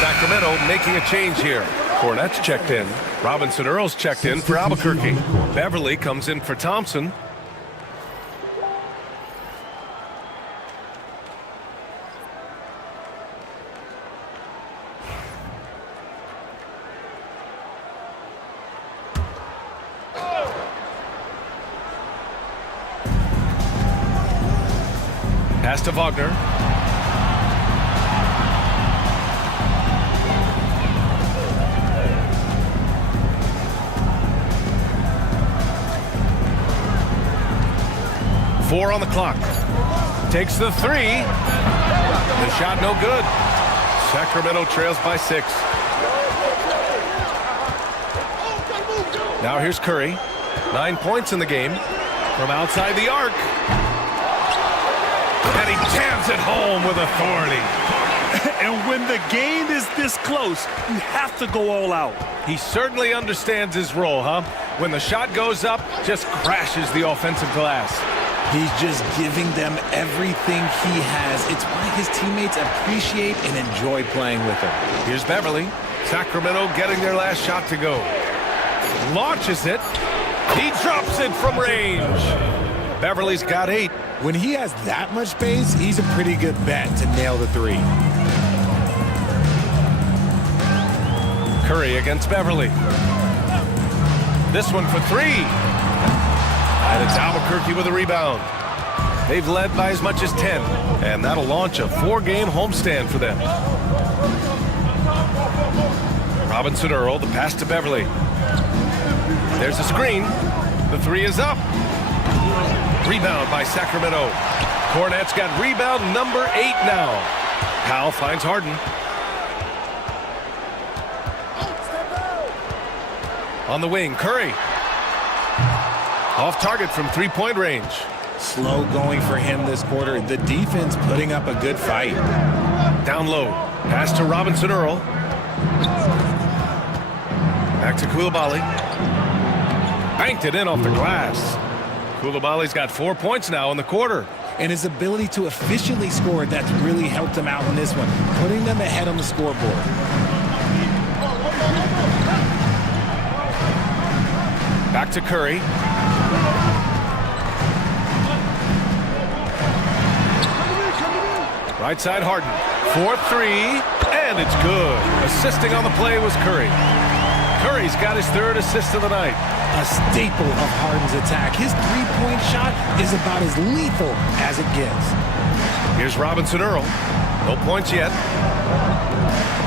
Sacramento making a change here. Cornette's checked in. Robinson Earls checked in for Albuquerque. Beverly comes in for Thompson. Pass to Wagner. Four on the clock. Takes the 3. The shot no good. Sacramento trails by 6. Now here's Curry. 9 points in the game from outside the arc. And he jams it home with authority. And when the game is this close, you have to go all out. He certainly understands his role, huh? When the shot goes up, just crashes the offensive glass. He's just giving them everything he has. It's why his teammates appreciate and enjoy playing with him. Here's Beverly. Sacramento getting their last shot to go. Launches it. He drops it from range. Beverly's got 8. When he has that much space, he's a pretty good bet to nail the 3. Curry against Beverly. This one for three. And it's Albuquerque with a rebound. They've led by as much as 10, and that'll launch a 4-game homestand for them. Robinson Earl, the pass to Beverly. There's a screen. The three is up. Rebound by Sacramento. Cornette's got rebound number 8 now. Powell finds Harden. On the wing, Curry. Off target from three-point range. Slow going for him this quarter. The defense putting up a good fight. Down low. Pass to Robinson Earl. Back to Coulibaly. Banked it in off the glass. Coulibaly's got 4 points now in the quarter. And his ability to efficiently score, that's really helped him out in this one, putting them ahead on the scoreboard. Back to Curry. Right side Harden. 4-3, and it's good. Assisting on the play was Curry. Curry's got his 3rd assist of the night. A staple of Harden's attack. His three-point shot is about as lethal as it gets. Here's Robinson Earl. No points yet.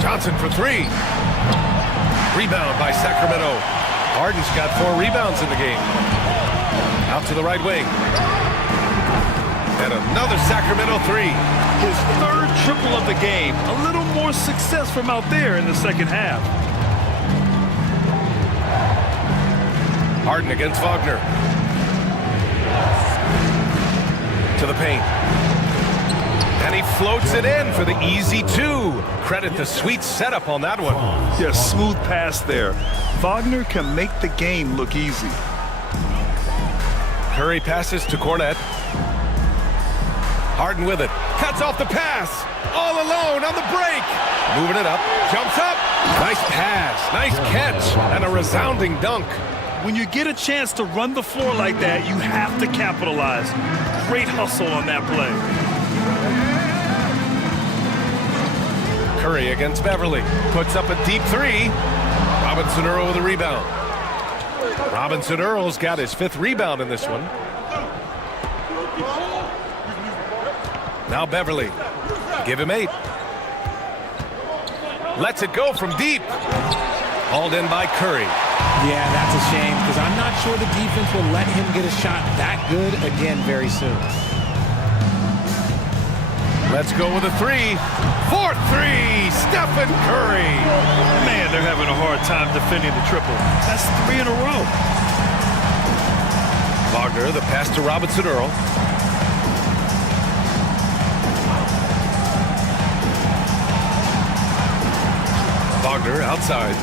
Johnson for 3. Rebound by Sacramento. Harden's got 4 rebounds in the game. Out to the right wing. And another Sacramento 3. His 3rd triple of the game. A little more success from out there in the second half. Harden against Wagner. To the paint. And he floats it in for the easy 2. Credit the sweet setup on that one. Yes, smooth pass there. Wagner can make the game look easy. Curry passes to Cornette. Harden with it. Cuts off the pass. All alone on the break. Moving it up. Jumps up. Nice pass. Nice catch. And a resounding dunk. When you get a chance to run the floor like that, you have to capitalize. Great hustle on that play. Curry against Beverly. Puts up a deep 3. Robinson Earl with a rebound. Robinson Earl's got his 5th rebound in this one. Now Beverly. Give him 8. Lets it go from deep. Hauled in by Curry. Yeah, that's a shame because I'm not sure the defense will let him get a shot that good again very soon. Let's go with a 3. 4-3, Stephen Curry. Man, they're having a hard time defending the triple. That's 3 in a row. Wagner, the pass to Robinson Earl. Wagner outside.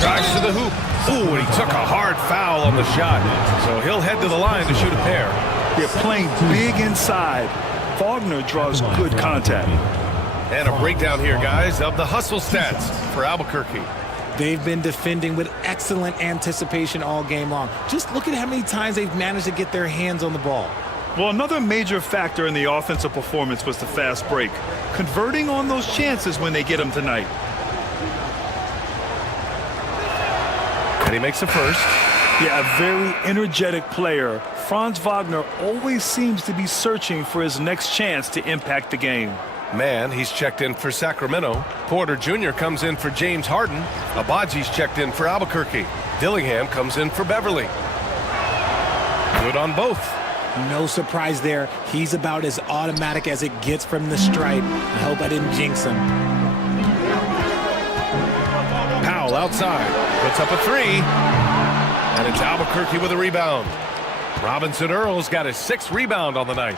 Drives to the hoop. Ooh, and he took a hard foul on the shot. So he'll head to the line to shoot a pair. They're playing big inside. Wagner draws good contact. And a breakdown here, guys, of the hustle stats for Albuquerque. They've been defending with excellent anticipation all game long. Just look at how many times they've managed to get their hands on the ball. Well, another major factor in the offensive performance was the fast break. Converting on those chances when they get them tonight. And he makes the first. Yeah, a very energetic player. Franz Wagner always seems to be searching for his next chance to impact the game. Man, he's checked in for Sacramento. Porter Jr. comes in for James Harden. Abaji's checked in for Albuquerque. Dillingham comes in for Beverly. Good on both. No surprise there. He's about as automatic as it gets from the stripe. I hope I didn't jinx him. Powell outside. Puts up a 3. And it's Albuquerque with a rebound. Robinson Earl's got his 6th rebound on the night.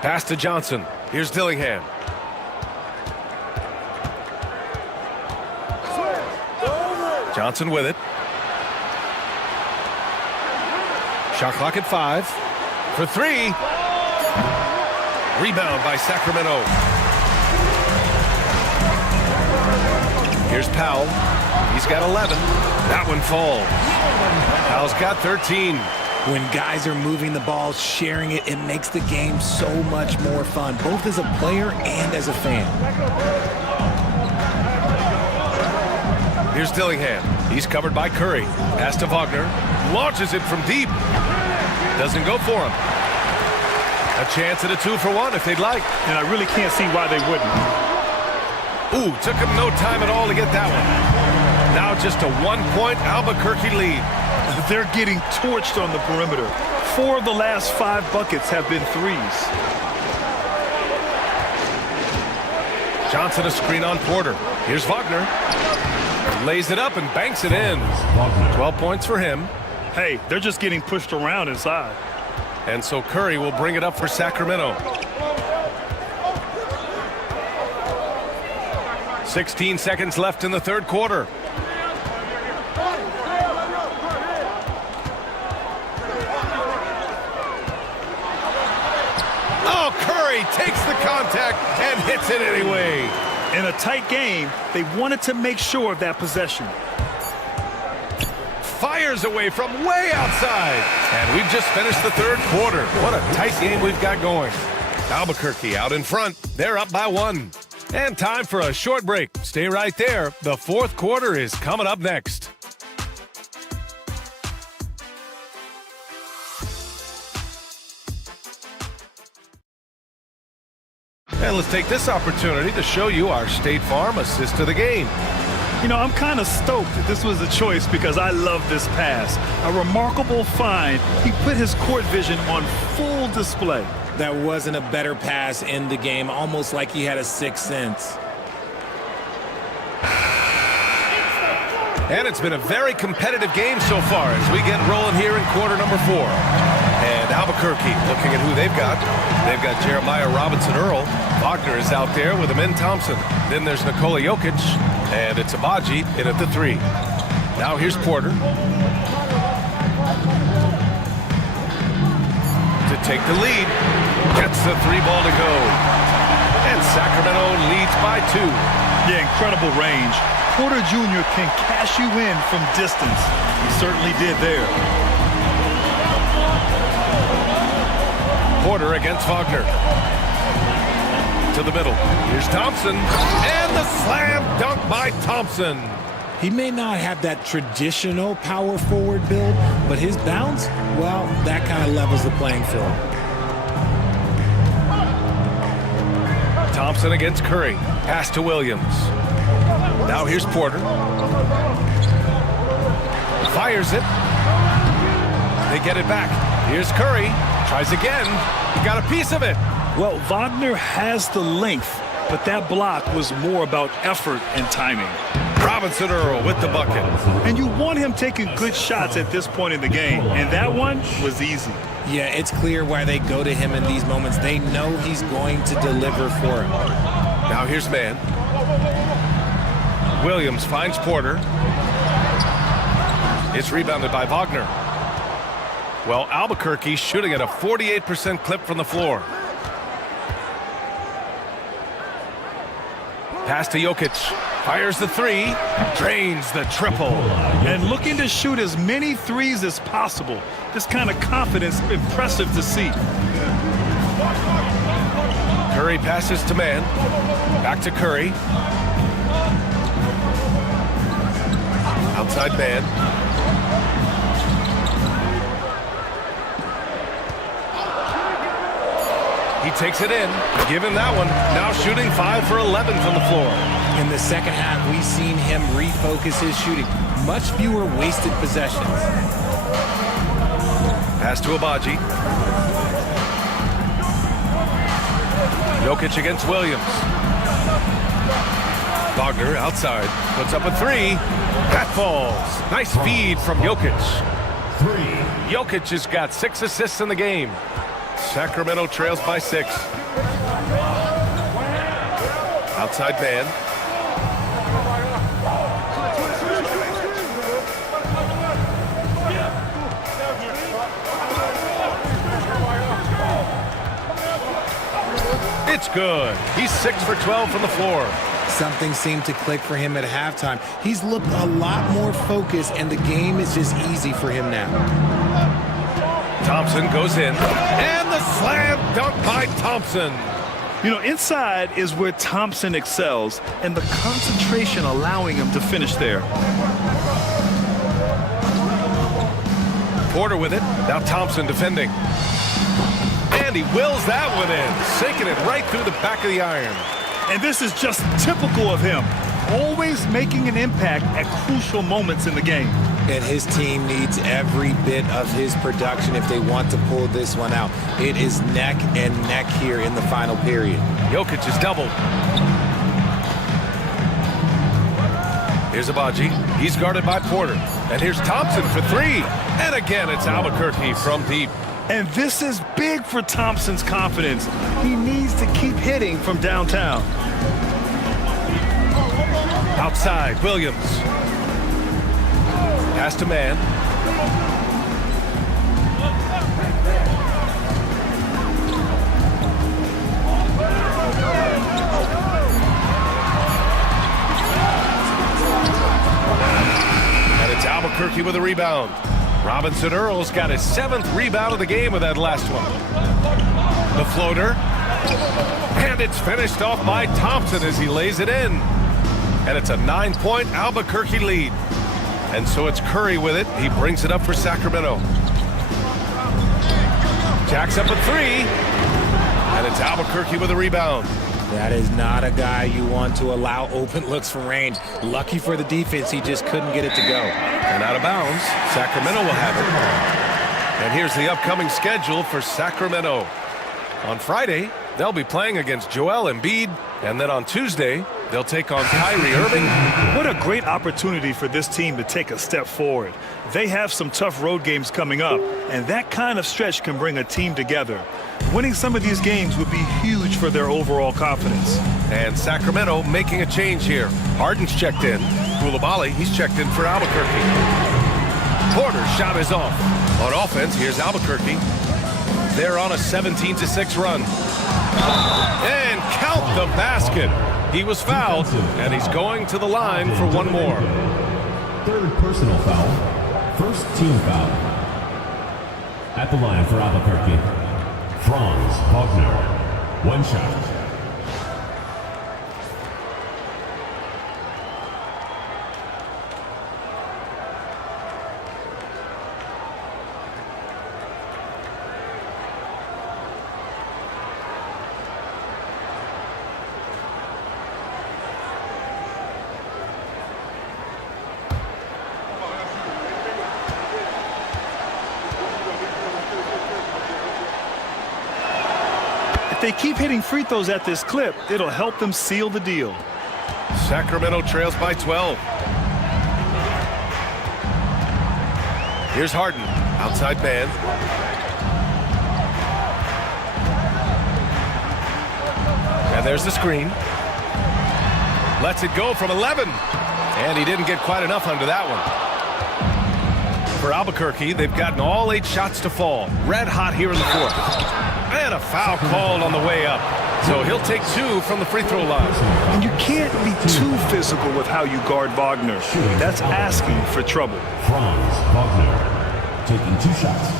Pass to Johnson. Here's Dillingham. Johnson with it. Shot clock at 5. For 3. Rebound by Sacramento. Here's Powell. He's got 11. That one falls. Powell's got 13. When guys are moving the ball, sharing it, it makes the game so much more fun, both as a player and as a fan. Here's Dillingham. He's covered by Curry. Pass to Wagner. Launches it from deep. Doesn't go for him. A chance at a 2-for-1 if they'd like. And I really can't see why they wouldn't. Ooh, took him no time at all to get that one. Now just a 1-point Albuquerque lead. They're getting torched on the perimeter. 4 of the last 5 buckets have been threes. Johnson a screen on Porter. Here's Wagner. Lays it up and banks it in. 12 points for him. Hey, they're just getting pushed around inside. And so Curry will bring it up for Sacramento. 16 seconds left in the third quarter. Oh, Curry takes the contact and hits it anyway. In a tight game, they wanted to make sure of that possession. Fires away from way outside. And we've just finished the third quarter. What a tight game we've got going. Albuquerque out in front. They're up by 1. And time for a short break. Stay right there. The fourth quarter is coming up next. And let's take this opportunity to show you our State Farm assist of the game. You know, I'm kind of stoked that this was a choice because I love this pass. A remarkable find. He put his court vision on full display. That wasn't a better pass in the game, almost like he had a sixth sense. And it's been a very competitive game so far as we get rolling here in quarter number 4. And Albuquerque looking at who they've got. They've got Jeremiah Robinson-Earl. Wagner is out there with Amin Thompson. Then there's Nikola Jokic. And it's Abaji in at the 3. Now here's Porter. To take the lead. Gets the 3 ball to go. And Sacramento leads by 2. Yeah, incredible range. Porter Jr. can cash you in from distance. He certainly did there. Porter against Wagner. To the middle. Here's Thompson. And the slam dunk by Thompson. He may not have that traditional power forward build, but his bounce, well, that kind of levels the playing field. Thompson against Curry. Pass to Williams. Now here's Porter. Fires it. They get it back. Here's Curry. Tries again. Got a piece of it. Well, Wagner has the length, but that block was more about effort and timing. Robinson-Earl with the bucket. And you want him taking good shots at this point in the game, and that one was easy. Yeah, it's clear why they go to him in these moments. They know he's going to deliver for him. Now here's man. Williams finds Porter. It's rebounded by Wagner. Well, Albuquerque shooting at a 48% clip from the floor. Pass to Jokic. Fires the 3. Drains the triple. And looking to shoot as many threes as possible. This kind of confidence, impressive to see. Curry passes to man. Back to Curry. Outside man. He takes it in. Give him that one. Now shooting 5 for 11 from the floor. In the second half, we've seen him refocus his shooting. Much fewer wasted possessions. Pass to Abaji. Jokic against Williams. Wagner outside. Puts up a 3. That falls. Nice feed from Jokic. 3. Jokic has got 6 assists in the game. Sacramento trails by 6. Outside man. It's good. He's 6 for 12 from the floor. Something seemed to click for him at halftime. He's looked a lot more focused, and the game is just easy for him now. Thompson goes in, and the slam dunk by Thompson. You know, inside is where Thompson excels, and the concentration allowing him to finish there. Porter with it. Now Thompson defending. And he wills that one in, sinking it right through the back of the iron. And this is just typical of him, always making an impact at crucial moments in the game. And his team needs every bit of his production if they want to pull this one out. It is neck and neck here in the final period. Jokic is doubled. Here's Abaji. He's guarded by Porter. And here's Thompson for three. And again, it's Albuquerque from deep. And this is big for Thompson's confidence. He needs to keep hitting from downtown. Outside, Williams. Pass to man. And it's Albuquerque with a rebound. Robinson Earl's got his 7th rebound of the game with that last one. The floater. And it's finished off by Thompson as he lays it in. And it's a 9-point Albuquerque lead. And so it's Curry with it. He brings it up for Sacramento. Jacks up a three. And it's Albuquerque with a rebound. That is not a guy you want to allow open looks from range. Lucky for the defense, he just couldn't get it to go. And out of bounds, Sacramento will have it. And here's the upcoming schedule for Sacramento. On Friday, they'll be playing against Joel Embiid. And then on Tuesday, they'll take on Kyrie Irving. What a great opportunity for this team to take a step forward. They have some tough road games coming up, and that kind of stretch can bring a team together. Winning some of these games would be huge for their overall confidence. And Sacramento making a change here. Harden's checked in. Koulibaly, he's checked in for Albuquerque. Porter's shot is off. On offense, here's Albuquerque. They're on a 17-6 run. And count the basket. He was fouled, and he's going to the line for one more. 3rd personal foul. 1st team foul. At the line for Albuquerque, Franz Wagner. 1 shot. If they keep hitting free throws at this clip, it'll help them seal the deal. Sacramento trails by 12. Here's Harden, outside man. And there's the screen. Lets it go from 11. And he didn't get quite enough under that one. For Albuquerque, they've gotten all 8 shots to fall. Red hot here in the 4th. And a foul called on the way up. So he'll take 2 from the free throw line. And you can't be too physical with how you guard Wagner. That's asking for trouble. Franz Wagner taking 2 shots.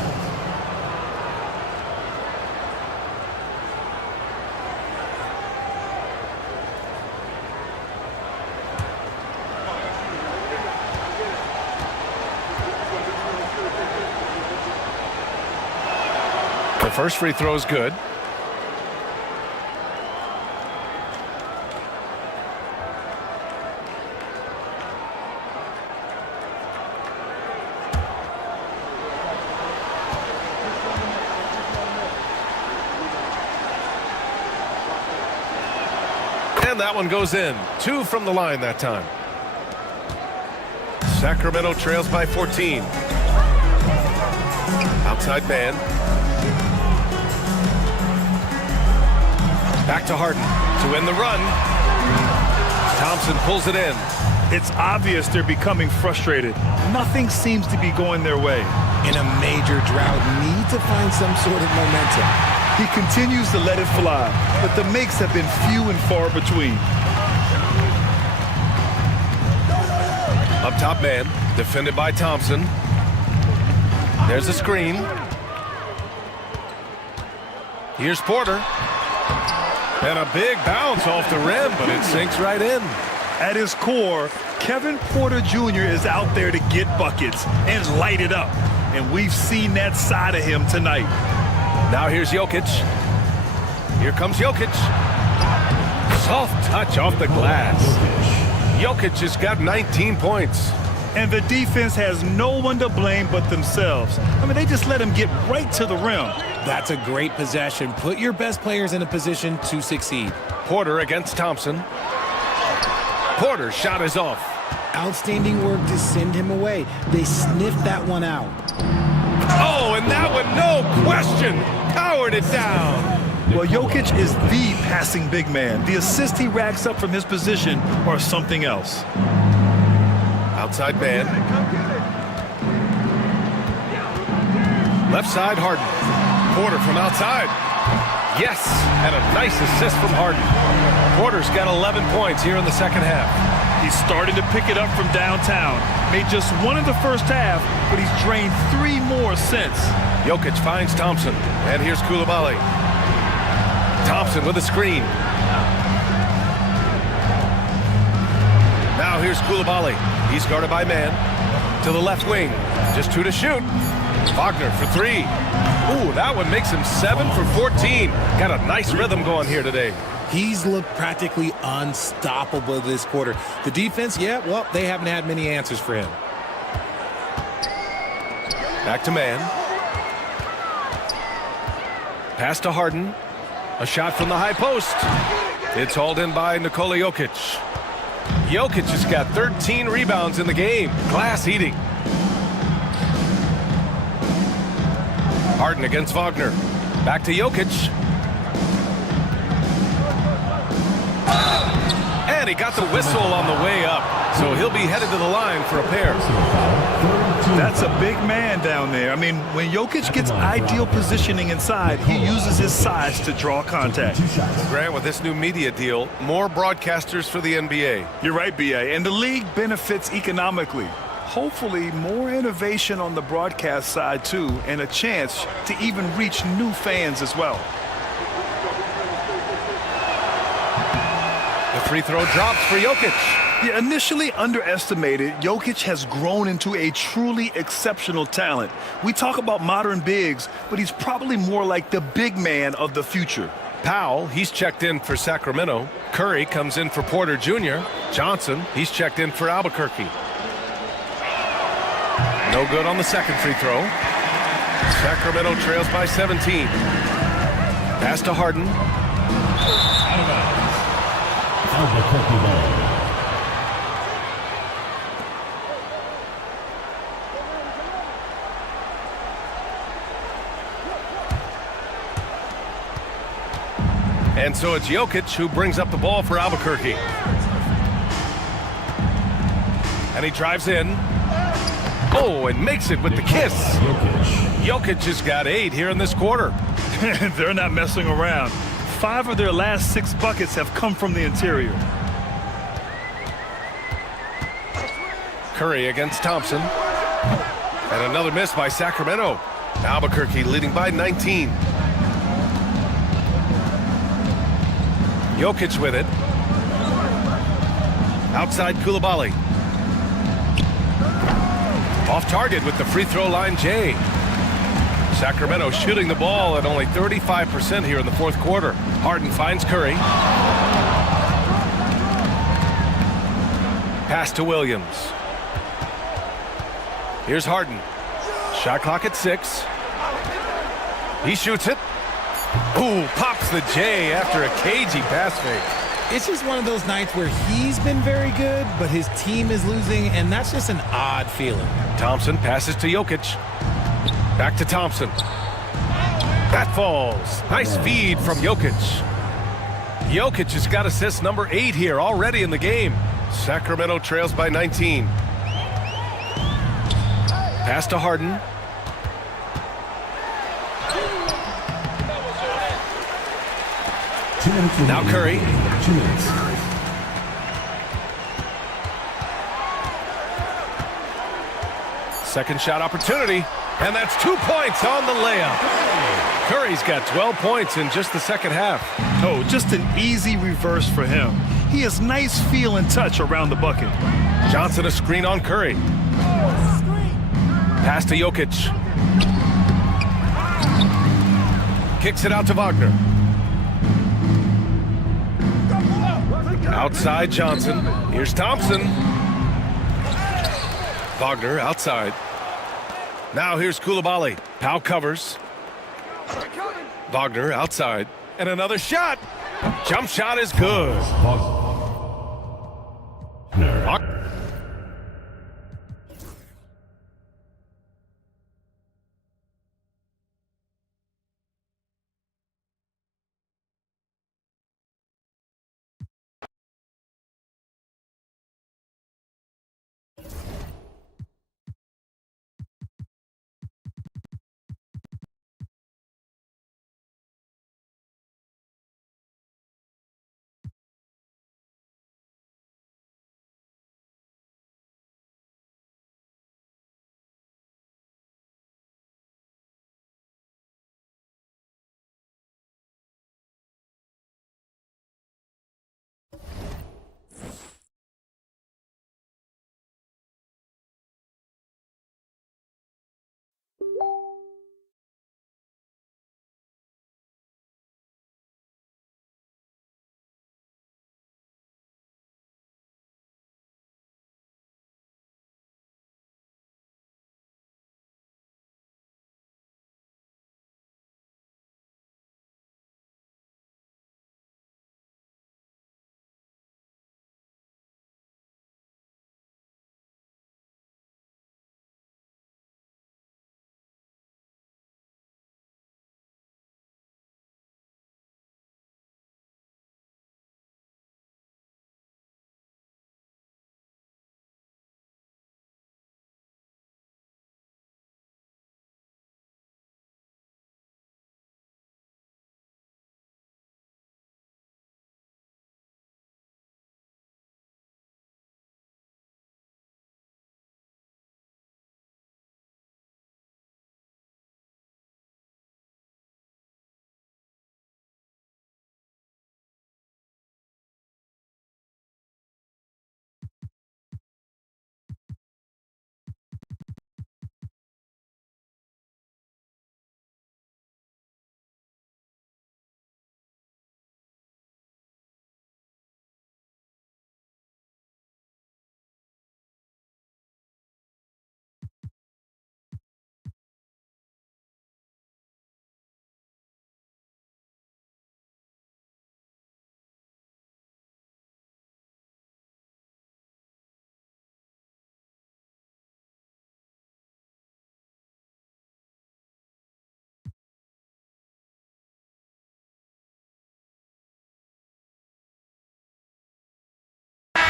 The first free throw is good. And that one goes in. 2 from the line that time. Sacramento trails by 14. Outside man. Back to Harden to win the run. Thompson pulls it in. It's obvious they're becoming frustrated. Nothing seems to be going their way. In a major drought, need to find some sort of momentum. He continues to let it fly, but the makes have been few and far between. Up top man, defended by Thompson. There's a screen. Here's Porter. And a big bounce off the rim, but it sinks right in. At his core, Kevin Porter Jr. is out there to get buckets and light it up. And we've seen that side of him tonight. Now here's Jokic. Here comes Jokic. Soft touch off the glass. Jokic has got 19 points. And the defense has no one to blame but themselves. I mean, they just let him get right to the rim. That's a great possession. Put your best players in a position to succeed. Porter against Thompson. Porter's shot is off. Outstanding work to send him away. They sniffed that one out. Oh, and that one, no question, powered it down. Well, Jokic is the passing big man. The assists he racks up from his position are something else. Outside man. Left side, Harden. Porter from outside. Yes, and a nice assist from Harden. Porter's got 11 points here in the second half. He's starting to pick it up from downtown. Made just one in the first half, but he's drained 3 more since. Jokic finds Thompson, and here's Coulibaly. Thompson with a screen. Now here's Coulibaly. He's guarded by man. To the left wing. Just 2 to shoot. Wagner for 3. Ooh, that one makes him 7 for 14. Got a nice rhythm going here today. He's looked practically unstoppable this quarter. The defense, yeah, well, they haven't had many answers for him. Back to man. Pass to Harden. A shot from the high post. It's hauled in by Nikola Jokic. Jokic has got 13 rebounds in the game. Glass eating. Harden against Wagner. Back to Jokic. And he got the whistle on the way up. So he'll be headed to the line for a pair. That's a big man down there. I mean, when Jokic gets ideal positioning inside, he uses his size to draw contact. Grant, with this new media deal, more broadcasters for the NBA. You're right, B.A., and the league benefits economically. Hopefully, more innovation on the broadcast side, too, and a chance to even reach new fans as well. The free throw drops for Jokic. Yeah, initially underestimated, Jokic has grown into a truly exceptional talent. We talk about modern bigs, but he's probably more like the big man of the future. Powell, he's checked in for Sacramento. Curry comes in for Porter Jr. Johnson, he's checked in for Albuquerque. No good on the second free throw. Sacramento trails by 17. Pass to Harden. Out of bounds. Albuquerque ball. And so it's Jokic who brings up the ball for Albuquerque. And he drives in. Oh, and makes it with the kiss. Jokic has got 8 here in this quarter. They're not messing around. 5 of their last 6 buckets have come from the interior. Curry against Thompson. And another miss by Sacramento. Albuquerque leading by 19. Jokic with it. Outside Coulibaly. Off target with the free throw line, Jay. Sacramento shooting the ball at only 35% here in the fourth quarter. Harden finds Curry. Pass to Williams. Here's Harden. Shot clock at 6. He shoots it. Ooh, pops the J after a cagey pass fake. It's just one of those nights where he's been very good, but his team is losing, and that's just an odd feeling. Thompson passes to Jokic. Back to Thompson. That falls. Nice feed from Jokic. Jokic has got assist number 8 here already in the game. Sacramento trails by 19. Pass to Harden. Now Curry. Second shot opportunity. And that's 2 points on the layup. Curry's got 12 points in just the second half. Oh, just an easy reverse for him. He has nice feel and touch around the bucket. Johnson a screen on Curry. Pass to Jokic. Kicks it out to Wagner. Outside Johnson. Here's Thompson. Wagner outside. Now here's Koulibaly. Pau covers. Wagner outside. And another shot. Jump shot is good.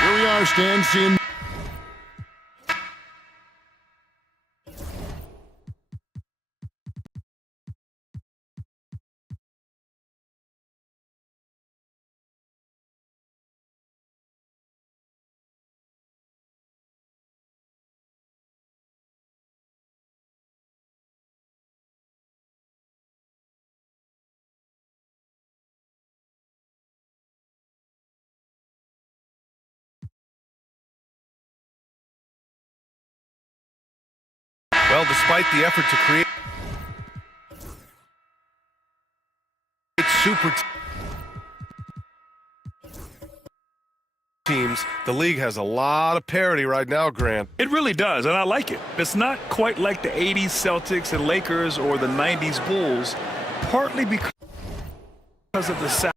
Here we are, Stan, seeing Well, despite the effort to create super teams, the league has a lot of parity right now, Grant. It really does, and I like it. It's not quite like the 80s Celtics and Lakers or the 90s Bulls, partly because of the salary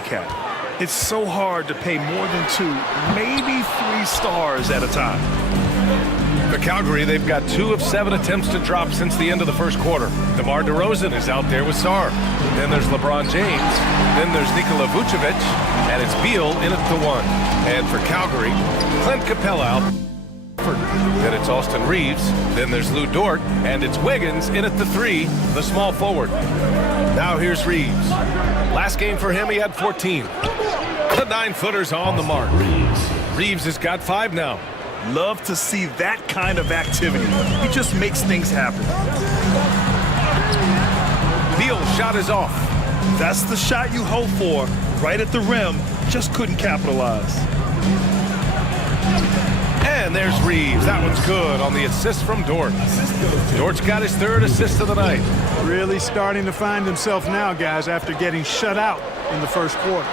cap. It's so hard to pay more than 2, maybe 3 stars at a time. For Calgary, they've got 2 of 7 attempts to drop since the end of the first quarter. DeMar DeRozan is out there with Sarr. Then there's LeBron James. Then there's Nikola Vucevic. And it's Beal in at the 1. And for Calgary, Clint Capella out. Then it's Austin Reeves. Then there's Lou Dort. And it's Wiggins in at the 3, the small forward. Now here's Reeves. Last game for him, he had 14. The 9-footer's on the mark. Reeves has got 5 now. Love to see that kind of activity. He just makes things happen. Beal's shot is off. That's the shot you hope for. Right at the rim, just couldn't capitalize. And there's Reeves. That one's good on the assist from Dort. Dort's got his 3rd assist of the night. Really starting to find himself now, guys, after getting shut out in the first quarter.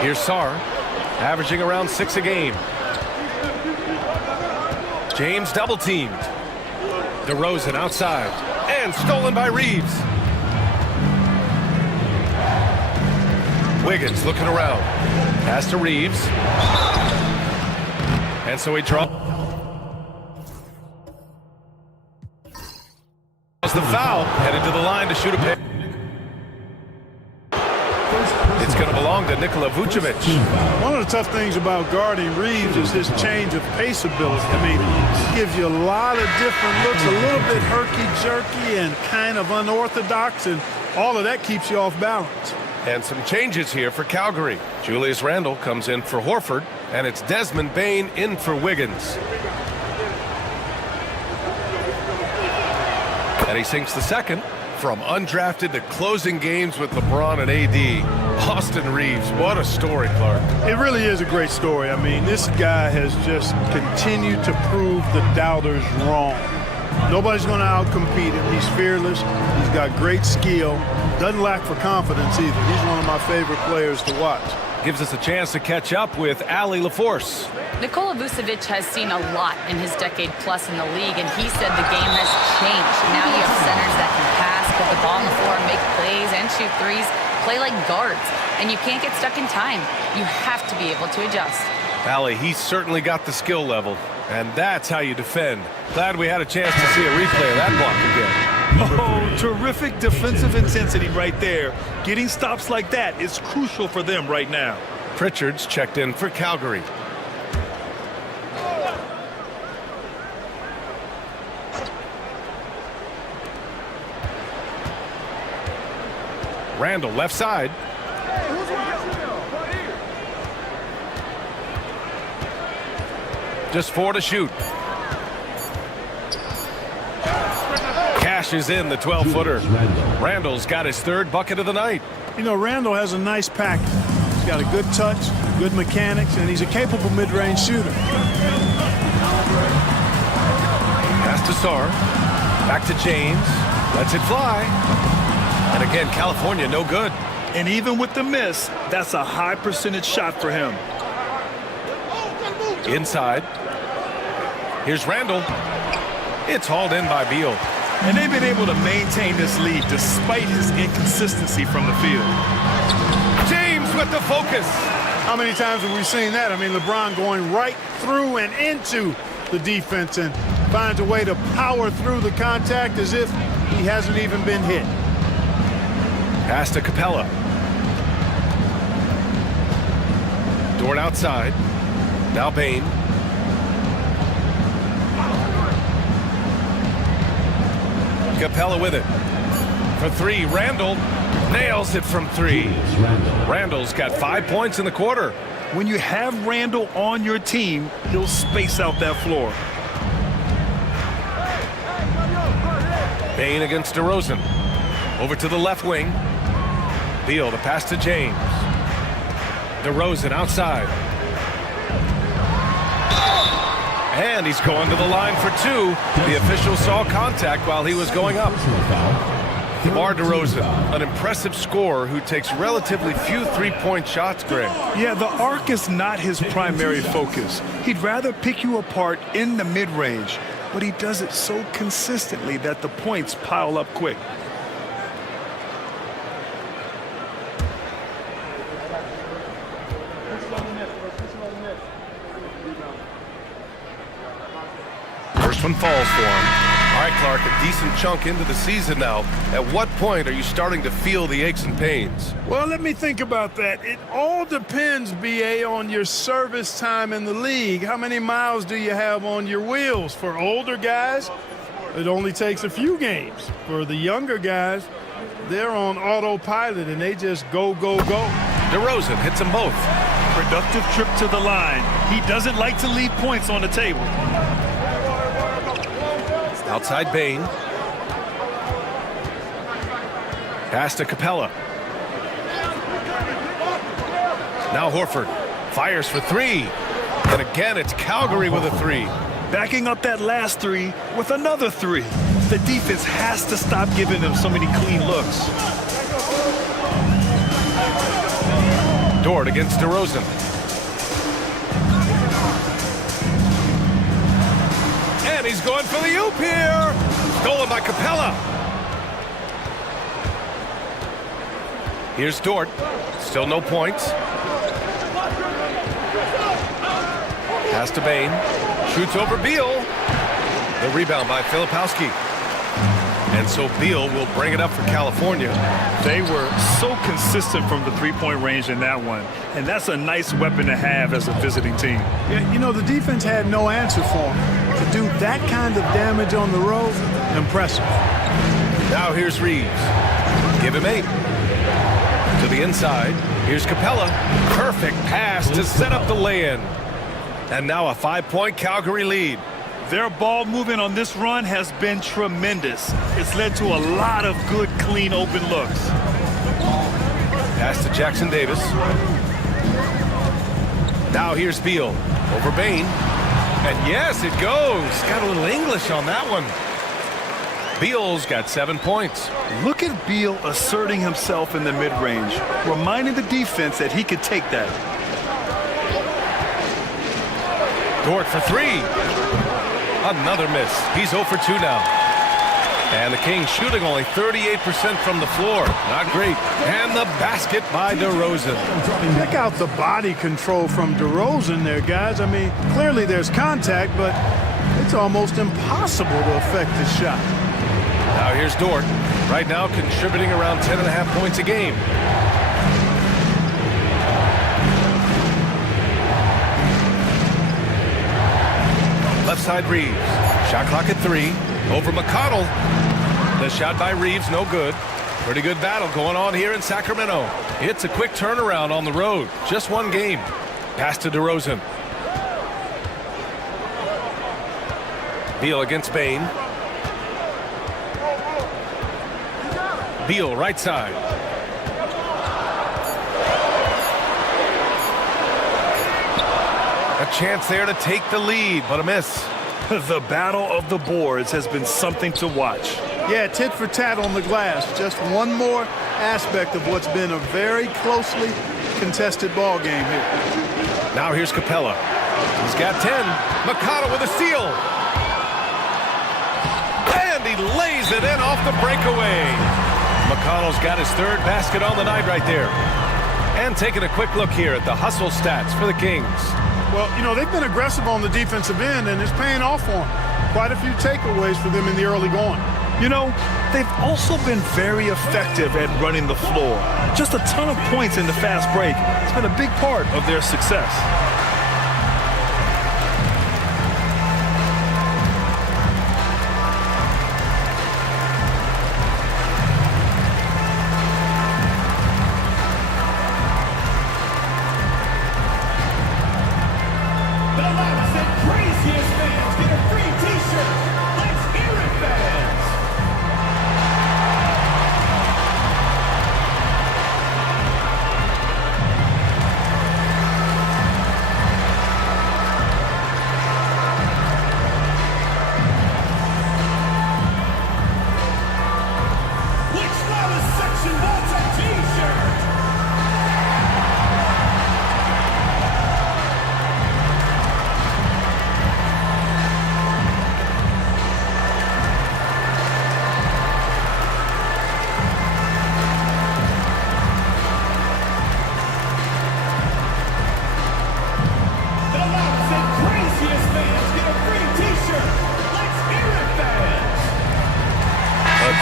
Here's Sarr, averaging around 6 a game. James double-teamed. DeRozan outside. And stolen by Reeves. Wiggins looking around. Pass to Reeves. And so he draws the foul, headed to the line to shoot a pick. It's going to belong to Nikola Vucevic. One of the tough things about guarding Reeves is his change of pace ability. I mean, he gives you a lot of different looks, a little bit herky-jerky and kind of unorthodox, and all of that keeps you off balance. And some changes here for Calgary. Julius Randle comes in for Horford, and it's Desmond Bane in for Wiggins. And he sinks the second. From undrafted to closing games with LeBron and AD, Austin Reeves, what a story, Clark. It really is a great story. I mean, this guy has just continued to prove the doubters wrong. Nobody's going to outcompete him. He's fearless. He's got great skill. Doesn't lack for confidence either. He's one of my favorite players to watch. Gives us a chance to catch up with Allie LaForce. Nikola Vucevic has seen a lot in his decade plus in the league, and he said the game has changed. Now you have centers that can pass, put the ball on the floor, make plays, and shoot threes, play like guards, and you can't get stuck in time. You have to be able to adjust. Allie, he's certainly got the skill level, and that's how you defend. Glad we had a chance to see a replay of that block again. Oh, terrific defensive intensity right there. Getting stops like that is crucial for them right now. Pritchard's checked in for Calgary. Randle left side. Just 4 to shoot. Cashes in the 12-footer. Randle's got his 3rd bucket of the night. You know, Randle has a nice package. He's got a good touch, good mechanics, and he's a capable mid-range shooter. Pass to Sarr. Back to James. Lets it fly. And again, California no good. And even with the miss, that's a high percentage shot for him. Inside. Here's Randle. It's hauled in by Beal. And they've been able to maintain this lead despite his inconsistency from the field. James with the focus. How many times have we seen that? I mean, LeBron going right through and into the defense and finds a way to power through the contact as if he hasn't even been hit. Pass to Capella. Dort outside. Now Bane. Capella with it. For 3, Randle nails it from 3. Randle's got 5 points in the quarter. When you have Randle on your team, he'll space out that floor. Bane against DeRozan. Over to the left wing. Beal, the pass to James. DeRozan outside. And he's going to the line for 2. The official saw contact while he was going up. DeMar DeRozan, an impressive scorer who takes relatively few three-point shots, Greg. Yeah, the arc is not his primary focus. He'd rather pick you apart in the mid-range, but he does it so consistently that the points pile up quick. First one falls for him. All right, Clark, a decent chunk into the season now. At what point are you starting to feel the aches and pains? Well, let me think about that. It all depends, B.A., on your service time in the league. How many miles do you have on your wheels? For older guys, it only takes a few games. For the younger guys, they're on autopilot, and they just go, go, go. DeRozan hits them both. Productive trip to the line. He doesn't like to leave points on the table. Outside Bain. Pass to Capella. Now Horford fires for three. And again, it's Calgary with a three. Backing up that last three with another three. The defense has to stop giving them so many clean looks. Dort against DeRozan. And he's going for the oop here. Stolen by Capella. Here's Dort. Still no points. Pass to Bain. Shoots over Beal. The rebound by Filipowski. And so Beal will bring it up for California. They were so consistent from the three-point range in that one. And that's a nice weapon to have as a visiting team. Yeah, you know, the defense had no answer for him. To do that kind of damage on the road, impressive. Now here's Reeves. Give him 8. To the inside. Here's Capella. Perfect pass to set up the lay-in. And now a 5-point Calgary lead. Their ball movement on this run has been tremendous. It's led to a lot of good, clean, open looks. Pass to Jackson Davis. Now here's Beal. Over Bain. And yes, it goes. Got a little English on that one. Beal's got 7 points. Look at Beal asserting himself in the mid-range, reminding the defense that he could take that. Dort for 3. Another miss. He's 0 for 2 now. And the Kings shooting only 38% from the floor. Not great. And the basket by DeRozan. Check out the body control from DeRozan there, guys. I mean, clearly there's contact, but it's almost impossible to affect his shot. Now here's Dort. Right now contributing around 10.5 points a game. Left side Reeves. Shot clock at 3. Over McConnell. The shot by Reeves, no good. Pretty good battle going on here in Sacramento. It's a quick turnaround on the road. Just one game. Pass to DeRozan. Beal against Bain. Beal right side. A chance there to take the lead, but a miss. The battle of the boards has been something to watch. Yeah, tit for tat on the glass. Just one more aspect of what's been a very closely contested ball game here. Now here's Capella. He's got 10. McConnell with a steal. And he lays it in off the breakaway. McConnell's got his 3rd basket on the night right there. And taking a quick look here at the hustle stats for the Kings. Well, you know, they've been aggressive on the defensive end, and it's paying off for them. Quite a few takeaways for them in the early going. You know, they've also been very effective at running the floor. Just a ton of points in the fast break. It's been a big part of their success.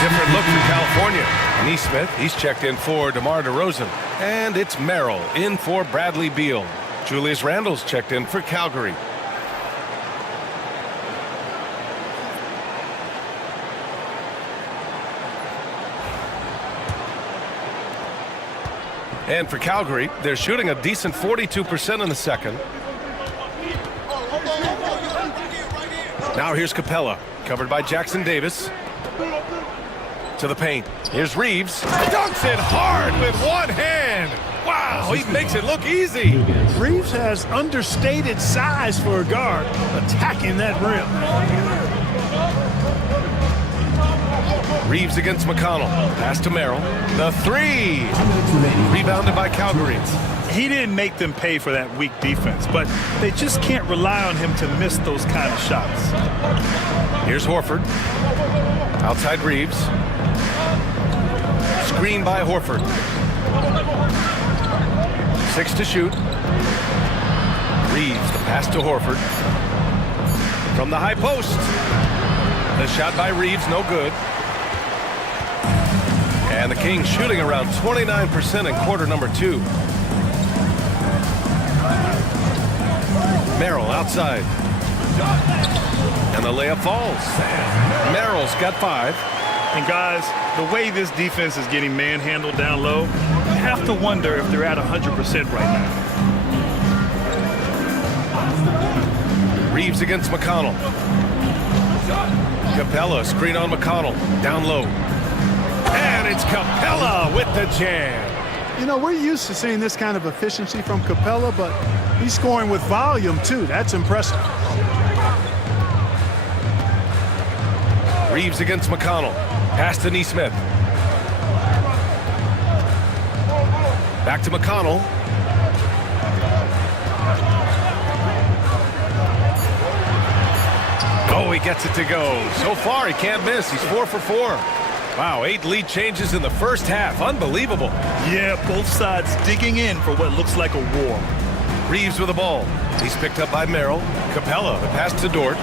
Different look for California. Neesmith, he's checked in for DeMar DeRozan. And it's Merrill in for Bradley Beal. Julius Randle's checked in for Calgary. And for Calgary, they're shooting a decent 42% in the second. Now here's Capella, covered by Jackson Davis. To the paint. Here's Reeves. Dunks it hard with one hand. Wow, he makes it look easy. Reeves has understated size for a guard, attacking that rim. Reeves against McConnell. Pass to Merrill. The three. Rebounded by Calgary. He didn't make them pay for that weak defense, but they just can't rely on him to miss those kind of shots. Here's Horford. Outside Reeves. Screen by Horford. 6 to shoot. Reeves, the pass to Horford. From the high post. The shot by Reeves, no good. And the Kings shooting around 29% in quarter number 2. Merrill outside. And the layup falls. Merrill's got 5. And guys, the way this defense is getting manhandled down low, you have to wonder if they're at 100% right now. Reeves against McConnell. Capella, screen on McConnell, down low. And it's Capella with the jam. You know, we're used to seeing this kind of efficiency from Capella, but he's scoring with volume, too. That's impressive. Reeves against McConnell. Pass to Nesmith. Back to McConnell. Oh, he gets it to go. So far, he can't miss. He's 4 for 4. Wow, 8 lead changes in the first half. Unbelievable. Yeah, both sides digging in for what looks like a war. Reeves with the ball. He's picked up by Merrill. Capella, the pass to Dort.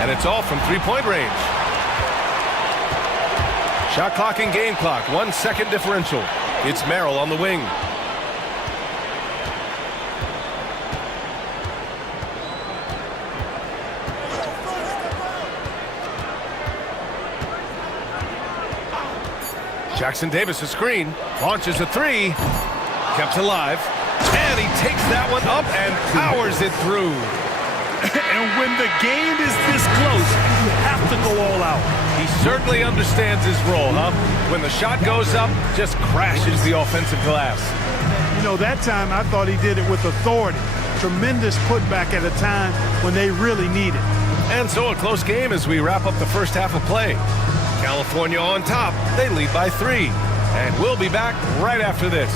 And it's all from three-point range. Shot clock and game clock, 1 second differential. It's Merrill on the wing. Jackson Davis a screen, launches a 3, kept alive, and he takes that one up and powers it through. And when the game is this close, you have to go all out. He certainly understands his role, huh? When the shot goes up, just crashes the offensive glass. You know, that time I thought he did it with authority. Tremendous putback at a time when they really need it. And so a close game as we wrap up the first half of play. California on top. They lead by 3. And we'll be back right after this.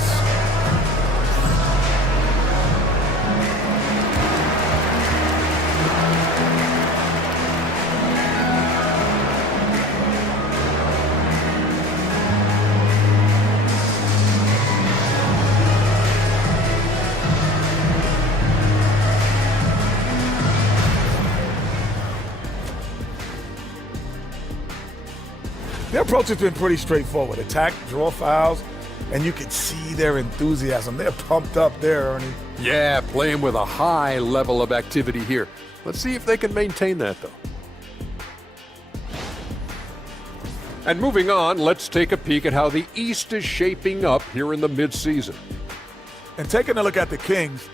Their approach has been pretty straightforward. Attack, draw fouls, and you can see their enthusiasm. They're pumped up there, Ernie. Yeah, playing with a high level of activity here. Let's see if they can maintain that, though. And moving on, let's take a peek at how the East is shaping up here in the midseason. And taking a look at the Kings,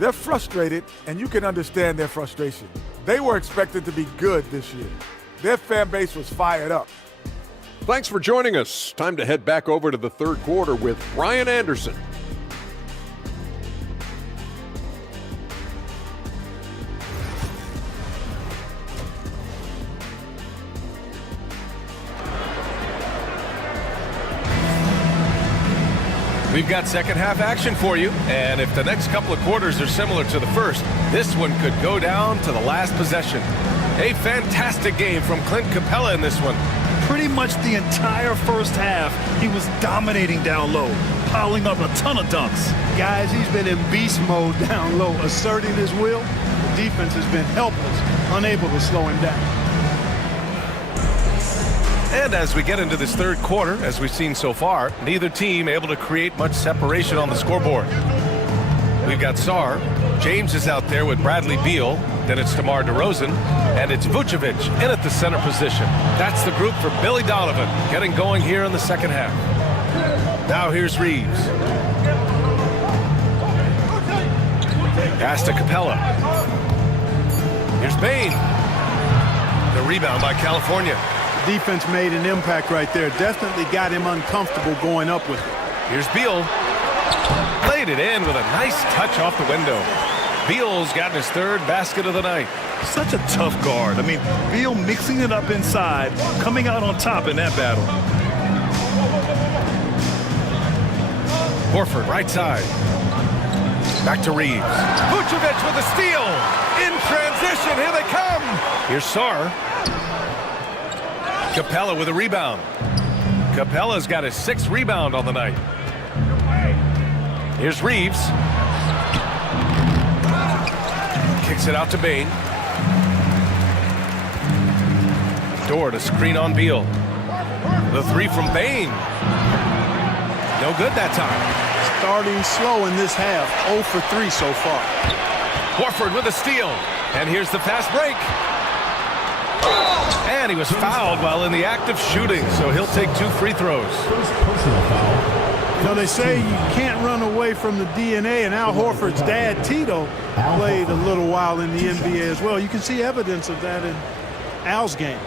they're frustrated, and you can understand their frustration. They were expected to be good this year. Their fan base was fired up. Thanks for joining us. Time to head back over to the third quarter with Brian Anderson. We've got second half action for you, and if the next couple of quarters are similar to the first, this one could go down to the last possession. A fantastic game from Clint Capella in this one. Pretty much the entire first half, he was dominating down low, piling up a ton of dunks. Guys, he's been in beast mode down low, asserting his will. The defense has been helpless, unable to slow him down. And as we get into this third quarter, as we've seen so far, neither team able to create much separation on the scoreboard. We've got Sarr. James is out there with Bradley Beal. Then it's DeMar DeRozan. And it's Vucevic in at the center position. That's the group for Billy Donovan getting going here in the second half. Now here's Reeves. Pass to Capella. Here's Bain. The rebound by California. The defense made an impact right there. Definitely got him uncomfortable going up with it. Here's Beal. Played it in with a nice touch off the window. Beal's gotten his third basket of the night. Such a tough guard. I mean, Beal mixing it up inside, coming out on top in that battle. Horford, right side. Back to Reeves. Vucevic with a steal. In transition, here they come. Here's Sarr. Capella with a rebound. Capella's got his 6th rebound on the night. Here's Reeves. Kicks it out to Bain. Door to screen on Beal. The 3 from Bain. No good that time. Starting slow in this half. 0 for 3 so far. Horford with a steal. And here's the fast break. And he was fouled while in the act of shooting, so he'll take 2 free throws. Personal foul. You know, they say you can't run away from the DNA, and Al Horford's dad, Tito, played a little while in the NBA as well. You can see evidence of that in Al's game.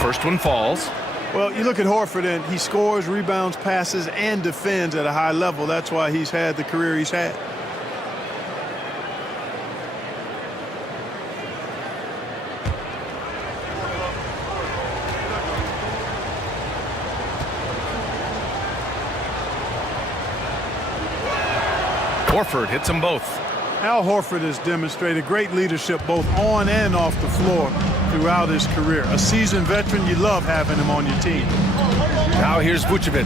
First one falls. Well, you look at Horford, and he scores, rebounds, passes, and defends at a high level. That's why he's had the career he's had. Horford hits them both. Al Horford has demonstrated great leadership both on and off the floor throughout his career. A seasoned veteran, you love having him on your team. Now here's Vucevic.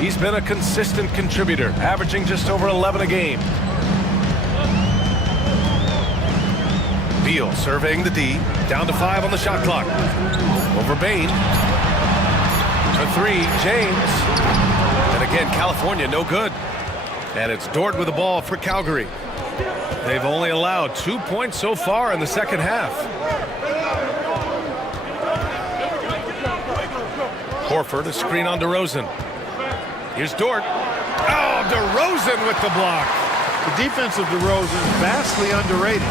He's been a consistent contributor, averaging just over 11 a game. Beal surveying the D, down to 5 on the shot clock. Over Bain. For 3, James. And again, California, no good. And it's Dort with the ball for Calgary. They've only allowed 2 points so far in the second half. Horford, a screen on DeRozan. Here's Dort. Oh, DeRozan with the block. The defense of DeRozan is vastly underrated.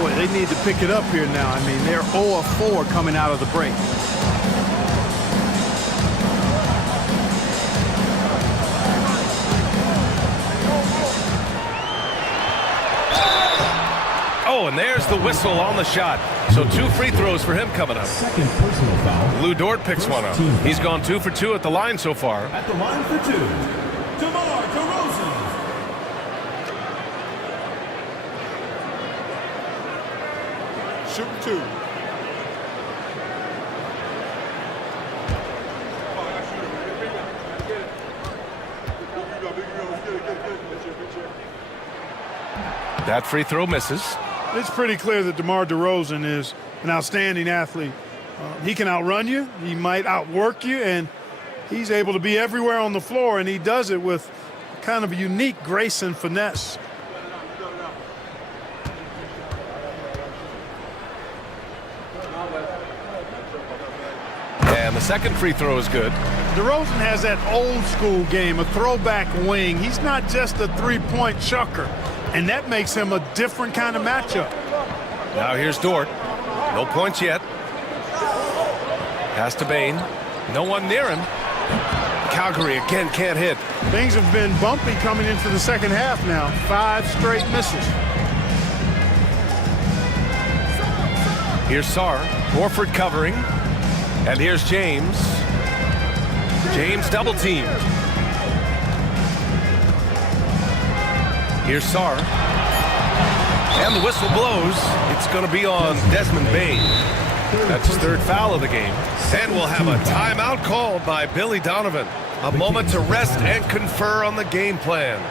Boy, they need to pick it up here now. I mean, they're 0 of 4 coming out of the break. Oh, and there's the whistle on the shot. So 2 free throws for him coming up. Second personal foul. Lou Dort picks one up. He's gone 2 for 2 at the line so far. At the line for 2, DeMar DeRozan. Shoot 2. That free throw misses. It's pretty clear that DeMar DeRozan is an outstanding athlete. He can outrun you, he might outwork you, and he's able to be everywhere on the floor, and he does it with kind of a unique grace and finesse. And the second free throw is good. DeRozan has that old school game, a throwback wing. He's not just a three-point chucker, and that makes him a different kind of matchup. Now here's Dort. No points yet. Pass to Bain. No one near him. Calgary again can't hit. Things have been bumpy coming into the second half now. 5 straight misses. Here's Sarr. Horford covering. And here's James. James double teamed. Here's Sarr. And the whistle blows. It's going to be on Desmond Bain. That's his 3rd foul of the game. And we'll have a timeout called by Billy Donovan. A moment to rest and confer on the game plan.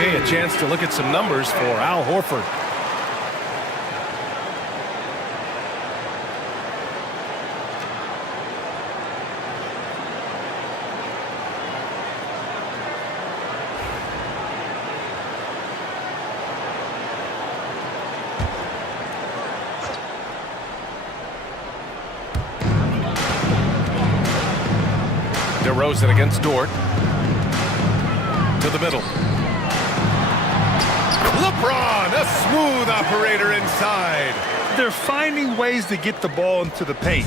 Okay, a chance to look at some numbers for Al Horford. DeRozan against Dort. To the middle. LeBron, a smooth operator inside. They're finding ways to get the ball into the paint.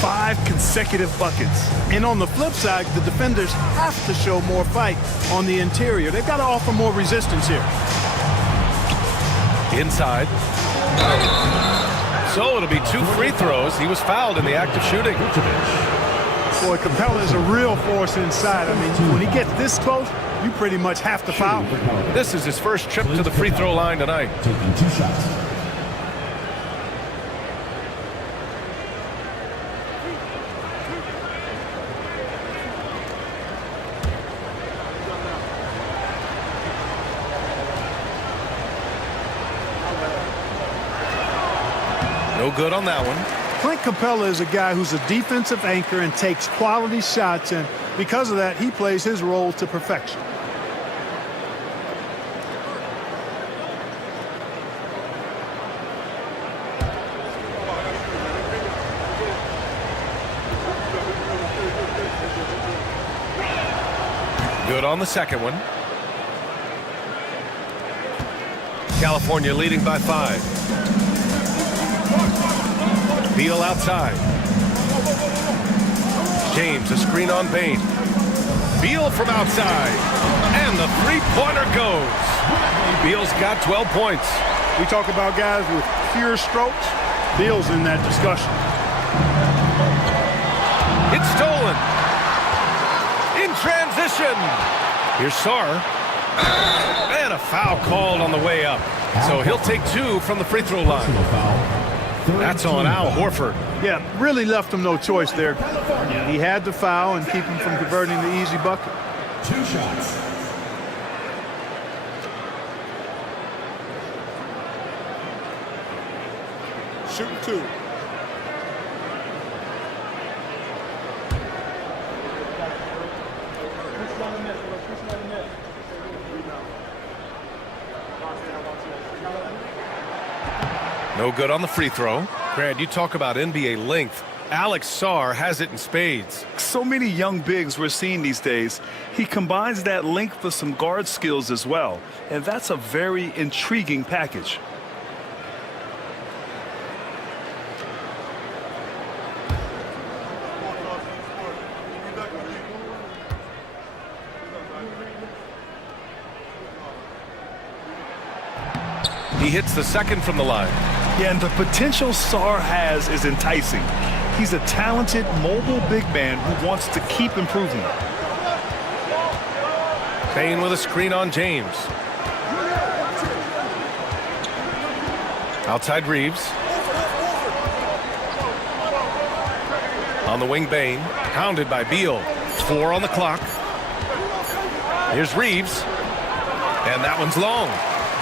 5 consecutive buckets. And on the flip side, the defenders have to show more fight on the interior. They've got to offer more resistance here. Inside. So it'll be 2 free throws. He was fouled in the act of shooting. Boy, Capella is a real force inside. I mean, when he gets this close, you pretty much have to foul. This is his first trip to the free throw line tonight. Taking 2 shots. No good on that one. Clint Capella is a guy who's a defensive anchor and takes quality shots, and because of that, he plays his role to perfection. Good on the second one. California leading by 5. Beal outside. James, a screen on Bain. Beal from outside. And the three-pointer goes. Beal's got 12 points. We talk about guys with pure strokes. Beal's in that discussion. It's stolen. In transition. Here's Sarr. And a foul called on the way up. So he'll take 2 from the free throw line. That's on Al Horford. Yeah, really left him no choice there. He had to foul and keep him from converting the easy bucket. 2 shots. Shooting 2. No good on the free throw. Grant, you talk about NBA length. Alex Sarr has it in spades. So many young bigs we're seeing these days. He combines that length with some guard skills as well. And that's a very intriguing package. He hits the second from the line. Yeah, and the potential Sarr has is enticing. He's a talented, mobile big man who wants to keep improving. Bain with a screen on James. Outside Reeves. On the wing, Bain. Pounded by Beal. 4 on the clock. Here's Reeves. And that one's long.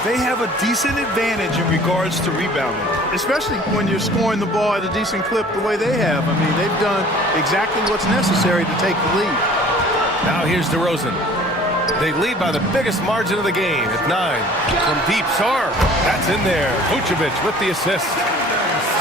They have a decent advantage in regards to rebounding. Especially when you're scoring the ball at a decent clip the way they have. I mean, they've done exactly what's necessary to take the lead. Now here's DeRozan. They lead by the biggest margin of the game at 9. From deep, Sarr. That's in there. Vucevic with the assist.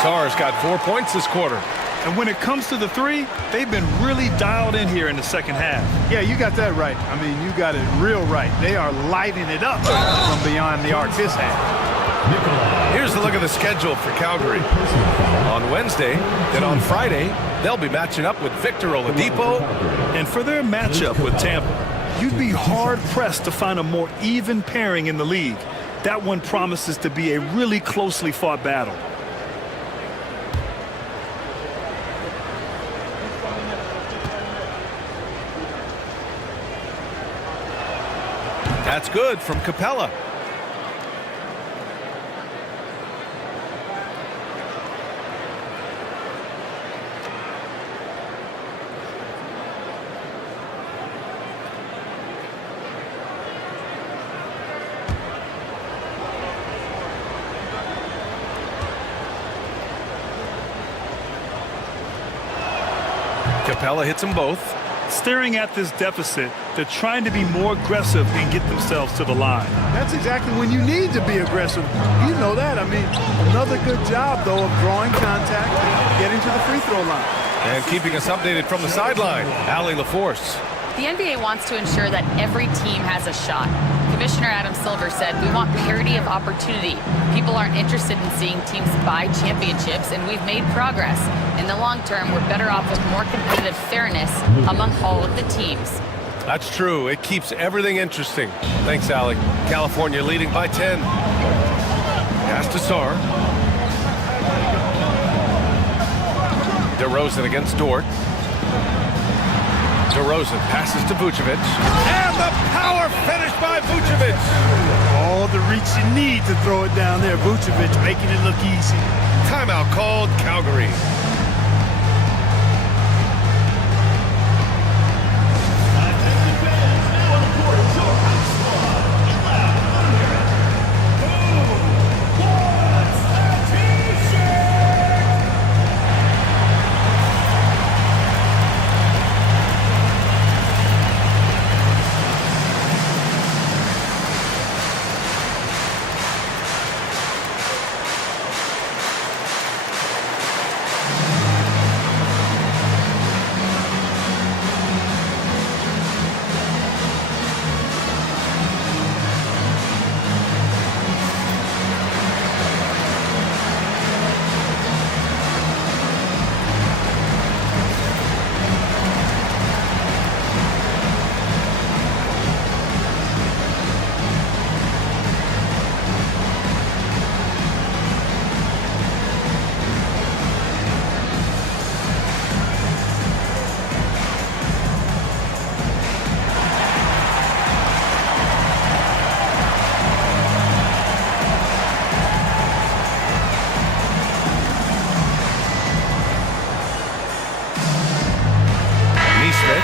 Sarr's got 4 points this quarter. And when it comes to the 3, they've been really dialed in here in the second half. Yeah, you got that right. I mean, you got it real right. They are lighting it up from beyond the arc this half. Here's a look at the schedule for Calgary. On Wednesday, then on Friday, they'll be matching up with Victor Oladipo. And for their matchup with Tampa, you'd be hard-pressed to find a more even pairing in the league. That one promises to be a really closely fought battle. That's good from Capella. Capella hits them both. Staring at this deficit, they're trying to be more aggressive and get themselves to the line. That's exactly when you need to be aggressive. You know that. I mean, another good job, though, of drawing contact and getting to the free throw line. And keeping us updated from the sideline, Allie LaForce. The NBA wants to ensure that every team has a shot. Commissioner Adam Silver said, we want parity of opportunity. People aren't interested in seeing teams buy championships, and we've made progress. In the long term, we're better off with more competitive fairness among all of the teams. That's true. It keeps everything interesting. Thanks, Allie. California leading by 10. Pass to Sarr. DeRozan against Dort. DeRozan passes to Vucevic. And the power finish by Vucevic. All the reach you need to throw it down there. Vucevic making it look easy. Timeout called, Calgary.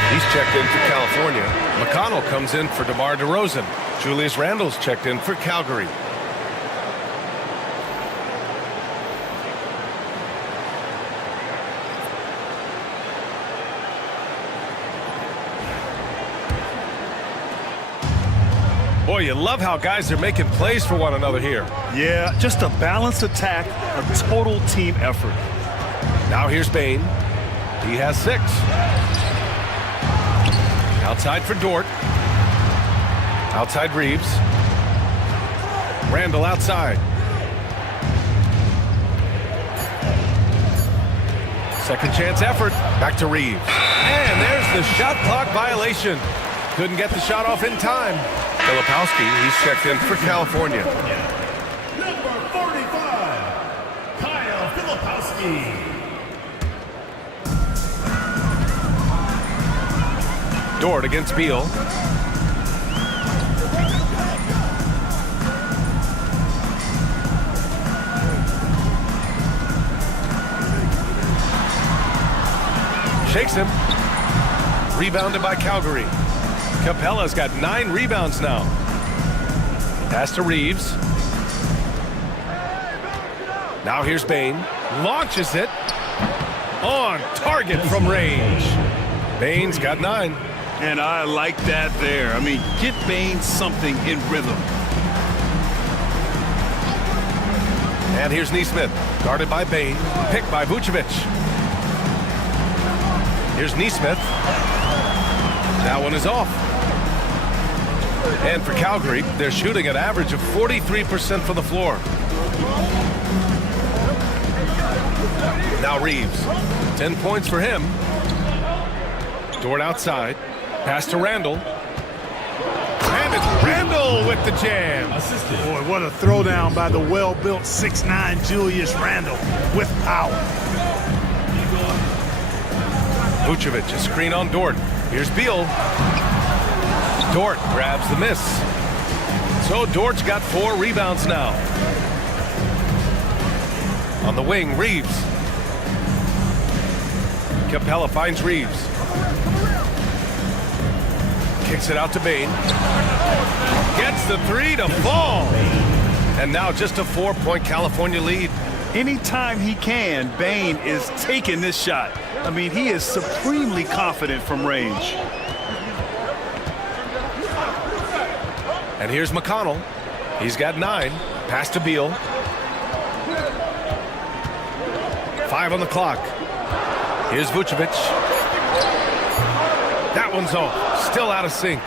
He's checked in for California. McConnell comes in for DeMar DeRozan. Julius Randle's checked in for Calgary. Boy, you love how guys are making plays for one another here. Yeah, just a balanced attack, a total team effort. Now here's Bane. He has 6. Outside for Dort. Outside Reeves. Randle outside. Second chance effort. Back to Reeves. And there's the shot clock violation. Couldn't get the shot off in time. Filipowski, he's checked in for California. Number 45, Kyle Filipowski. Dort against Beal. Shakes him. Rebounded by Calgary. Capella's got 9 rebounds now. Pass to Reeves. Now here's Bane. Launches it. On target from range. Bane's got 9. And I like that there. I mean, get Bane something in rhythm. And here's Neesmith. Guarded by Bane. Picked by Vucevic. Here's Neesmith. That one is off. And for Calgary, they're shooting an average of 43% from the floor. Now Reeves. 10 points for him. Dort outside. Pass to Randle. And it's Randle with the jam. Boy, what a throwdown by the well-built 6'9" Julius Randle with power. Vucevic, a screen on Dort. Here's Beal. Dort grabs the miss. So Dort's got 4 rebounds now. On the wing, Reeves. Capella finds Reeves. Kicks it out to Bane. Gets the 3 to fall. And now just a 4-point California lead. Anytime he can, Bain is taking this shot. I mean, he is supremely confident from range. And here's McConnell. He's got 9. Pass to Beal. 5 on the clock. Here's Vucevic. That one's off. Still out of sync.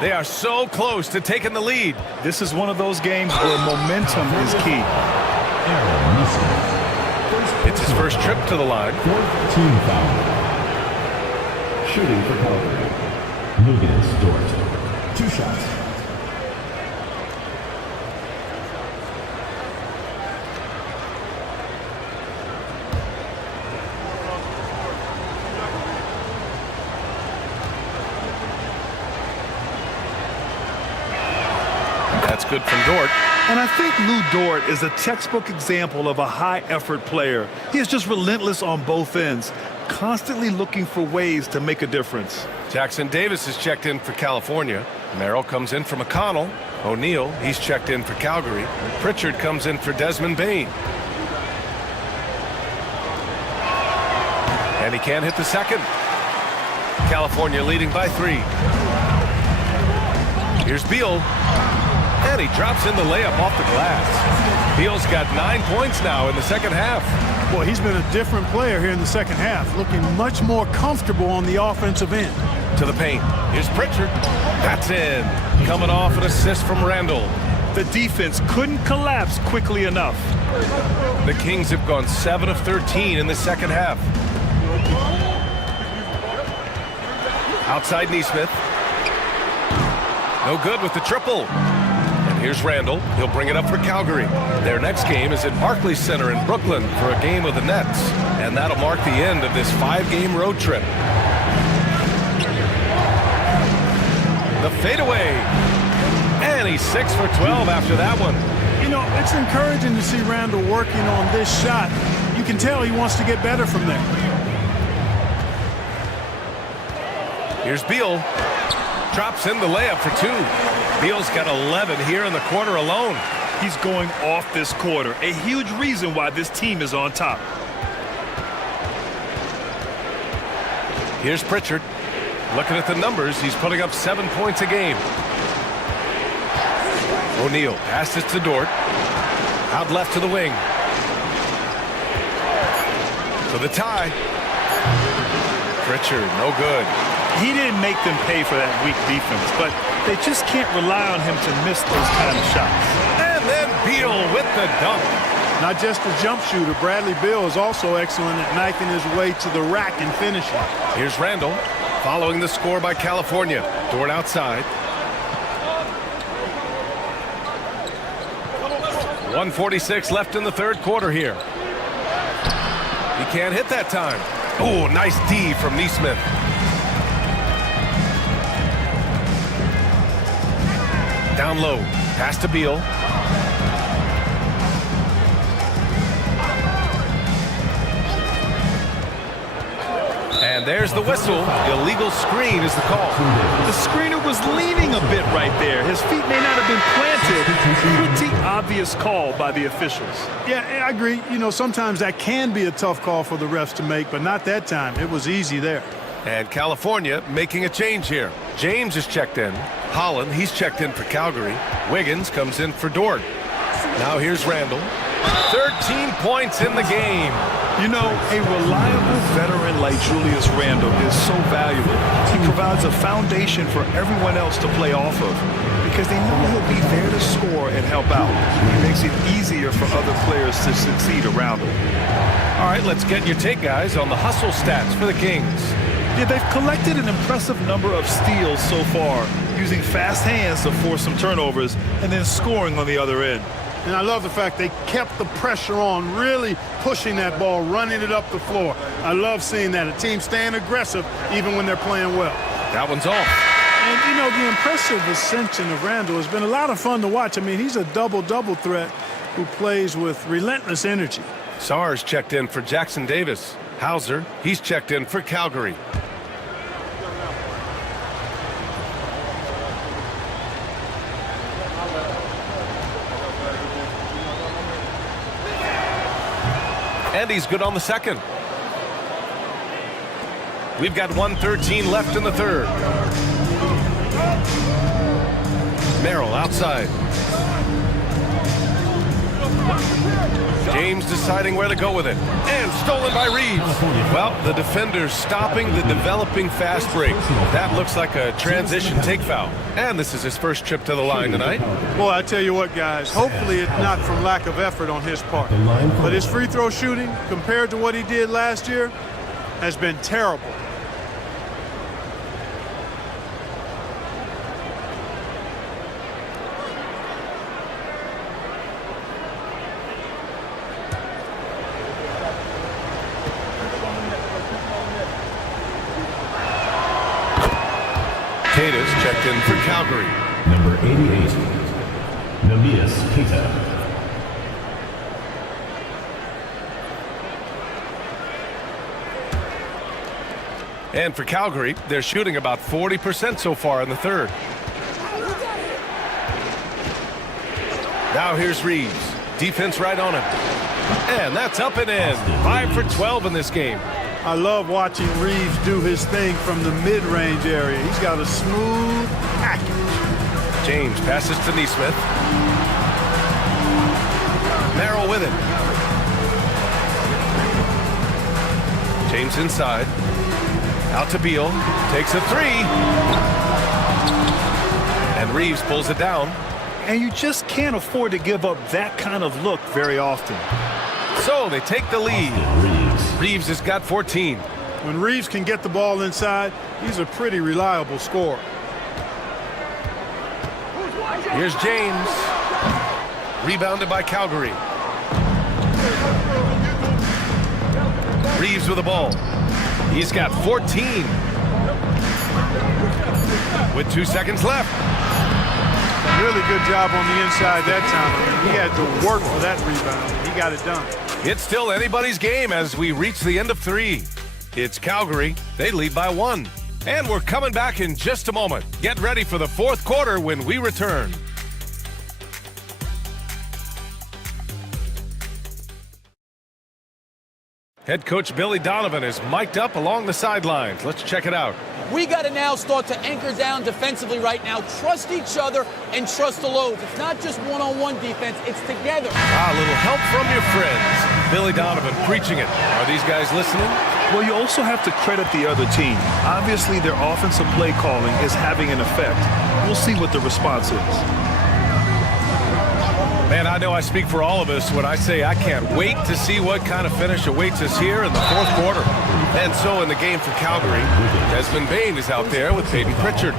They are so close to taking the lead. This is one of those games where momentum is key. It's his first trip to the line. 4th team foul. Shooting for Calgary. Lucas Dort. 2 shots. That's good from Dort. And I think Lou Dort is a textbook example of a high-effort player. He is just relentless on both ends, constantly looking for ways to make a difference. Jackson Davis is checked in for California. Merrill comes in for McConnell. O'Neal, he's checked in for Calgary. Pritchard comes in for Desmond Bain. And he can't hit the second. California leading by 3. Here's Beal. And he drops in the layup off the glass. Beal's got 9 points now in the second half. Boy, he's been a different player here in the second half, looking much more comfortable on the offensive end. To the paint. Here's Pritchard. That's in. Coming off an assist from Randall. The defense couldn't collapse quickly enough. The Kings have gone 7 of 13 in the second half. Outside Neesmith. No good with the triple. Here's Randall. He'll bring it up for Calgary. Their next game is at Barclays Center in Brooklyn for a game of the Nets. And that'll mark the end of this 5-game road trip. The fadeaway. And he's 6 for 12 after that one. You know, it's encouraging to see Randall working on this shot. You can tell he wants to get better from there. Here's Beal. Drops in the layup for 2. Beal's got 11 here in the quarter alone. He's going off this quarter, a huge reason why this team is on top. Here's Pritchard. Looking at the numbers, he's putting up 7 points a game. O'Neal passes to Dort. Out left to the wing. For the tie. Pritchard, no good. He didn't make them pay for that weak defense, but they just can't rely on him to miss those kind of shots. And then Beal with the dunk. Not just a jump shooter, Bradley Beal is also excellent at knifing his way to the rack and finishing. Here's Randall, following the score by California. Dort outside. 1:46 left in the third quarter here. He can't hit that time. Oh, nice D from Neesmith. Down low, pass to Beal. And there's the whistle. Illegal screen is the call. The screener was leaning a bit right there. His feet may not have been planted. Pretty obvious call by the officials. Yeah, I agree. You know, sometimes that can be a tough call for the refs to make, but not that time. It was easy there. And California making a change here. James is checked in. Holland, he's checked in for Calgary. Wiggins comes in for Dort. Now here's Randall. 13 points in the game. You know, a reliable veteran like Julius Randle is so valuable. He provides a foundation for everyone else to play off of because they know he'll be there to score and help out. He makes it easier for other players to succeed around him. All right, let's get your take, guys, on the hustle stats for the Kings. Yeah, they've collected an impressive number of steals so far, using fast hands to force some turnovers and then scoring on the other end. And I love the fact they kept the pressure on, really pushing that ball, running it up the floor. I love seeing that. A team staying aggressive even when they're playing well. That one's off. And, you know, the impressive ascension of Randall has been a lot of fun to watch. I mean, he's a double-double threat who plays with relentless energy. Sars checked in for Jackson Davis. Hauser, he's checked in for Calgary. And he's good on the second. We've got 1:13 left in the third. Merrill outside. James deciding where to go with it. And stolen by Reeves. Well, the defender's stopping the developing fast break. That looks like a transition take foul. And this is his first trip to the line tonight. Boy, I tell you what, guys, hopefully it's not from lack of effort on his part. But his free throw shooting, compared to what he did last year, has been terrible. Kata's checked in for Calgary. Number 88, Neemias Queta. And for Calgary, they're shooting about 40% so far in the third. Now here's Reeves. Defense right on him. And that's up and in. 5 for 12 in this game. I love watching Reeves do his thing from the mid-range area. He's got a smooth package. James passes to Neesmith. Merrill with it. James inside. Out to Beal. Takes a three. And Reeves pulls it down. And you just can't afford to give up that kind of look very often. So they take the lead. Reeves has got 14. When Reeves can get the ball inside, he's a pretty reliable scorer. Here's James. Rebounded by Calgary. Reeves with the ball. He's got 14. With 2 seconds left. Really good job on the inside that time. I mean, he had to work for that rebound, and he got it done. It's still anybody's game as we reach the end of 3. It's Calgary. They lead by 1. And we're coming back in just a moment. Get ready for the fourth quarter when we return. Head coach Billy Donovan is mic'd up along the sidelines. Let's check it out. We got to now start to anchor down defensively right now. Trust each other and trust the loads. It's not just one-on-one defense. It's together. A little help from your friends. Billy Donovan preaching it. Are these guys listening? Well, you also have to credit the other team. Obviously, their offensive play calling is having an effect. We'll see what the response is. Man, I know I speak for all of us when I say I can't wait to see what kind of finish awaits us here in the fourth quarter. And so in the game for Calgary, Desmond Bane is out there with Peyton Pritchard.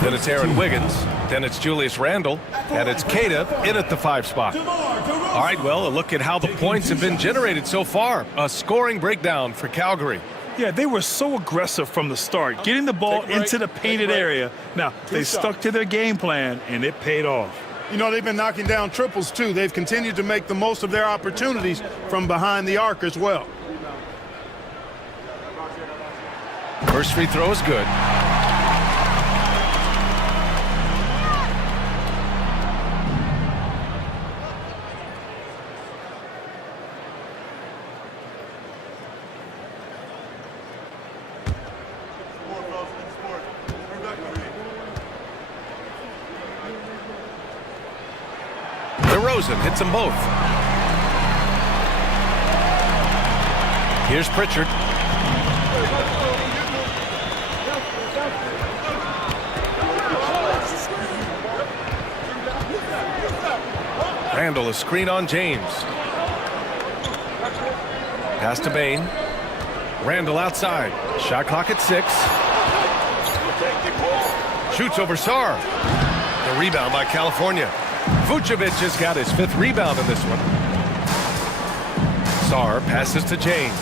Then it's Aaron Wiggins. Then it's Julius Randle. And it's Queta in at the 5 spot. All right, well, a look at how the points have been generated so far. A scoring breakdown for Calgary. Yeah, they were so aggressive from the start, getting the ball into the painted area. Now, they stuck to their game plan, and it paid off. You know, they've been knocking down triples, too. They've continued to make the most of their opportunities from behind the arc as well. First free throw is good. DeRozan hits them both. Here's Pritchard. Randle, a screen on James. Pass to Bane. Randle outside. Shot clock at 6. Shoots over Sarr. The rebound by California. Vucevic has got his 5th rebound in this one. Sarr passes to James.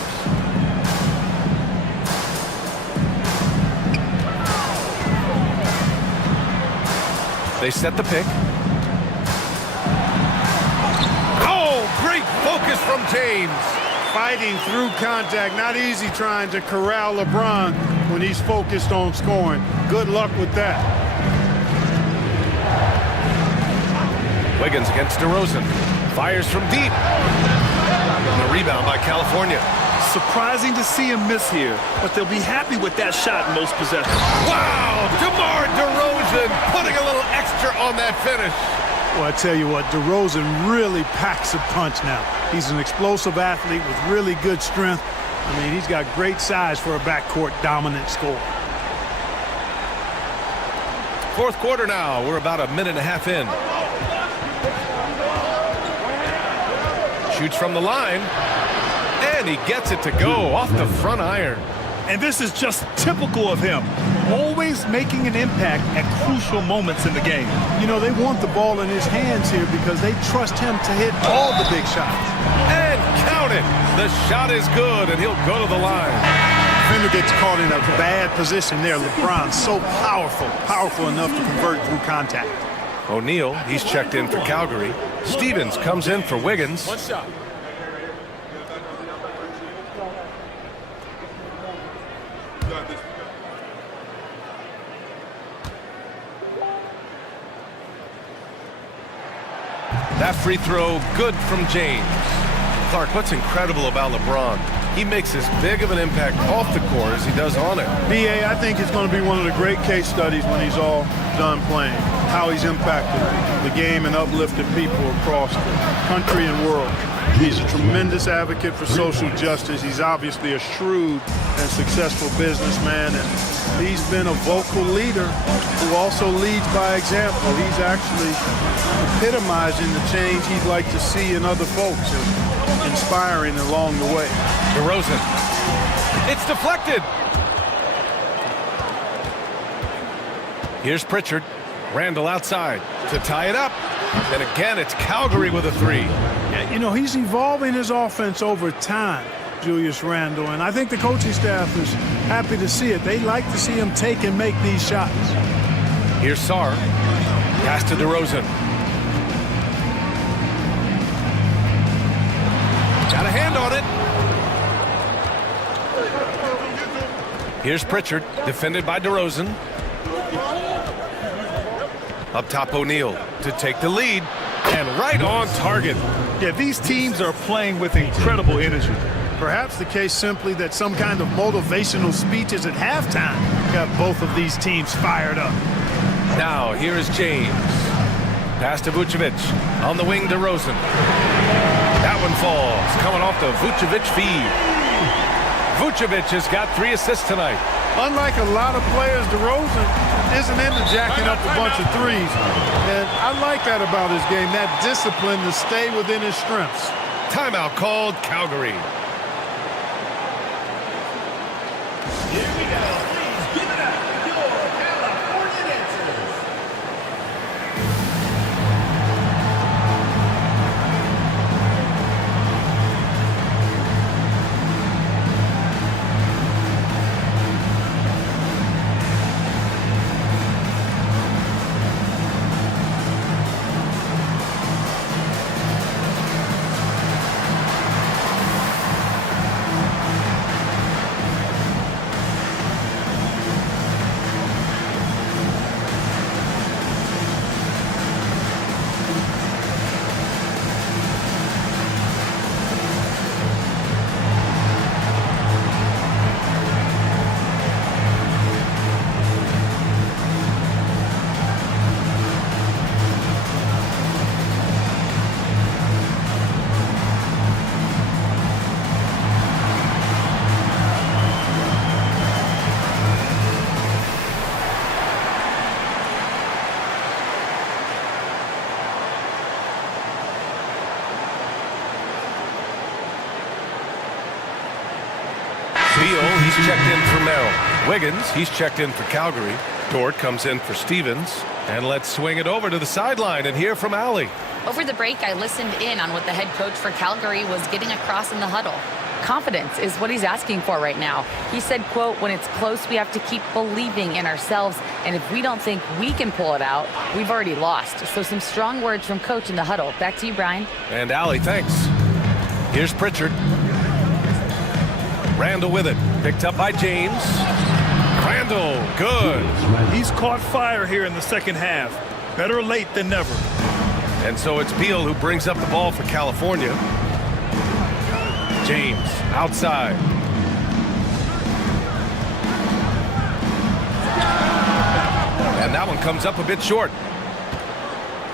They set the pick. Oh, great focus from James. Fighting through contact. Not easy trying to corral LeBron when he's focused on scoring. Good luck with that. Wiggins against DeRozan. Fires from deep. And a rebound by California. Surprising to see him miss here, but they'll be happy with that shot in most possessions. Wow! DeMar DeRozan putting a little extra on that finish. Well, I tell you what, DeRozan really packs a punch now. He's an explosive athlete with really good strength. I mean, he's got great size for a backcourt dominant scorer. Fourth quarter now. We're about a minute and a half in. Shoots from the line. And he gets it to go off the front iron. And this is just typical of him. Always making an impact at crucial moments in the game. You know, they want the ball in his hands here because they trust him to hit all the big shots. And count it. The shot is good, and he'll go to the line. Defender gets caught in a bad position there. LeBron so powerful enough to convert through contact. O'Neal, he's checked in for Calgary. Stevens comes in for Wiggins. One shot. That free throw, good from James. Clark, what's incredible about LeBron? He makes as big of an impact off the court as he does on it. B.A., I think it's going to be one of the great case studies when he's all done playing. How he's impacted the game and uplifted people across the country and world. He's a tremendous advocate for social justice. He's obviously a shrewd and successful businessman, and he's been a vocal leader who also leads by example. He's actually epitomizing the change he'd like to see in other folks and inspiring along the way. DeRozan. It's deflected. Here's Pritchard. Randall outside to tie it up. And again, it's Calgary with a three. Yeah, you know, he's evolving his offense over time, Julius Randle, and I think the coaching staff is happy to see it. They like to see him take and make these shots. Here's Sarr. Pass to DeRozan. Got a hand on it. Here's Pritchard, defended by DeRozan. Up top, O'Neal to take the lead, and right on target. Yeah, these teams are playing with incredible energy. Perhaps the case simply that some kind of motivational speeches at halftime got both of these teams fired up. Now, here is James. Pass to Vucevic. On the wing, DeRozan. That one falls, coming off the Vucevic feed. Vucevic has got 3 assists tonight. Unlike a lot of players, DeRozan isn't into jacking up a bunch of threes. And I like that about his game, that discipline to stay within his strengths. Timeout called, Calgary. Here we go. Please give it up for your California dancers. Beal, he's checked in for Merrill. Wiggins, he's checked in for Calgary. Dort comes in for Stevens. And let's swing it over to the sideline and hear from Allie. Over the break, I listened in on what the head coach for Calgary was getting across in the huddle. Confidence is what he's asking for right now. He said, quote, when it's close, we have to keep believing in ourselves. And if we don't think we can pull it out, we've already lost. So some strong words from coach in the huddle. Back to you, Brian. And Allie, thanks. Here's Pritchard. Randall with it. Picked up by James. Randall, good. He's caught fire here in the second half. Better late than never. And so it's Beal who brings up the ball for California. James outside. And that one comes up a bit short.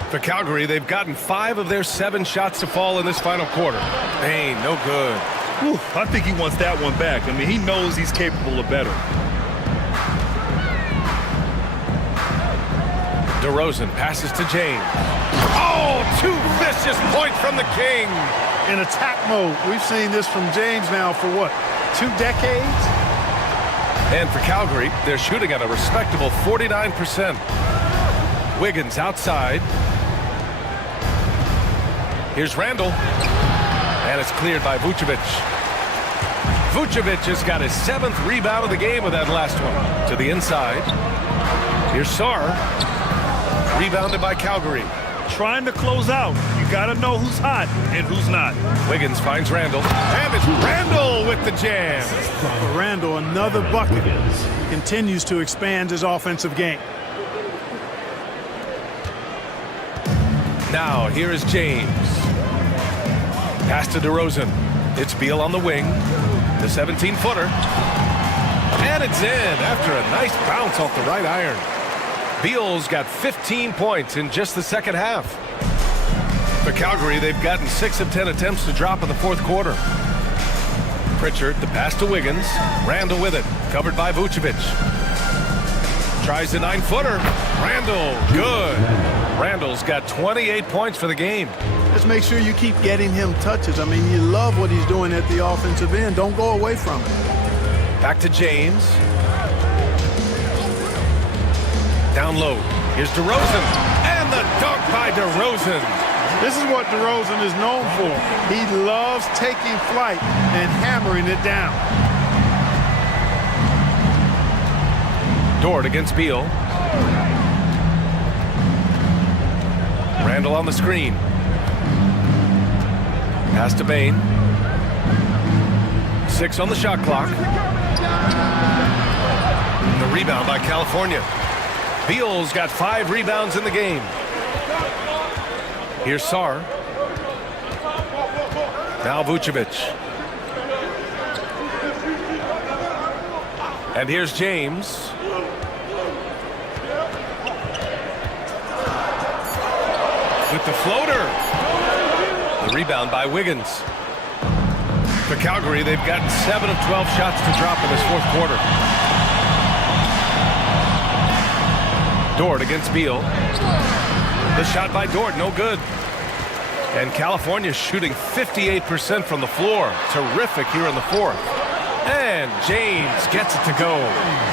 For Calgary, they've gotten 5 of their 7 shots to fall in this final quarter. Bain, no good. Whew, I think he wants that one back. I mean, he knows he's capable of better. DeRozan passes to James. Oh, 2 vicious points from the King. In attack mode. We've seen this from James now for what, 2 decades? And for Calgary, they're shooting at a respectable 49%. Wiggins outside. Here's Randall. And it's cleared by Vucevic. Vucevic has got his 7th rebound of the game with that last one. To the inside. Here's Sarr. Rebounded by Calgary. Trying to close out. You got to know who's hot and who's not. Wiggins finds Randall. And it's Randall with the jam. For Randall, another bucket. Continues to expand his offensive game. Now, here is James. Pass to DeRozan. It's Beal on the wing. The 17-footer. And it's in after a nice bounce off the right iron. Beal's got 15 points in just the second half. For Calgary, they've gotten 6 of 10 attempts to drop in the fourth quarter. Pritchard, the pass to Wiggins. Randall with it, covered by Vucevic. Tries the 9-footer. Randall, good. Randall's got 28 points for the game. Just make sure you keep getting him touches. I mean, you love what he's doing at the offensive end. Don't go away from it. Back to James. Down low. Here's DeRozan. And the dunk by DeRozan. This is what DeRozan is known for. He loves taking flight and hammering it down. Dort against Beal. Randall on the screen. Pass to Bain. 6 on the shot clock. The rebound by California. Beal's got 5 rebounds in the game. Here's Sarr. Now Vucevic. And here's James. With the floater. The rebound by Wiggins. For Calgary, they've gotten 7 of 12 shots to drop in this fourth quarter. Dort against Beal. The shot by Dort, no good. And California shooting 58% from the floor. Terrific here in the fourth. And James gets it to go.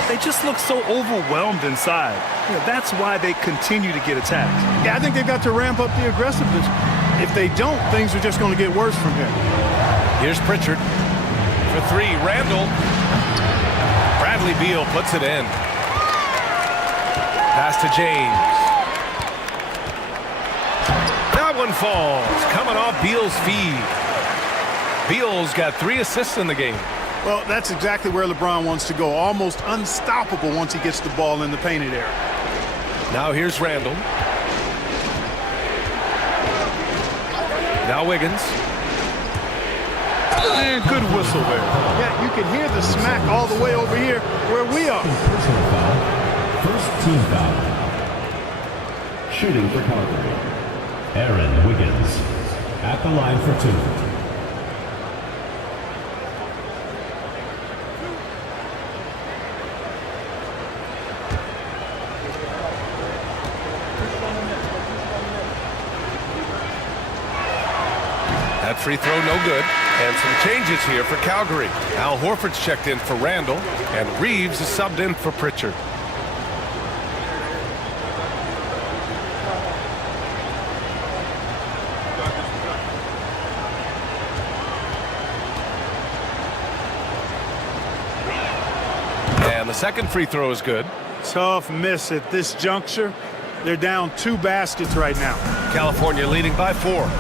They just look so overwhelmed inside. You know, that's why they continue to get attacked. Yeah, I think they've got to ramp up the aggressiveness. If they don't, things are just going to get worse from here. Here's Pritchard. For 3, Randall. Bradley Beal puts it in. Pass to James. That one falls. Coming off Beal's feed. Beal's got 3 assists in the game. Well, that's exactly where LeBron wants to go. Almost unstoppable once he gets the ball in the painted area. Now here's Randall. Now Wiggins. And good whistle there. Yeah, you can hear the smack all the way over here where we are. First team foul. Shooting for Calgary. Aaron Wiggins at the line for 2. That free throw no good. And some changes here for Calgary. Al Horford's checked in for Randall, and Reeves is subbed in for Pritchard. And the second free throw is good. Tough miss at this juncture. They're down 2 baskets right now. California leading by 4.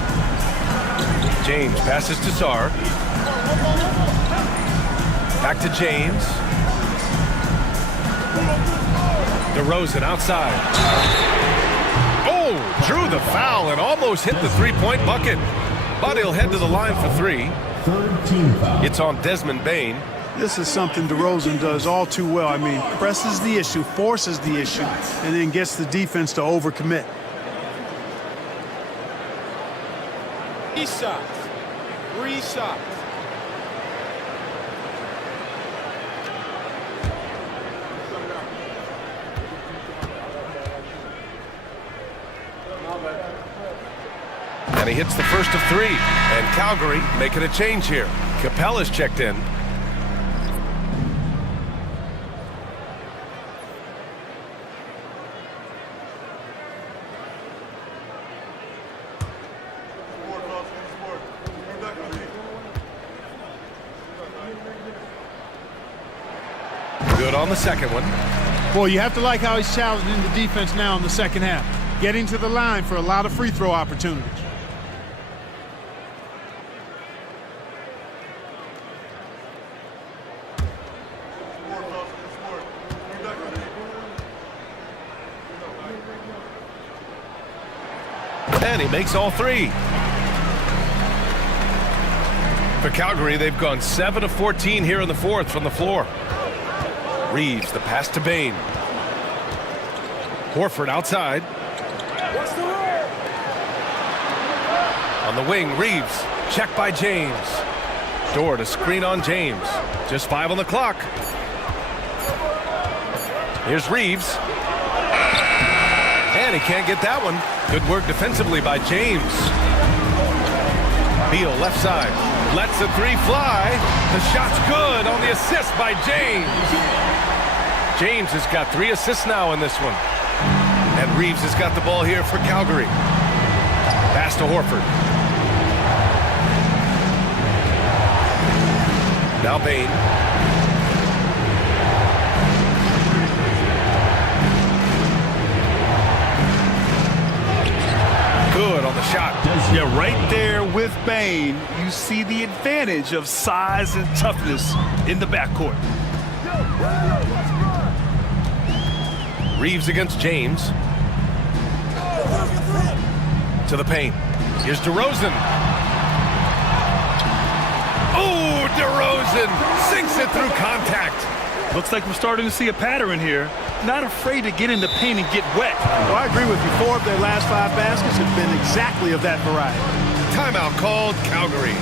James passes to Sarr. Back to James. DeRozan outside. Oh, drew the foul and almost hit the 3-point bucket. But he'll head to the line for 3. third team foul. It's on Desmond Bain. This is something DeRozan does all too well. I mean, presses the issue, forces the issue, and then gets the defense to overcommit. 3 shots. 3 shots. And he hits the first of 3. And Calgary making a change here. Capella's checked in. Good on the second one. Boy, you have to like how he's challenging the defense now in the second half. Getting to the line for a lot of free throw opportunities. And he makes all 3. For Calgary, they've gone 7 of 14 here in the fourth from the floor. Reeves, the pass to Bain. Horford outside. On the wing, Reeves. Check by James. Dort, a screen on James. Just 5 on the clock. Here's Reeves. And he can't get that one. Good work defensively by James. Beal left side. Lets the 3 fly. The shot's good on the assist by James. James has got 3 assists now in this one. And Reeves has got the ball here for Calgary. Pass to Horford. Now Bain. Good on the shot. Yeah, right there with Bain, you see the advantage of size and toughness in the backcourt. Reeves against James. To the paint. Here's DeRozan. Oh, DeRozan sinks it through contact. Looks like we're starting to see a pattern here. Not afraid to get in the paint and get wet. Well, I agree with you. 4 of their last 5 baskets have been exactly of that variety. Timeout called, Calgary.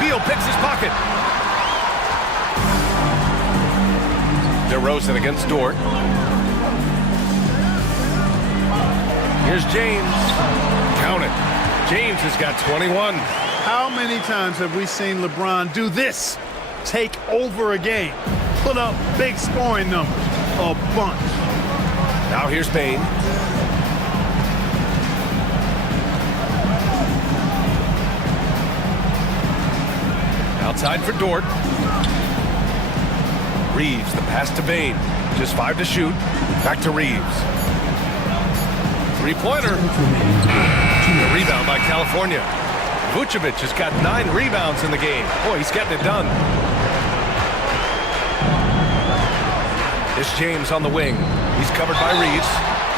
Beal picks his pocket. DeRozan against Dort. Here's James. Count it. James has got 21. How many times have we seen LeBron do this? Take over a game. put up big scoring numbers. A bunch. Now here's Bain. Outside for Dort. Reeves, the pass to Bain. Just 5 to shoot. Back to Reeves. Three-pointer. A rebound by California. Vucevic has got 9 rebounds in the game. Boy, he's getting it done. It's James on the wing. He's covered by Reeves.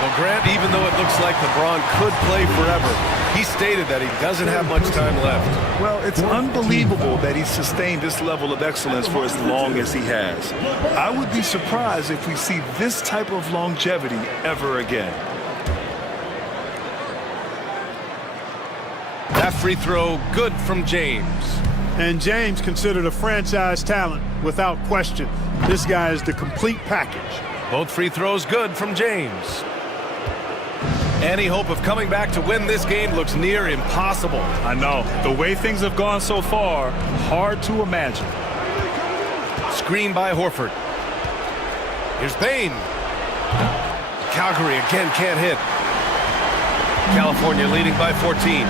Well, Grant, even though it looks like LeBron could play forever, he stated that he doesn't have much time left. Well, it's unbelievable that he's sustained this level of excellence for as long as he has. I would be surprised if we see this type of longevity ever again. That free throw, good from James. And James considered a franchise talent without question. This guy is the complete package. Both free throws good from James. Any hope of coming back to win this game looks near impossible. I know. The way things have gone so far, hard to imagine. Screen by Horford. Here's Bain. Calgary again can't hit. California leading by 14.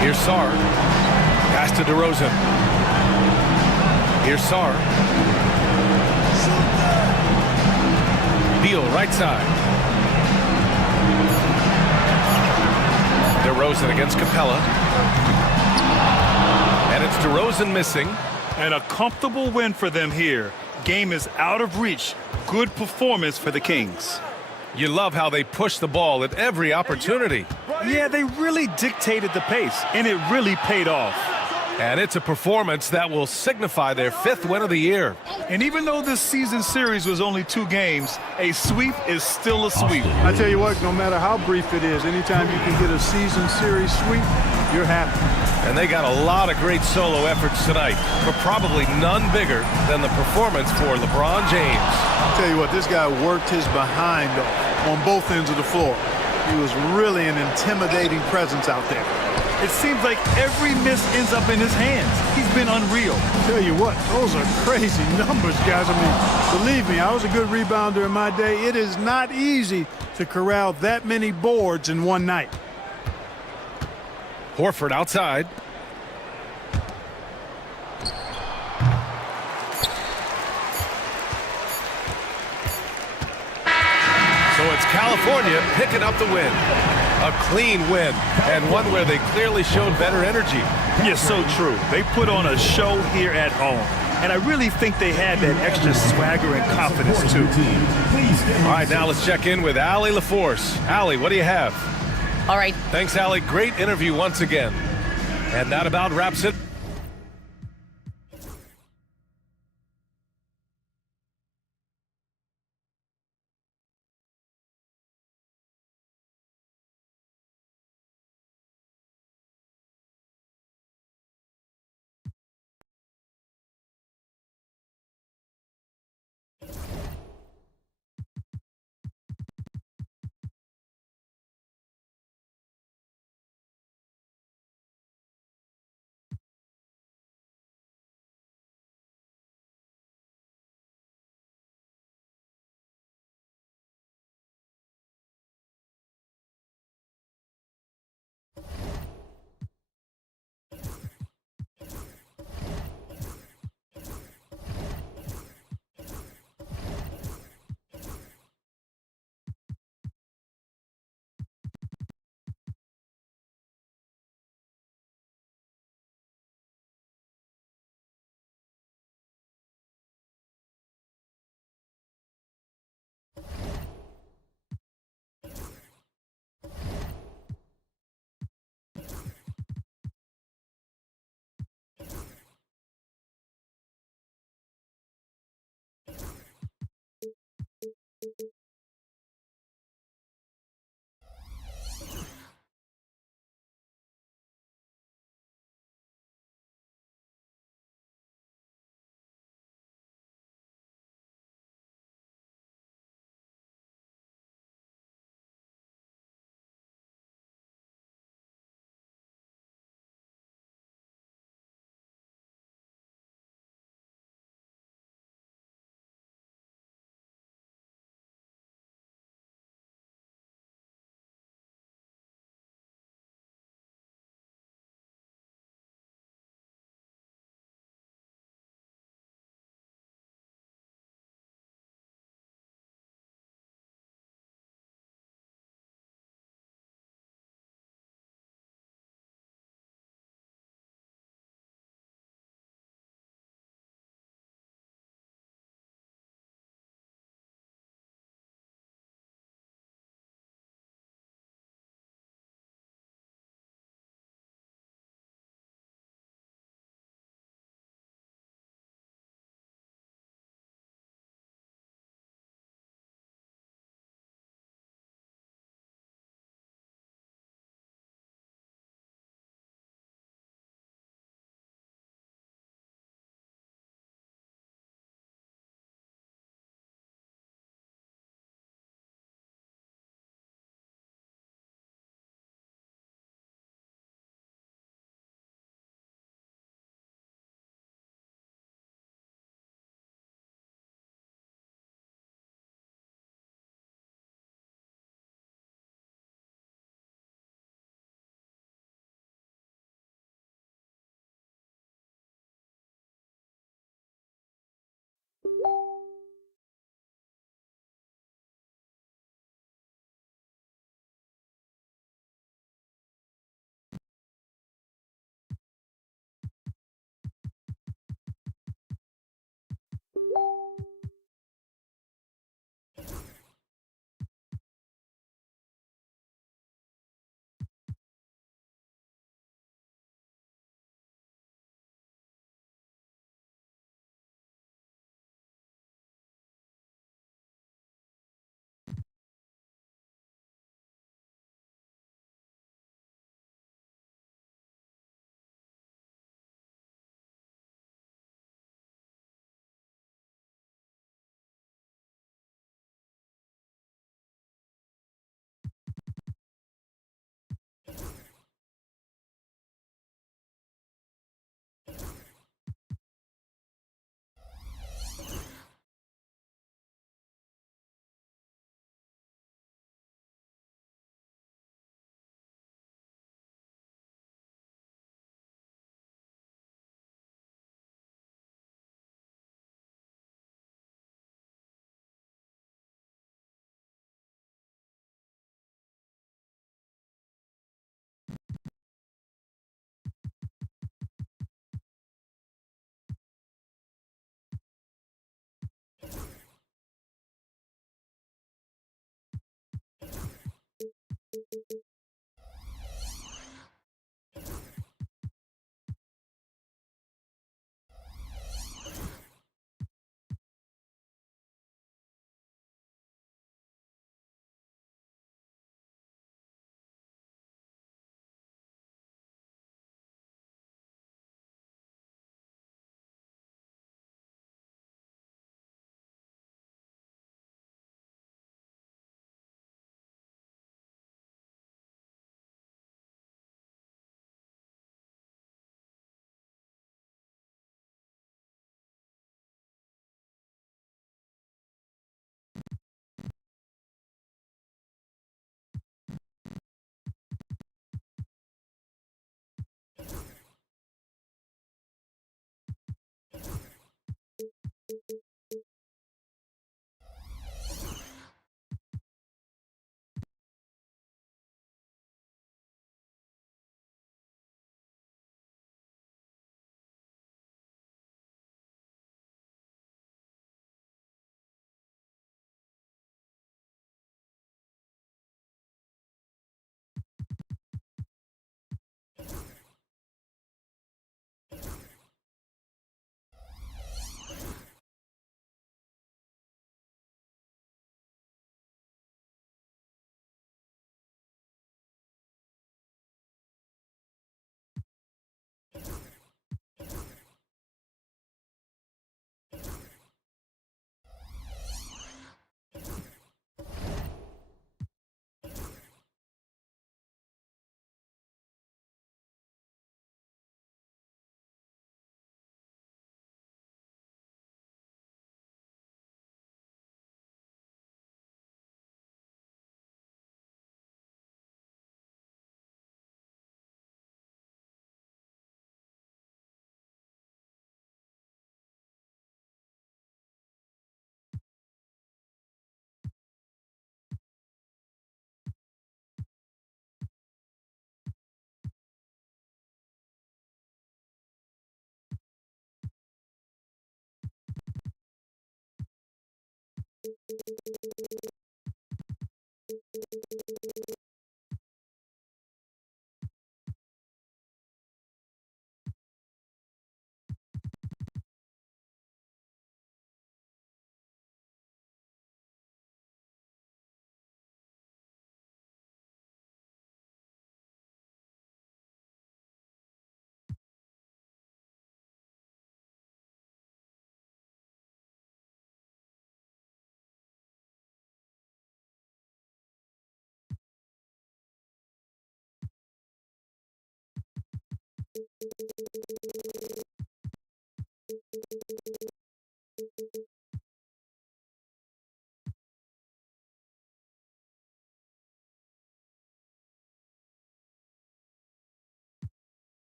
Here's Sarr. Pass to DeRozan. Here's Sarr. Beal, right side. DeRozan against Capella. And it's DeRozan missing. And a comfortable win for them here. Game is out of reach. Good performance for the Kings. You love how they push the ball at every opportunity. Yeah, they really dictated the pace, and it really paid off. And it's a performance that will signify their 5th win of the year. And even though this season series was only 2 games, a sweep is still a sweep. I tell you what, no matter how brief it is, anytime you can get a season series sweep, you're happy. And they got a lot of great solo efforts tonight, but probably none bigger than the performance for LeBron James. I'll tell you what, this guy worked his behind off on both ends of the floor. He was really an intimidating presence out there. It seems like every miss ends up in his hands. He's been unreal. Tell you what, those are crazy numbers, guys. I mean, believe me, I was a good rebounder in my day. It is not easy to corral that many boards in one night. Horford outside. So it's California picking up the win. A clean win, and one where they clearly showed better energy. Yes, so true. They put on a show here at home. And I really think they had that extra swagger and confidence, too. All right, now let's check in with Allie LaForce. Allie, what do you have? All right. Thanks, Allie. Great interview once again. And that about wraps it.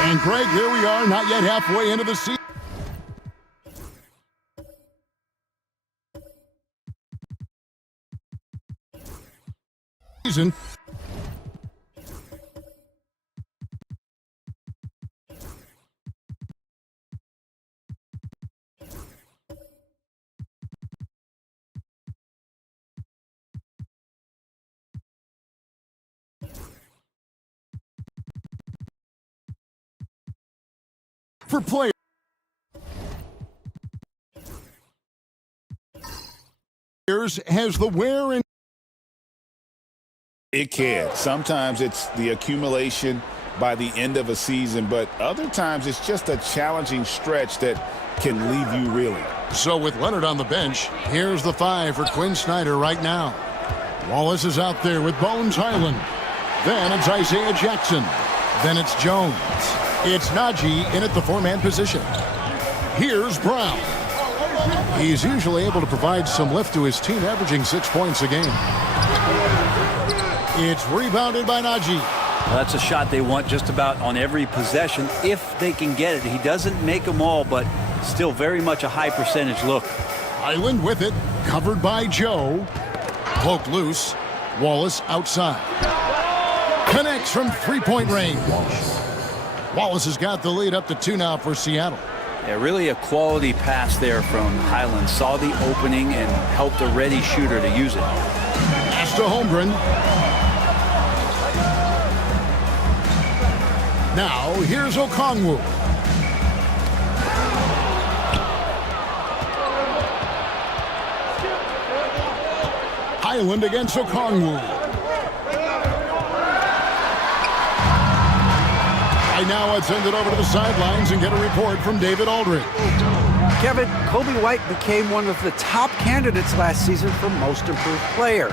And Greg, here we are, not yet halfway into the season. For players has the wear and it can. Sometimes it's the accumulation by the end of a season, but other times it's just a challenging stretch that can leave you reeling. So with Leonard on the bench, here's the 5 for Quinn Snyder right now. Wallace is out there with Bones Highland. Then it's Isaiah Jackson. Then it's Jones. It's Najee in at the 4-man position. Here's Brown. He's usually able to provide some lift to his team, averaging 6 points a game. It's rebounded by Najee. Well, that's a shot they want just about on every possession if they can get it. He doesn't make them all, but still very much a high percentage look. Highland with it, covered by Joe. Poke loose. Wallace outside. Connects from 3-point range. Wallace has got the lead up to 2 now for Seattle. Yeah, really a quality pass there from Highland. Saw the opening and helped a ready shooter to use it. Pass to Holmgren. Now here's Okongwu. Highland against Okongwu. Right now, let's send it over to the sidelines and get a report from David Aldridge. Kevin, Kobe White became one of the top candidates last season for Most Improved Player.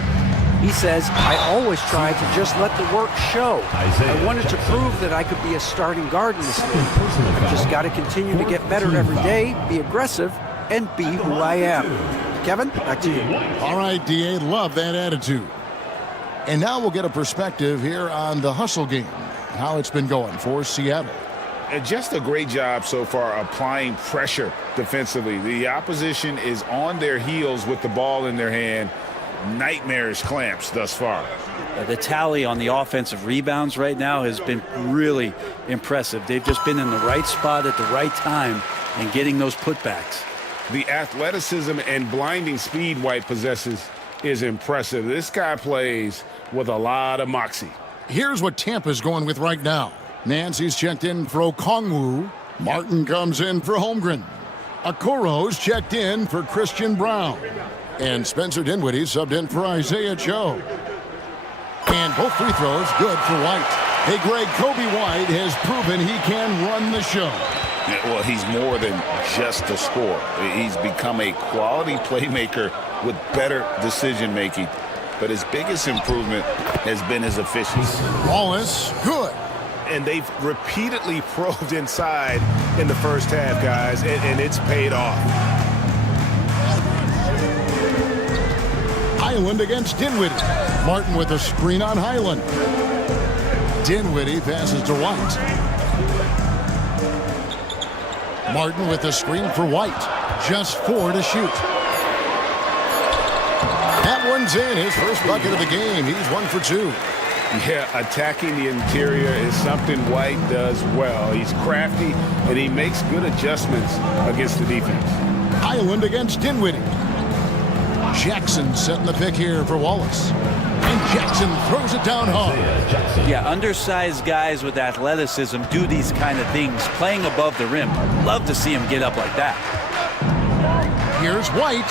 He says, I always try to just let the work show. I wanted to prove that I could be a starting guard in this league. I just got to continue to get better every day, be aggressive, and be who I am. Kevin, back to you. All right, D.A., love that attitude. And now we'll get a perspective here on the hustle game, how it's been going for Seattle. Just a great job so far applying pressure defensively. The opposition is on their heels with the ball in their hand. Nightmarish clamps thus far. The tally on the offensive rebounds right now has been really impressive. They've just been in the right spot at the right time and getting those putbacks. The athleticism and blinding speed White possesses is impressive. This guy plays with a lot of moxie. Here's what Tampa's going with right now. Nancy's checked in for Okongwu. Martin comes in for Holmgren. Okoro's checked in for Christian Brown. And Spencer Dinwiddie subbed in for Isaiah Joe. And both free throws good for White. Hey, Greg, Kobe White has proven he can run the show. Yeah, well, he's more than just a scorer. He's become a quality playmaker with better decision-making. But his biggest improvement has been his efficiency. Wallace, good. And they've repeatedly probed inside in the first half, guys, and it's paid off. Highland against Dinwiddie. Martin with a screen on Highland. Dinwiddie passes to White. Martin with the screen for White. Just 4 to shoot. That one's in. His first bucket of the game. He's 1 for 2. Yeah, attacking the interior is something White does well. He's crafty, and he makes good adjustments against the defense. Highland against Dinwiddie. Jackson setting the pick here for Wallace. And Jackson throws it down hard. Yeah, undersized guys with athleticism do these kind of things, playing above the rim. Love to see him get up like that. Here's White.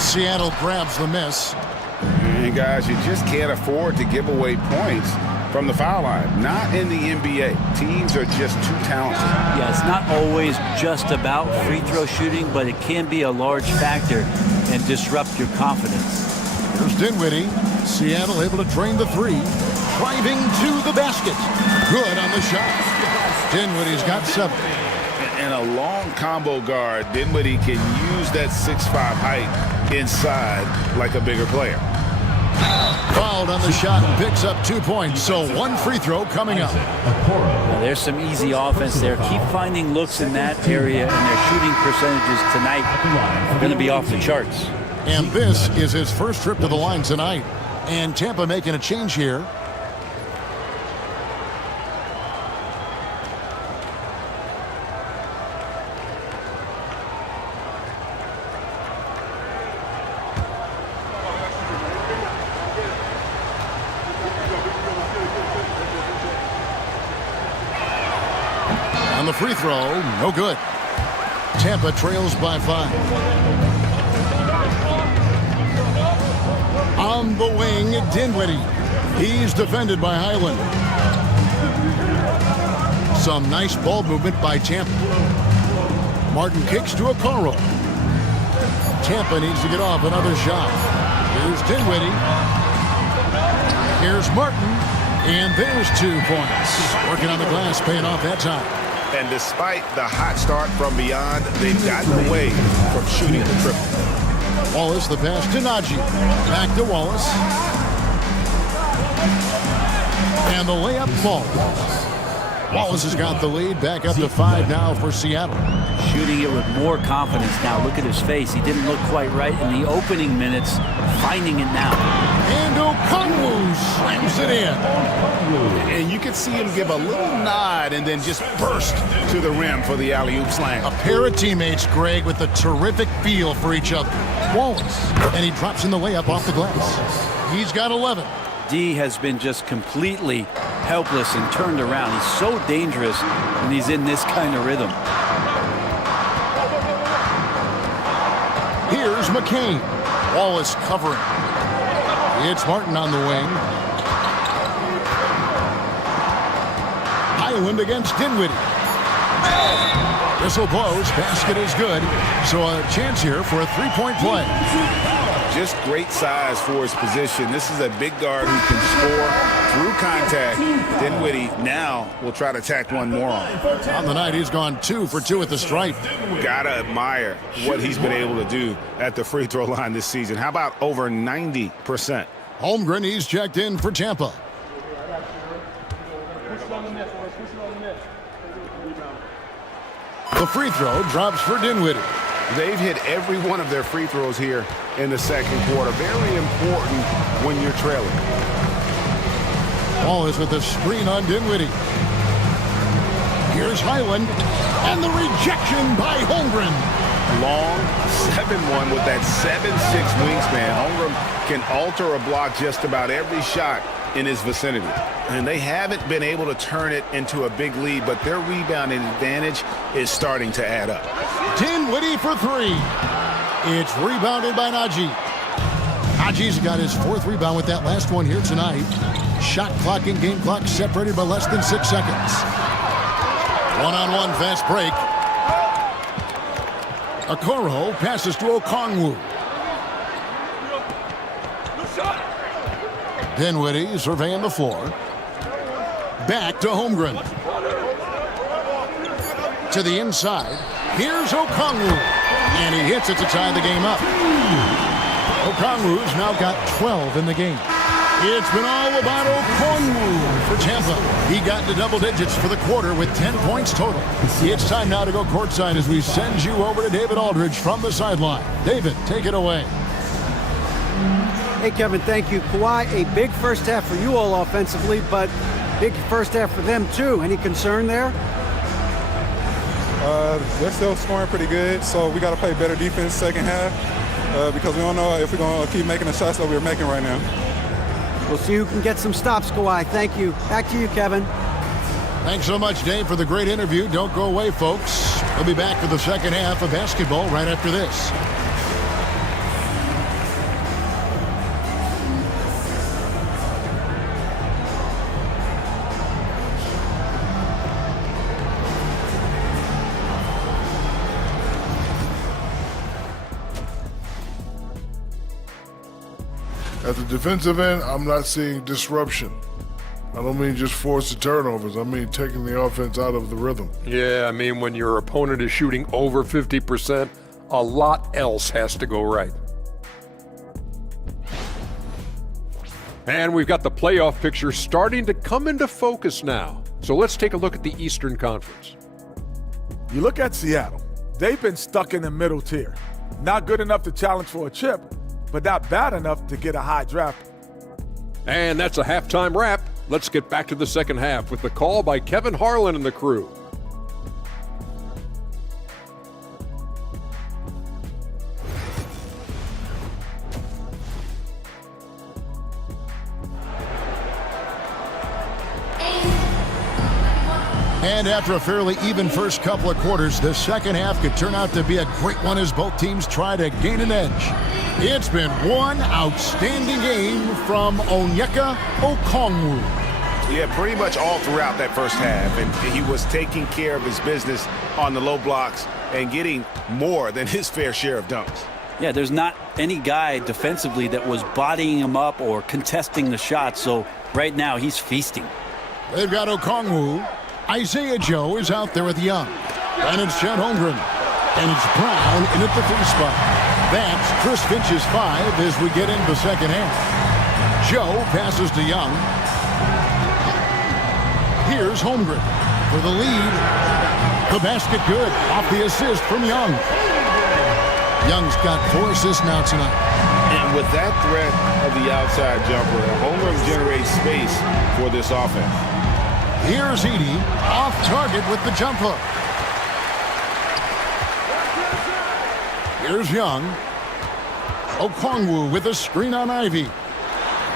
Seattle grabs the miss. And guys, you just can't afford to give away points from the foul line. Not in the NBA. Teams are just too talented. Yeah, it's not always just about free throw shooting, but it can be a large factor and disrupt your confidence. Here's Dinwiddie. Seattle able to drain the 3. Driving to the basket. Good on the shot. Dinwiddie's got 7. And a long combo guard, Dinwiddie can use that 6'5" height inside like a bigger player. Fouled on the shot and picks up 2 points. So 1 free throw coming up. Now, there's some easy offense there. Keep finding looks in that area, and their shooting percentages tonight are going to be off the charts. And this is his first trip to the line tonight. And Tampa making a change here. On the free throw, no good. Tampa trails by 5. On the wing, Dinwiddie. He's defended by Highland. Some nice ball movement by Tampa. Martin kicks to Okoro. Tampa needs to get off another shot. Here's Dinwiddie. Here's Martin. And there's 2 points. Working on the glass, paying off that time. And despite the hot start from beyond, they've gotten away from shooting the triple. Wallace, the pass to Najee. Back to Wallace. And the layup falls. Wallace has got the lead. Back up to 5 now for Seattle. Shooting it with more confidence now. Look at his face. He didn't look quite right in the opening minutes. Finding it now. And Okongwu slams it in. And you can see him give a little nod and then just burst to the rim for the alley-oop slam. A pair of teammates, Greg, with a terrific feel for each other. Wallace. And he drops in the layup off the glass. He's got 11. D has been just completely helpless and turned around. He's so dangerous when he's in this kind of rhythm. Here's McCain. Wallace covering. It's Martin on the wing. Highland against Dinwiddie. Whistle blows. Basket is good. So a chance here for a 3-point play. Just great size for his position. This is a big guard who can score through contact. Dinwiddie now will try to tack one more on. On the night, he's gone 2 for 2 at the stripe. Gotta admire what he's been able to do at the free throw line this season. How about over 90%? Holmgren, he's checked in for Tampa. The free throw drops for Dinwiddie. They've hit every one of their free throws here in the second quarter. Very important when you're trailing. Wallace with the screen on Dinwiddie. Here's Highland. And the rejection by Holmgren. long, 7'1" with that 7'6" wingspan. Holmgren can alter a block just about every shot in his vicinity. And they haven't been able to turn it into a big lead, but their rebounding advantage is starting to add up. Dinwiddie for three. It's rebounded by Najee. Najee's got his fourth rebound with that last one here tonight. Shot clock and game clock separated by less than 6 seconds. One-on-one fast break. Okoro passes to Okongwu. Dinwiddie surveying the floor. Back to Holmgren. To the inside. Here's Okongwu. And he hits it to tie the game up. Okongwu's now got 12 in the game. It's been all about Okongwu for Tampa. He got into double digits for the quarter with 10 points total. It's time now to go courtside as we send you over to David Aldridge from the sideline. David, take it away. Hey, Kevin, thank you. Kawhi, a big first half for you all offensively, but big first half for them, too. Any concern there? They're still scoring pretty good, so we got to play better defense second half because we don't know if we're going to keep making the shots that we're making right now. We'll see who can get some stops, Kawhi. Thank you. Back to you, Kevin. Thanks so much, Dave, for the great interview. Don't go away, folks. We'll be back for the second half of basketball right after this. At the defensive end, I'm not seeing disruption. I don't mean just forced turnovers. I mean taking the offense out of the rhythm. Yeah, I mean when your opponent is shooting over 50%, a lot else has to go right. And we've got the playoff picture starting to come into focus now. So let's take a look at the Eastern Conference. You look at Seattle. They've been stuck in the middle tier. Not good enough to challenge for a chip, but not bad enough to get a high draft. And that's a halftime wrap. Let's get back to the second half with the call by Kevin Harlan and the crew. And after a fairly even first couple of quarters, the second half could turn out to be a great one as both teams try to gain an edge. It's been one outstanding game from Onyeka Okongwu. Yeah, pretty much all throughout that first half. And he was taking care of his business on the low blocks and getting more than his fair share of dunks. Yeah, there's not any guy defensively that was bodying him up or contesting the shot. So right now he's feasting. They've got Okongwu. Isaiah Joe is out there with Young. And it's Chet Holmgren. And it's Brown in at the 3 spot. That's Chris Finch's 5 as we get into the second half. Joe passes to Young. Here's Holmgren for the lead. The basket good off the assist from Young. Young's got 4 assists now tonight. And with that threat of the outside jumper, Holmgren generates space for this offense. Here's Edey off target with the jump hook. Here's Young. Okongwu with a screen on Ivy.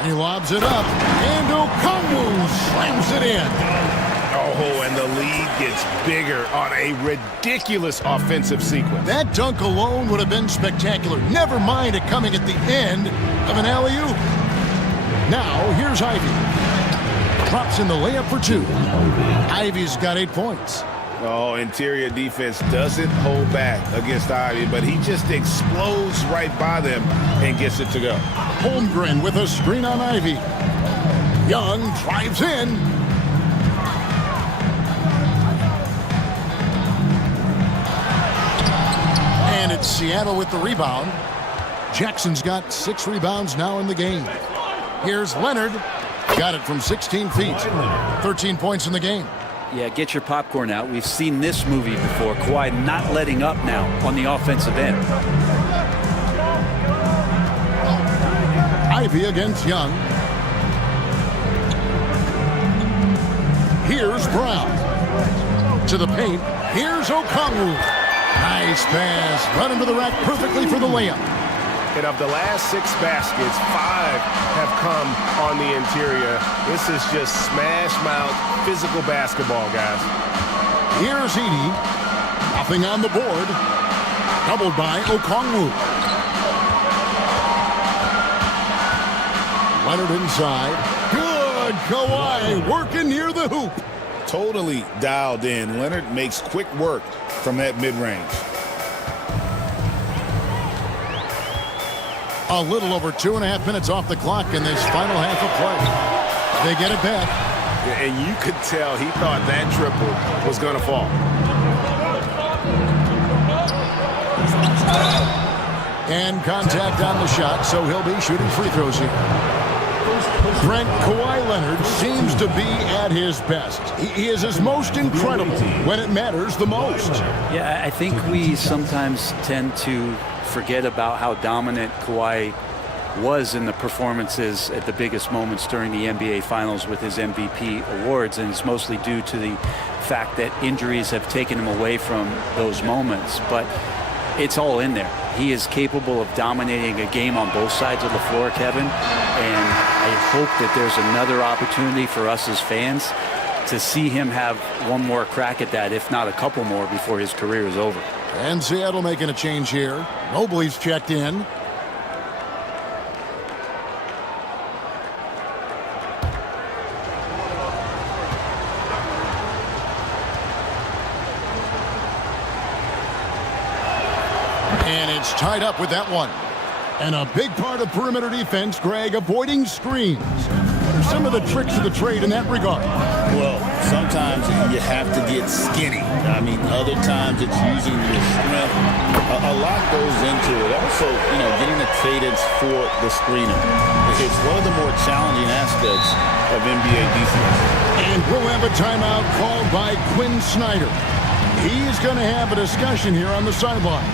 He lobs it up, and Okongwu slams it in. Oh, and the lead gets bigger on a ridiculous offensive sequence. That dunk alone would have been spectacular. Never mind it coming at the end of an alley-oop. Now, here's Ivy. Drops in the layup for 2. Ivy's got 8 points. Oh, interior defense doesn't hold back against Ivy, but he just explodes right by them and gets it to go. Holmgren with a screen on Ivy. Young drives in. And it's Seattle with the rebound. Jackson's got 6 rebounds now in the game. Here's Leonard. Got it from 16 feet. 13 points in the game. Yeah, get your popcorn out. We've seen this movie before. Kawhi not letting up now on the offensive end. Ivy against Young. Here's Brown. To the paint. Here's Okongwu. Nice pass. Run into the rack perfectly for the layup. And of the last 6 baskets, 5 have come on the interior. This is just smash mouth physical basketball, guys. Here's Edey. Nothing on the board. Doubled by Okongwu. Leonard inside. Good. Kawhi working near the hoop. Totally dialed in. Leonard makes quick work from that mid-range. A little over 2.5 minutes off the clock in this final half of play. They get it back. And you could tell he thought that triple was going to fall. And contact on the shot, so he'll be shooting free throws here. Brent, Kawhi Leonard seems to be at his best. He is his most incredible when it matters the most. Yeah, I think we sometimes tend to forget about how dominant Kawhi was in the performances at the biggest moments during the NBA Finals with his MVP awards, and it's mostly due to the fact that injuries have taken him away from those moments. But it's all in there. He is capable of dominating a game on both sides of the floor, Kevin, and I hope that there's another opportunity for us as fans to see him have one more crack at that, if not a couple more, before his career is over. And Seattle making a change here. Mobley's checked in. And it's tied up with that one. And a big part of perimeter defense, Greg, avoiding screens. What are some of the tricks of the trade in that regard? Well, sometimes you have to get skinny. I mean, other times it's using your strength. A lot goes into it. Also, getting the cadence for the screener. It's one of the more challenging aspects of NBA defense. And we'll have a timeout called by Quinn Snyder. He's going to have a discussion here on the sideline.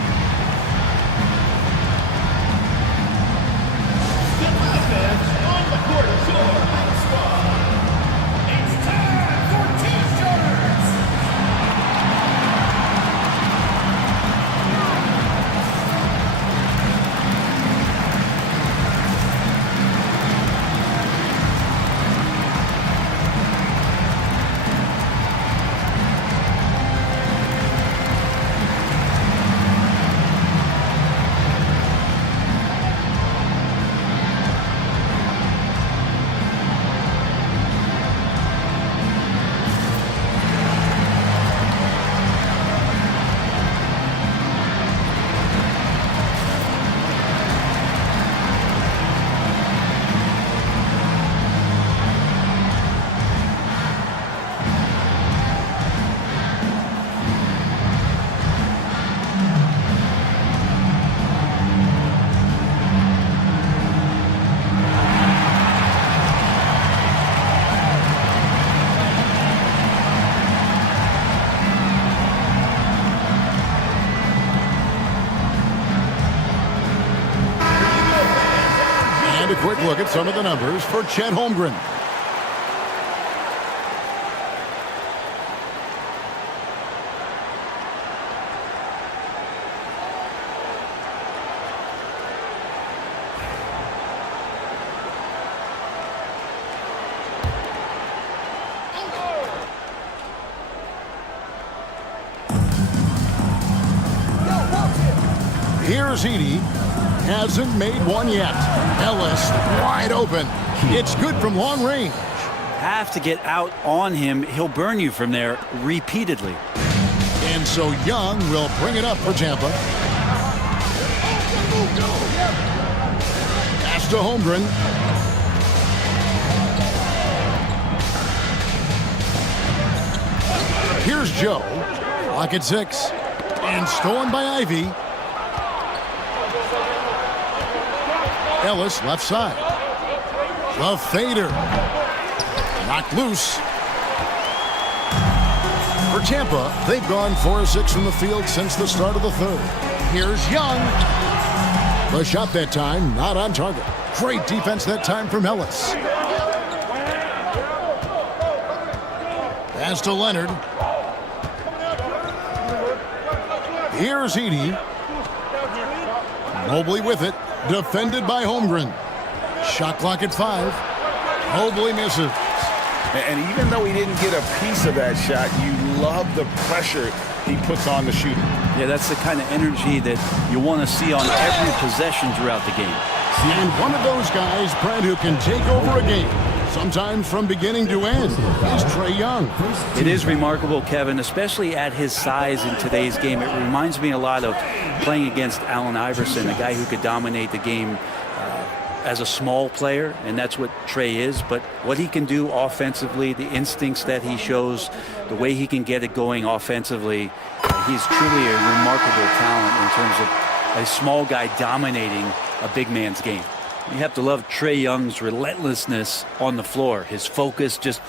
And a quick look at some of the numbers for Chet Holmgren. Here's Edey. Hasn't made one yet. Ellis wide open. It's good from long range. Have to get out on him. He'll burn you from there repeatedly. And so Young will bring it up for Tampa. Pass to Holmgren. Here's Joe. Clock at 6. And stolen by Ivy. Ellis left side. The fader. Knocked loose. For Tampa, they've gone 4 of 6 from the field since the start of the third. Here's Young. The shot that time, not on target. Great defense that time from Ellis. Pass to Leonard. Here's Edie. Mobley with it. Defended by Holmgren. Shot clock at 5. Mobley misses. And even though he didn't get a piece of that shot, you love the pressure he puts on the shooter. Yeah, that's the kind of energy that you want to see on every possession throughout the game. And one of those guys, Brad, who can take over a game, sometimes from beginning to end, is Trae Young. It is remarkable, Kevin, especially at his size in today's game. It reminds me a lot of playing against Allen Iverson, a guy who could dominate the game as a small player, and that's what Trae is. But what he can do offensively, the instincts that he shows, the way he can get it going offensively, he's truly a remarkable talent in terms of a small guy dominating a big man's game. You have to love Trae Young's relentlessness on the floor, his focus, just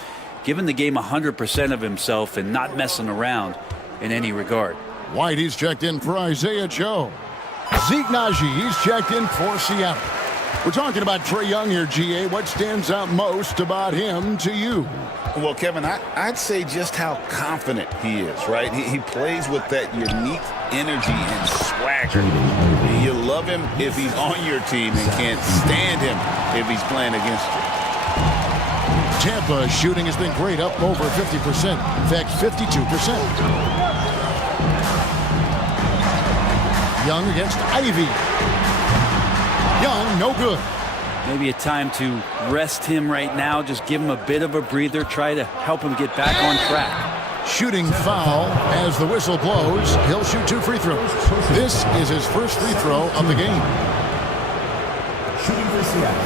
giving the game 100% of himself and not messing around in any regard. White, he's checked in for Isaiah Joe. Zeke Naji, he's checked in for Seattle. We're talking about Trae Young here, GA. What stands out most about him to you? Well, Kevin, I'd say just how confident he is, right? He plays with that unique energy and swagger. You love him if he's on your team and can't stand him if he's playing against you. Tampa shooting has been great, up over 50%. In fact, 52%. Young against Ivy. Young, no good. Maybe a time to rest him right now, just give him a bit of a breather, try to help him get back on track. Shooting foul as the whistle blows. He'll shoot 2 free throws. This is his first free throw of the game. Shooting for Seattle,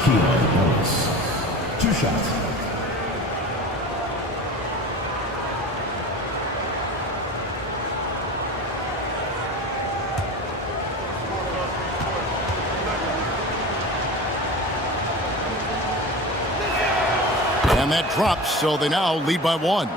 Keelan Ellis. 2 shots. And that drops, so they now lead by 1.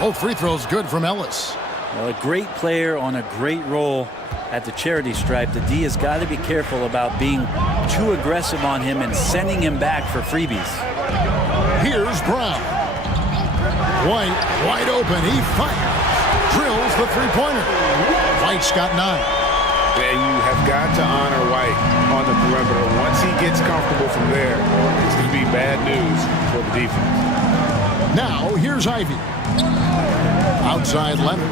Both free throws good from Ellis. Well, a great player on a great role at the charity stripe. The D has got to be careful about being too aggressive on him and sending him back for freebies. Here's Brown. White wide open. He fires. Drills the three-pointer. White's got 9. And you have got to honor White on the perimeter. Once he gets comfortable from there, it's going to be bad news for the defense. Now, here's Ivy. Outside Leonard.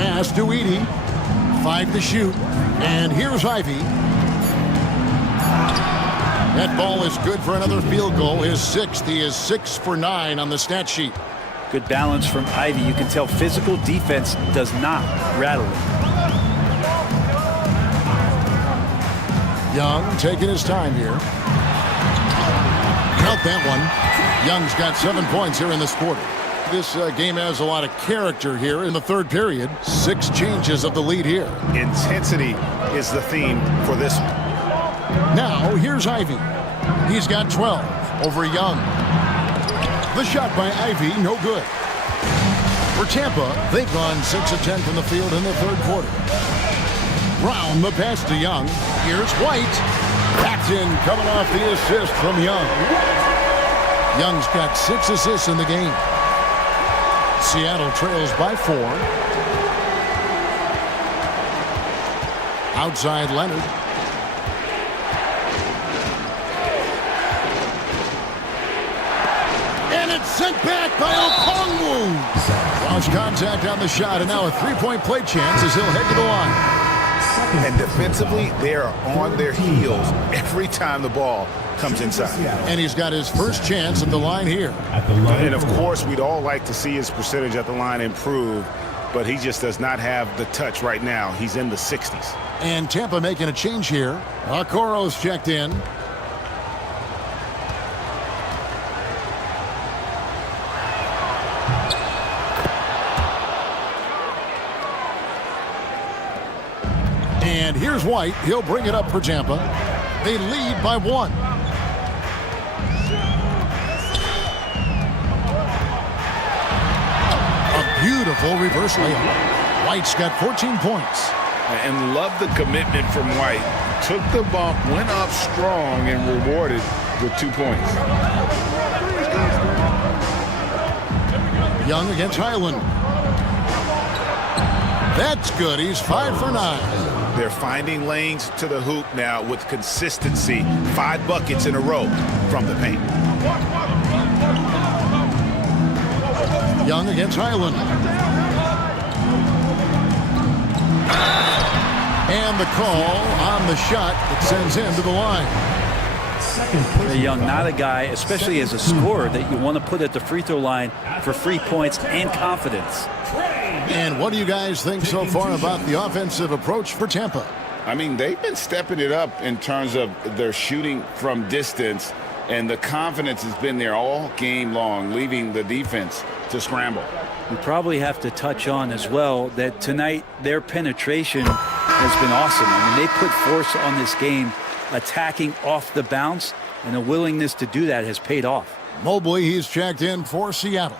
Pass to Edie. 5 to shoot. And here's Ivy. That ball is good for another field goal. His 6th. He is 6 for 9 on the stat sheet. Good balance from Ivy. You can tell physical defense does not rattle him. Young taking his time here. Count that one. Young's got 7 points here in this quarter. This game has a lot of character here in the third period. 6 changes of the lead here. Intensity is the theme for this one. Now, here's Ivy. He's got 12 over Young. The shot by Ivy, no good. For Tampa, they've gone 6 of 10 from the field in the third quarter. Brown, the pass to Young. Here's White. Backed in, coming off the assist from Young. Young's got 6 assists in the game. Seattle trails by 4. Outside Leonard. And it's sent back by Okongwu. Lost contact on the shot, and now a 3-point play chance as he'll head to the line. And defensively, they are on their heels every time the ball comes inside. And he's got his first chance at the line here. And of course, we'd all like to see his percentage at the line improve, but he just does not have the touch right now. He's in the 60s. And Tampa making a change here. Okoro's checked in. And here's White. He'll bring it up for Tampa. They lead by 1. Beautiful reverse layup. White's got 14 points. And love the commitment from White. Took the bump, went up strong, and rewarded with 2 points. Young against Highland. That's good. He's 5 for 9. They're finding lanes to the hoop now with consistency. 5 buckets in a row from the paint. Young against Highland. And the call on the shot that sends him to the line. Young, not a guy, especially as a scorer, that you want to put at the free throw line for free points and confidence. And what do you guys think so far about the offensive approach for Tampa? I mean, they've been stepping it up in terms of their shooting from distance, and the confidence has been there all game long, leaving the defense to scramble. We probably have to touch on as well that tonight their penetration has been awesome. I mean, they put force on this game, attacking off the bounce, and the willingness to do that has paid off. Mobley, he's checked in for Seattle.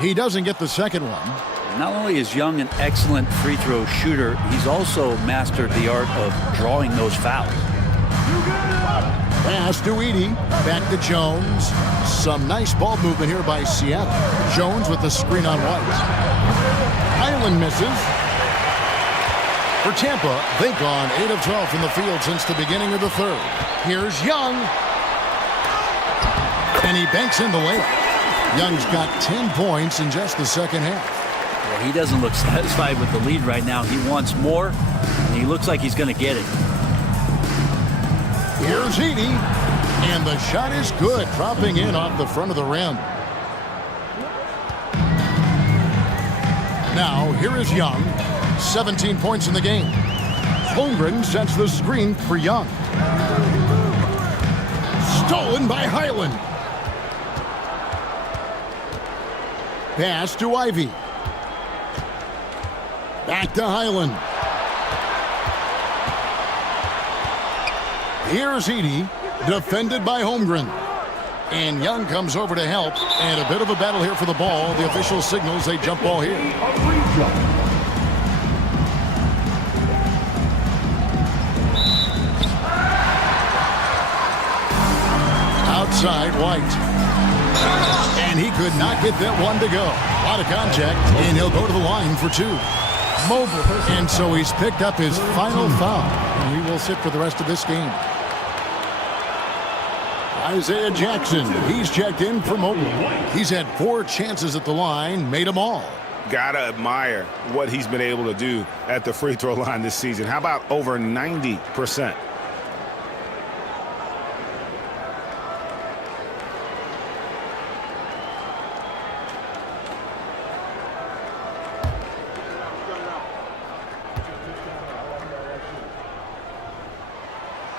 He doesn't get the second one. Not only is Young an excellent free throw shooter, he's also mastered the art of drawing those fouls. Pass to Edey. Back to Jones. Some nice ball movement here by Seattle. Jones with the screen on White. Highland misses. For Tampa, they've gone 8 of 12 from the field since the beginning of the third. Here's Young. And he banks in the layup. Young's got 10 points in just the second half. Well, he doesn't look satisfied with the lead right now. He wants more, and he looks like he's going to get it. Here's Edey, and the shot is good, dropping in off the front of the rim. Now, here is Young, 17 points in the game. Holmgren sets the screen for Young. Stolen by Highland. Pass to Ivy. Back to Highland. Here's Edey, defended by Holmgren. And Young comes over to help, and a bit of a battle here for the ball. The official signals a jump ball here. Outside, White. And he could not get that one to go. A lot of contact, and he'll go to the line for 2. And so he's picked up his final foul, and he will sit for the rest of this game. Isaiah Jackson, he's checked in for Mobley. He's had 4 chances at the line, made them all. Gotta admire what he's been able to do at the free throw line this season. How about over 90%?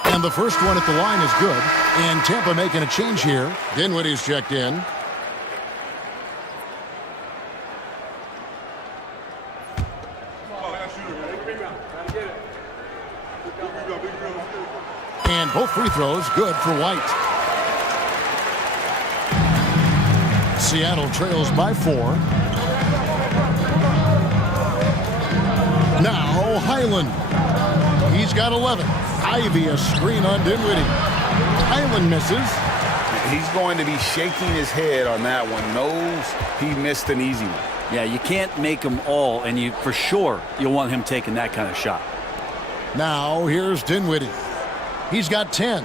And the first one at the line is good. And Tampa making a change here. Dinwiddie's checked in. And both free throws good for White. Seattle trails by 4. Now Highland. He's got 11. Ivy, a screen on Dinwiddie. Highland misses. He's going to be shaking his head on that one. Knows he missed an easy one. Yeah, you can't make them all, and you for sure you'll want him taking that kind of shot. Now here's Dinwiddie. He's got 10.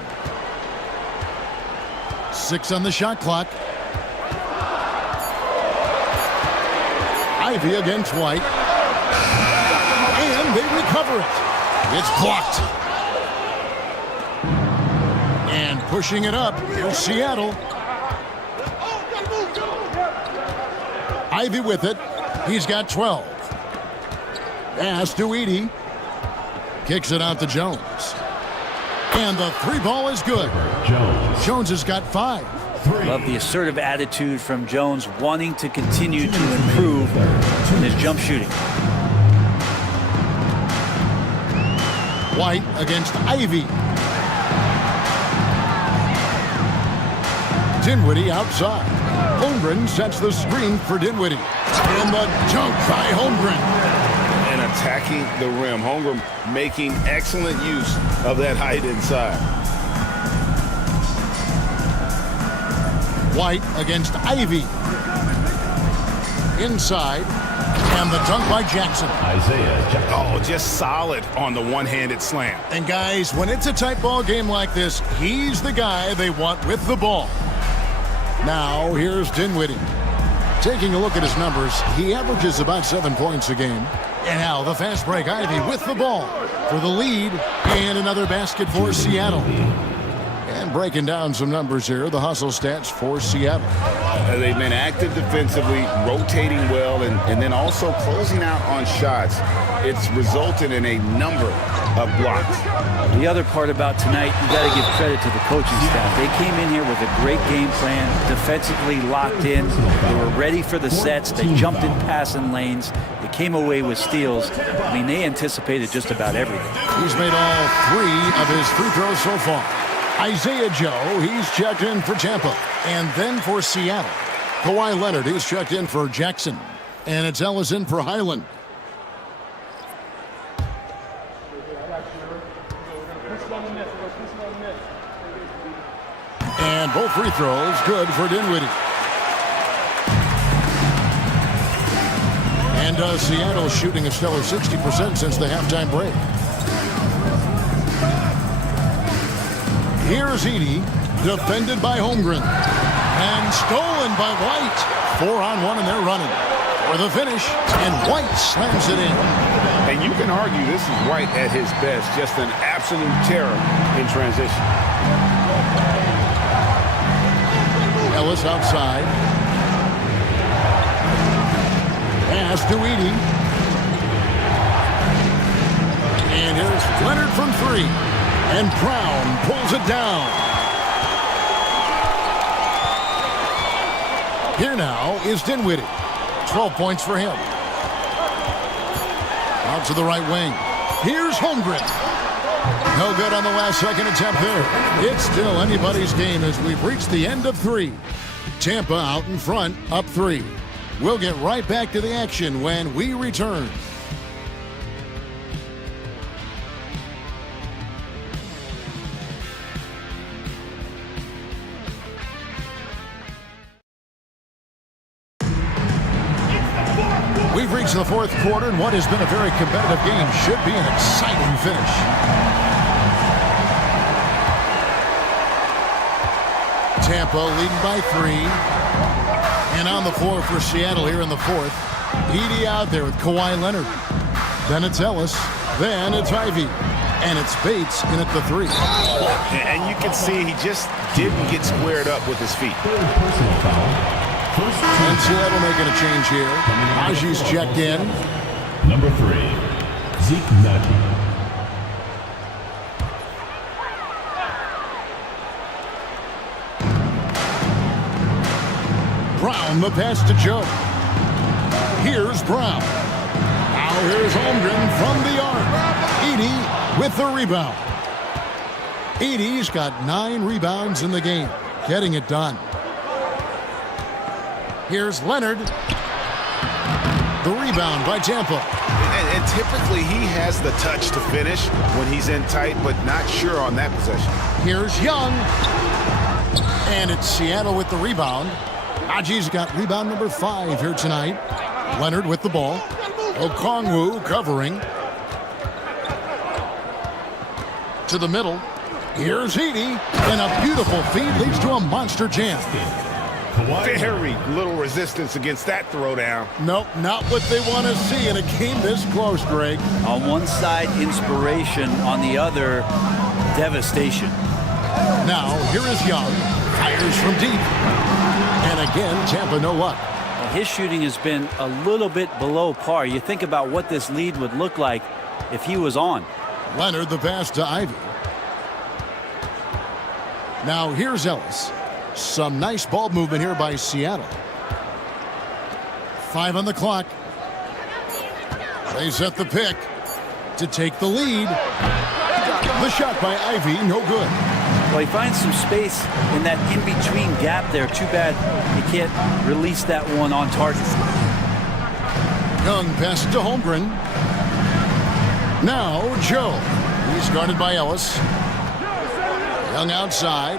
6 on the shot clock. Ivy against White. And they recover it. It's blocked. And pushing it up, here's Seattle. Ivy with it. He's got 12. Pass to Edey. Kicks it out to Jones. And the 3 ball is good. Jones has got 5. Love the assertive attitude from Jones, wanting to continue to improve in his jump shooting. White against Ivy. Dinwiddie outside. Holmgren sets the screen for Dinwiddie. And the dunk by Holmgren. And attacking the rim. Holmgren making excellent use of that height inside. White against Ivy. Inside. And the dunk by Jackson. Oh, just solid on the one-handed slam. And guys, when it's a tight ball game like this, he's the guy they want with the ball. Now, here's Dinwiddie. Taking a look at his numbers, he averages about 7 points a game. And now the fast break. Ivy with the ball for the lead. And another basket for Seattle. And breaking down some numbers here, the hustle stats for Seattle. They've been active defensively, rotating well, and then also closing out on shots. It's resulted in a number of blocks. The other part about tonight, you got to give credit to the coaching staff. They came in here with a great game plan, defensively locked in. They were ready for the sets. They jumped in passing lanes. They came away with steals. I mean, they anticipated just about everything. He's made all 3 of his free throws so far. Isaiah Joe, he's checked in for Tampa. And then for Seattle, Kawhi Leonard, he's checked in for Jackson. And it's Ellis in for Highland. And both free throws good for Dinwiddie. And Seattle shooting a stellar 60% since the halftime break. Here's Edey, defended by Holmgren. And stolen by White. 4-on-1 and they're running for the finish. And White slams it in. And you can argue this is White at his best. Just an absolute terror in transition. Ellis outside. Pass to Edey. And here's Leonard from 3. And Brown pulls it down. Here now is Dinwiddie. 12 points for him. Out to the right wing. Here's Holmgren. No good on the last second attempt there. It's still anybody's game as we've reached the end of 3. Tampa out in front, up 3. We'll get right back to the action when we return. We've reached the 4th quarter, and what has been a very competitive game should be an exciting finish. Tampa leading by 3. And on the floor for Seattle here in the 4th. Edey out there with Kawhi Leonard. Then it's Ellis. Then it's Ivy. And it's Bates in at the 3. And you can see he just didn't get squared up with his feet. And Seattle making a change here. Aji's checked in. Number 3, Zeke Nugget. Brown, the pass to Joe. Here's Brown. Now here's Holmgren from the arc. Edey with the rebound. Edey's got 9 rebounds in the game. Getting it done. Here's Leonard. The rebound by Tampa. And typically he has the touch to finish when he's in tight, but not sure on that possession. Here's Young. And it's Seattle with the rebound. Aji's got rebound number 5 here tonight. Leonard with the ball. Okongwu covering. To the middle. Here's Edey. And a beautiful feed leads to a monster jam. Very little resistance against that throwdown. Nope, not what they want to see, and it came this close, Greg. On one side, inspiration. On the other, devastation. Now, here is Young. Fires from deep. And again, Tampa no luck. Well, his shooting has been a little bit below par. You think about what this lead would look like if he was on. Leonard, the pass to Ivy. Now, here's Ellis. Some nice ball movement here by Seattle. 5 on the clock. They set the pick to take the lead. The shot by Ivy, no good. Well, he finds some space in that in-between gap there. Too bad he can't release that one on target. Young pass to Holmgren. Now Joe. He's guarded by Ellis. Young outside.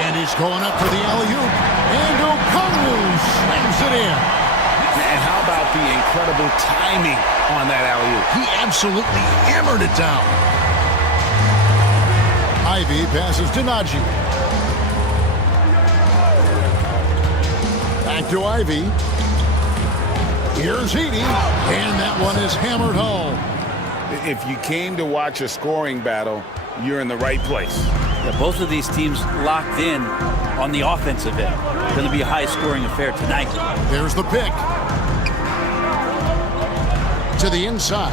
And he's going up for the alley-oop. And O'Connell slams it in. And how about the incredible timing on that alley-oop? He absolutely hammered it down. Ivy passes to Najee. Back to Ivy. Here's Edey. And that one is hammered home. If you came to watch a scoring battle, you're in the right place. Yeah, both of these teams locked in on the offensive end. Going to be a high-scoring affair tonight. There's the pick. To the inside.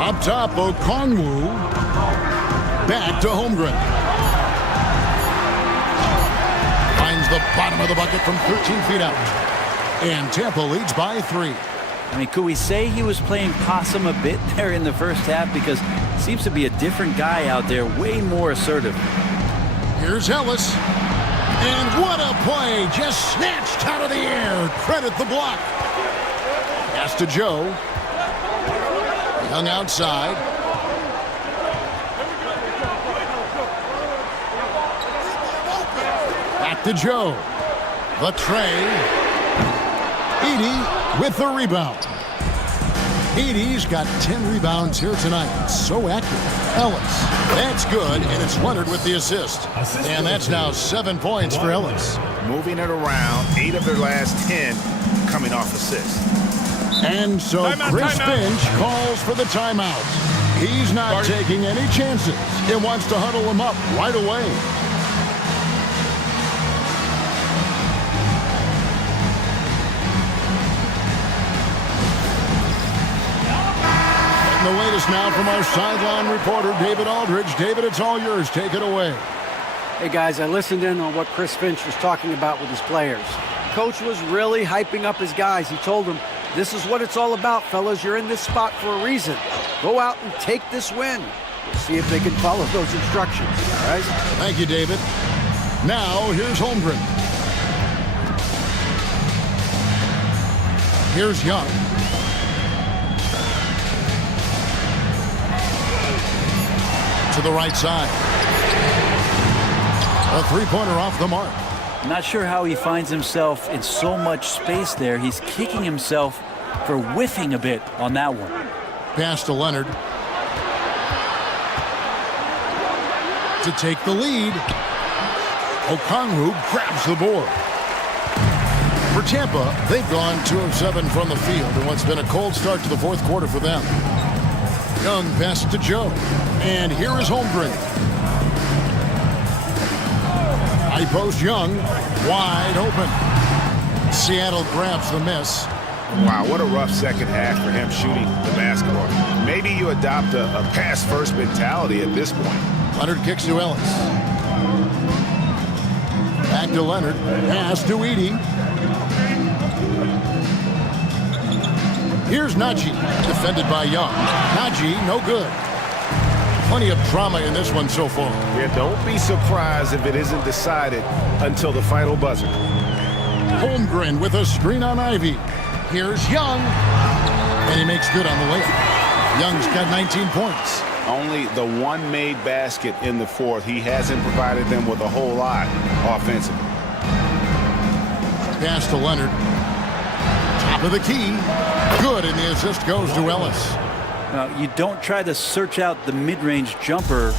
Up top, Okongwu. Back to Holmgren. Finds the bottom of the bucket from 13 feet out. And Tampa leads by 3. I mean, could we say he was playing possum a bit there in the first half? Because it seems to be a different guy out there, way more assertive. Here's Ellis. And what a play. Just snatched out of the air. Credit the block. Pass to Joe. Young outside. Back to Joe. The tray. Edey with the rebound. Edey's got 10 rebounds here tonight. So active. Ellis. That's good, and it's Leonard with the assist. And that's now 7 points for Ellis. Moving it around, 8 of their last 10 coming off assists. And so Chris Finch calls for the timeout. He's not taking any chances. He wants to huddle him up right away. The latest now from our sideline reporter, David Aldridge. David, it's all yours. Take it away. Hey, guys, I listened in on what Chris Finch was talking about with his players. Coach was really hyping up his guys. He told them, this is what it's all about, fellas. You're in this spot for a reason. Go out and take this win. We'll see if they can follow those instructions. All right? Thank you, David. Now, here's Holmgren. Here's Young. To the right side. A three-pointer off the mark. Not sure how he finds himself in so much space there. He's kicking himself for whiffing a bit on that one. Pass to Leonard. To take the lead. Okongwu grabs the board. For Tampa, they've gone 2 of 7 from the field in what's been a cold start to the fourth quarter for them. Young pass to Joe. And here is Holmgren. High post Young. Wide open. Seattle grabs the miss. Wow, what a rough second half for him shooting the basketball. Maybe you adopt a pass-first mentality at this point. Leonard kicks to Ellis. Back to Leonard. Pass to Edey. Here's Najee, defended by Young. Najee, no good. Plenty of drama in this one so far. Yeah, don't be surprised if it isn't decided until the final buzzer. Holmgren with a screen on Ivy. Here's Young. And he makes good on the layup. Young's got 19 points. Only the one made basket in the fourth. He hasn't provided them with a whole lot offensively. Pass to Leonard. Top of the key. Good, and the assist goes to Ellis. You don't try to search out the mid-range jumper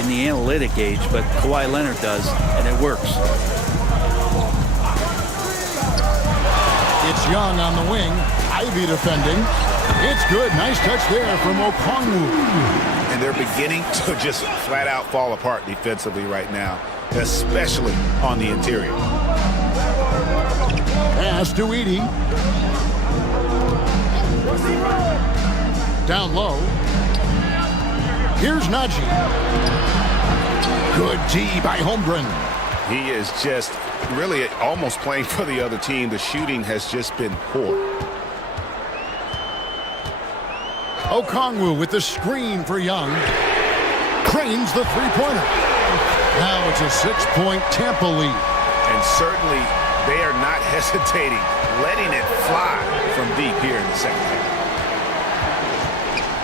in the analytic age, but Kawhi Leonard does, and it works. It's Young on the wing. Ivy defending. It's good. Nice touch there from Okongwu. And they're beginning to just flat out fall apart defensively right now, especially on the interior. Pass to Edey. Down low. Here's Najee. Good D by Holmgren. He is just really almost playing for the other team. The shooting has just been poor. Okongwu with the screen for Young. Cranes the three-pointer. Now it's a 6-point Tampa lead. And certainly they are not hesitating, letting it fly from deep here in the second half.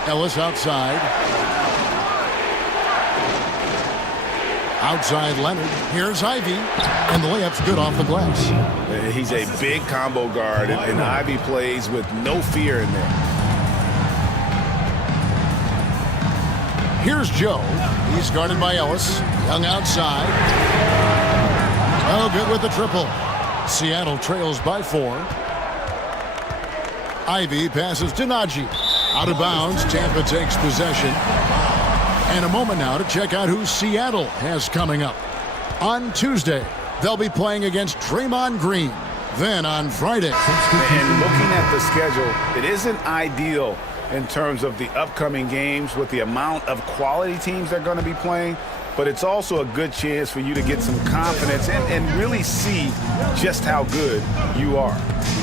Ellis outside. Outside Leonard. Here's Ivy. And the layup's good off the glass. He's a big combo guard, and Ivy plays with no fear in there. Here's Joe. He's guarded by Ellis. Young outside. Oh, good with the triple. Seattle trails by 4. Ivy passes to Najee. Out of bounds, Tampa takes possession. And a moment now to check out who Seattle has coming up. On Tuesday, they'll be playing against Draymond Green. Then on Friday. And looking at the schedule, it isn't ideal in terms of the upcoming games with the amount of quality teams they're going to be playing. But it's also a good chance for you to get some confidence and really see just how good you are.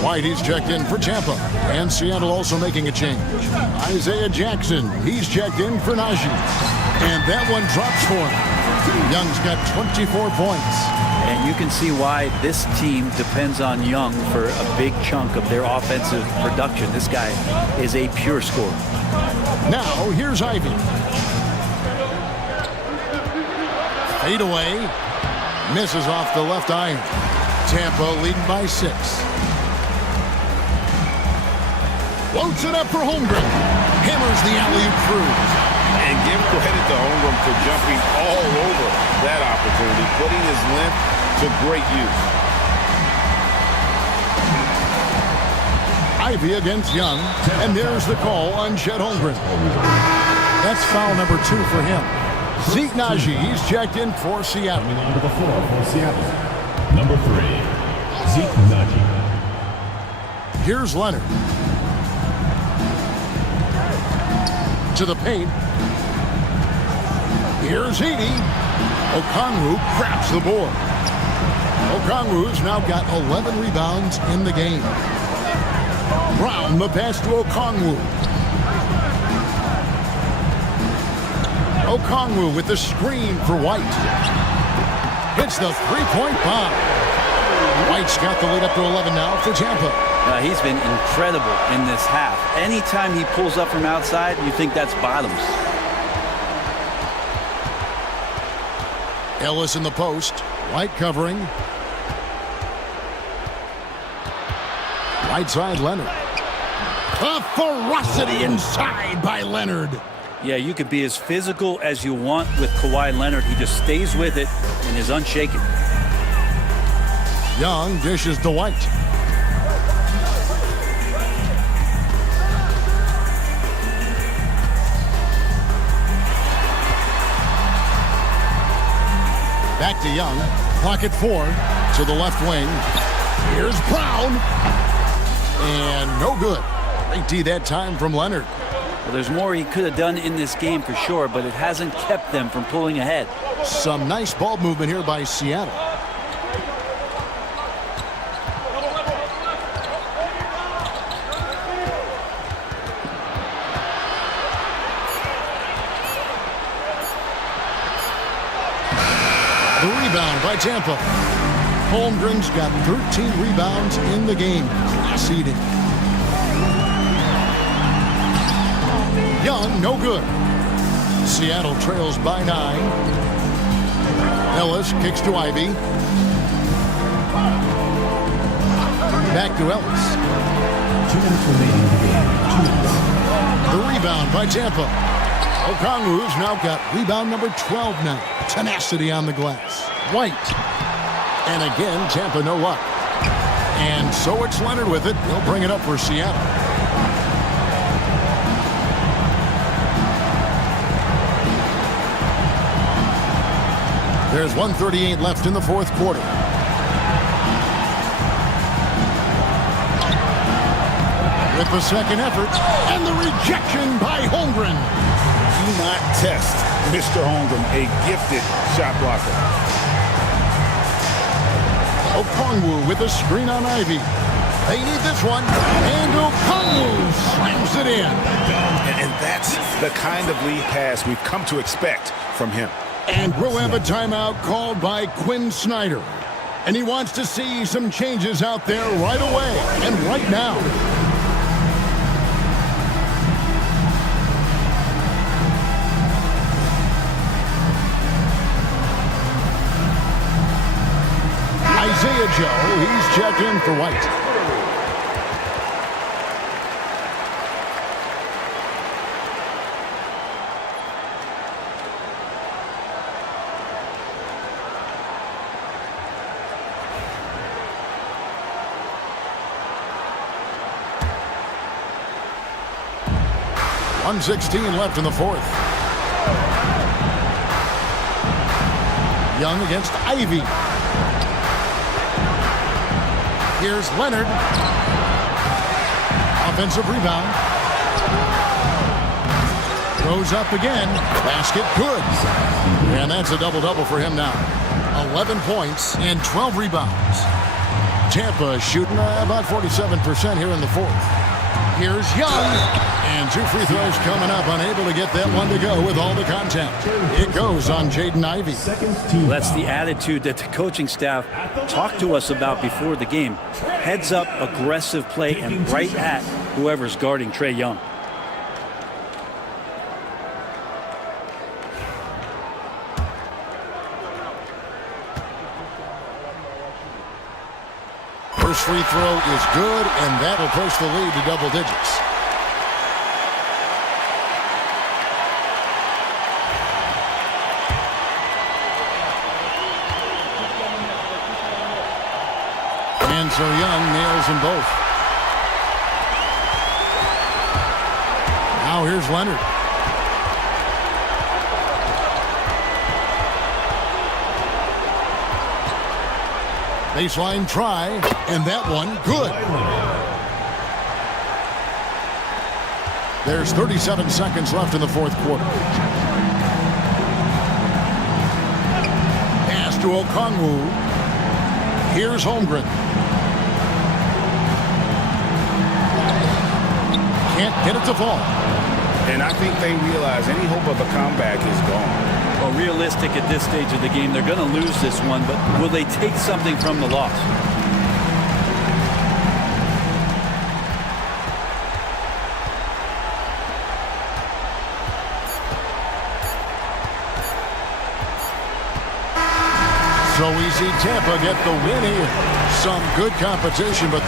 White, he's checked in for Tampa. And Seattle also making a change. Isaiah Jackson, he's checked in for Najee. And that one drops for him. Young's got 24 points. And you can see why this team depends on Young for a big chunk of their offensive production. This guy is a pure scorer. Now, here's Ivy. Fade away. Misses off the left iron. Tampa leading by 6. Floats it up for Holmgren. Hammers the alley-oop through. And give credit to Holmgren for jumping all over that opportunity, putting his length to great use. Ivy against Young. And there's the call on Chet Holmgren. That's foul number 2 for him. Zeke Najee, he's checked in for Seattle. Number 4 for Seattle. Number 3, Zeke Najee. Here's Leonard. To the paint. Here's Edey. Okongwu grabs the board. Okongwu's now got 11 rebounds in the game. Brown, the pass to Okongwu. Okongwu with the screen for White. Hits the three-point bomb. White's got the lead up to 11 now for Tampa. He's been incredible in this half. Anytime he pulls up from outside, you think that's bottoms. Ellis in the post. White covering. Right side Leonard. A ferocity inside by Leonard. Yeah, you could be as physical as you want with Kawhi Leonard. He just stays with it and is unshaken. Young dishes to White. Back to Young. Pocket 4 to the left wing. Here's Brown. And no good. Great D that time from Leonard. Well, there's more he could have done in this game for sure, but it hasn't kept them from pulling ahead. Some nice ball movement here by Seattle. The rebound by Tampa. Holmgren's got 13 rebounds in the game. Class eating. Young, no good. Seattle trails by 9. Ellis kicks to Ivy. Back to Ellis. 2 minutes remaining in the game. 2 minutes. The rebound by Tampa. Okongwu's now got rebound number 12 now. Tenacity on the glass. White. And again, Tampa no luck. And so it's Leonard with it. He'll bring it up for Seattle. There's 1:38 left in the fourth quarter. With the second effort, and the rejection by Holmgren. Do not test Mr. Holmgren, a gifted shot blocker. Okongwu with a screen on Ivy. They need this one, and Okongwu slams it in. And that's the kind of lead pass we've come to expect from him. And we'll have a timeout called by Quinn Snyder. And he wants to see some changes out there right away and right now. Isaiah Joe, he's checked in for White. .116 left in the fourth. Young against Ivy. Here's Leonard. Offensive rebound. Goes up again. Basket good. And that's a double-double for him now. 11 points and 12 rebounds. Tampa shooting about 47% here in the fourth. Here's Young. And 2 free throws coming up. Unable to get that one to go with all the contact. It goes on Jaden Ivey. Well, that's the attitude that the coaching staff talked to us about before the game. Heads up, aggressive play, and right at whoever's guarding Trae Young. First free throw is good, and that will push the lead to double digits. And so Young nails them both. Now here's Leonard. Baseline try, and that one good. There's 37 seconds left in the fourth quarter. Pass to Okongwu. Here's Holmgren. Can't get it to fall. And I think they realize any hope of a comeback is gone. Well, realistic at this stage of the game, they're going to lose this one, but will they take something from the loss? So we see Tampa get the win here. Some good competition, but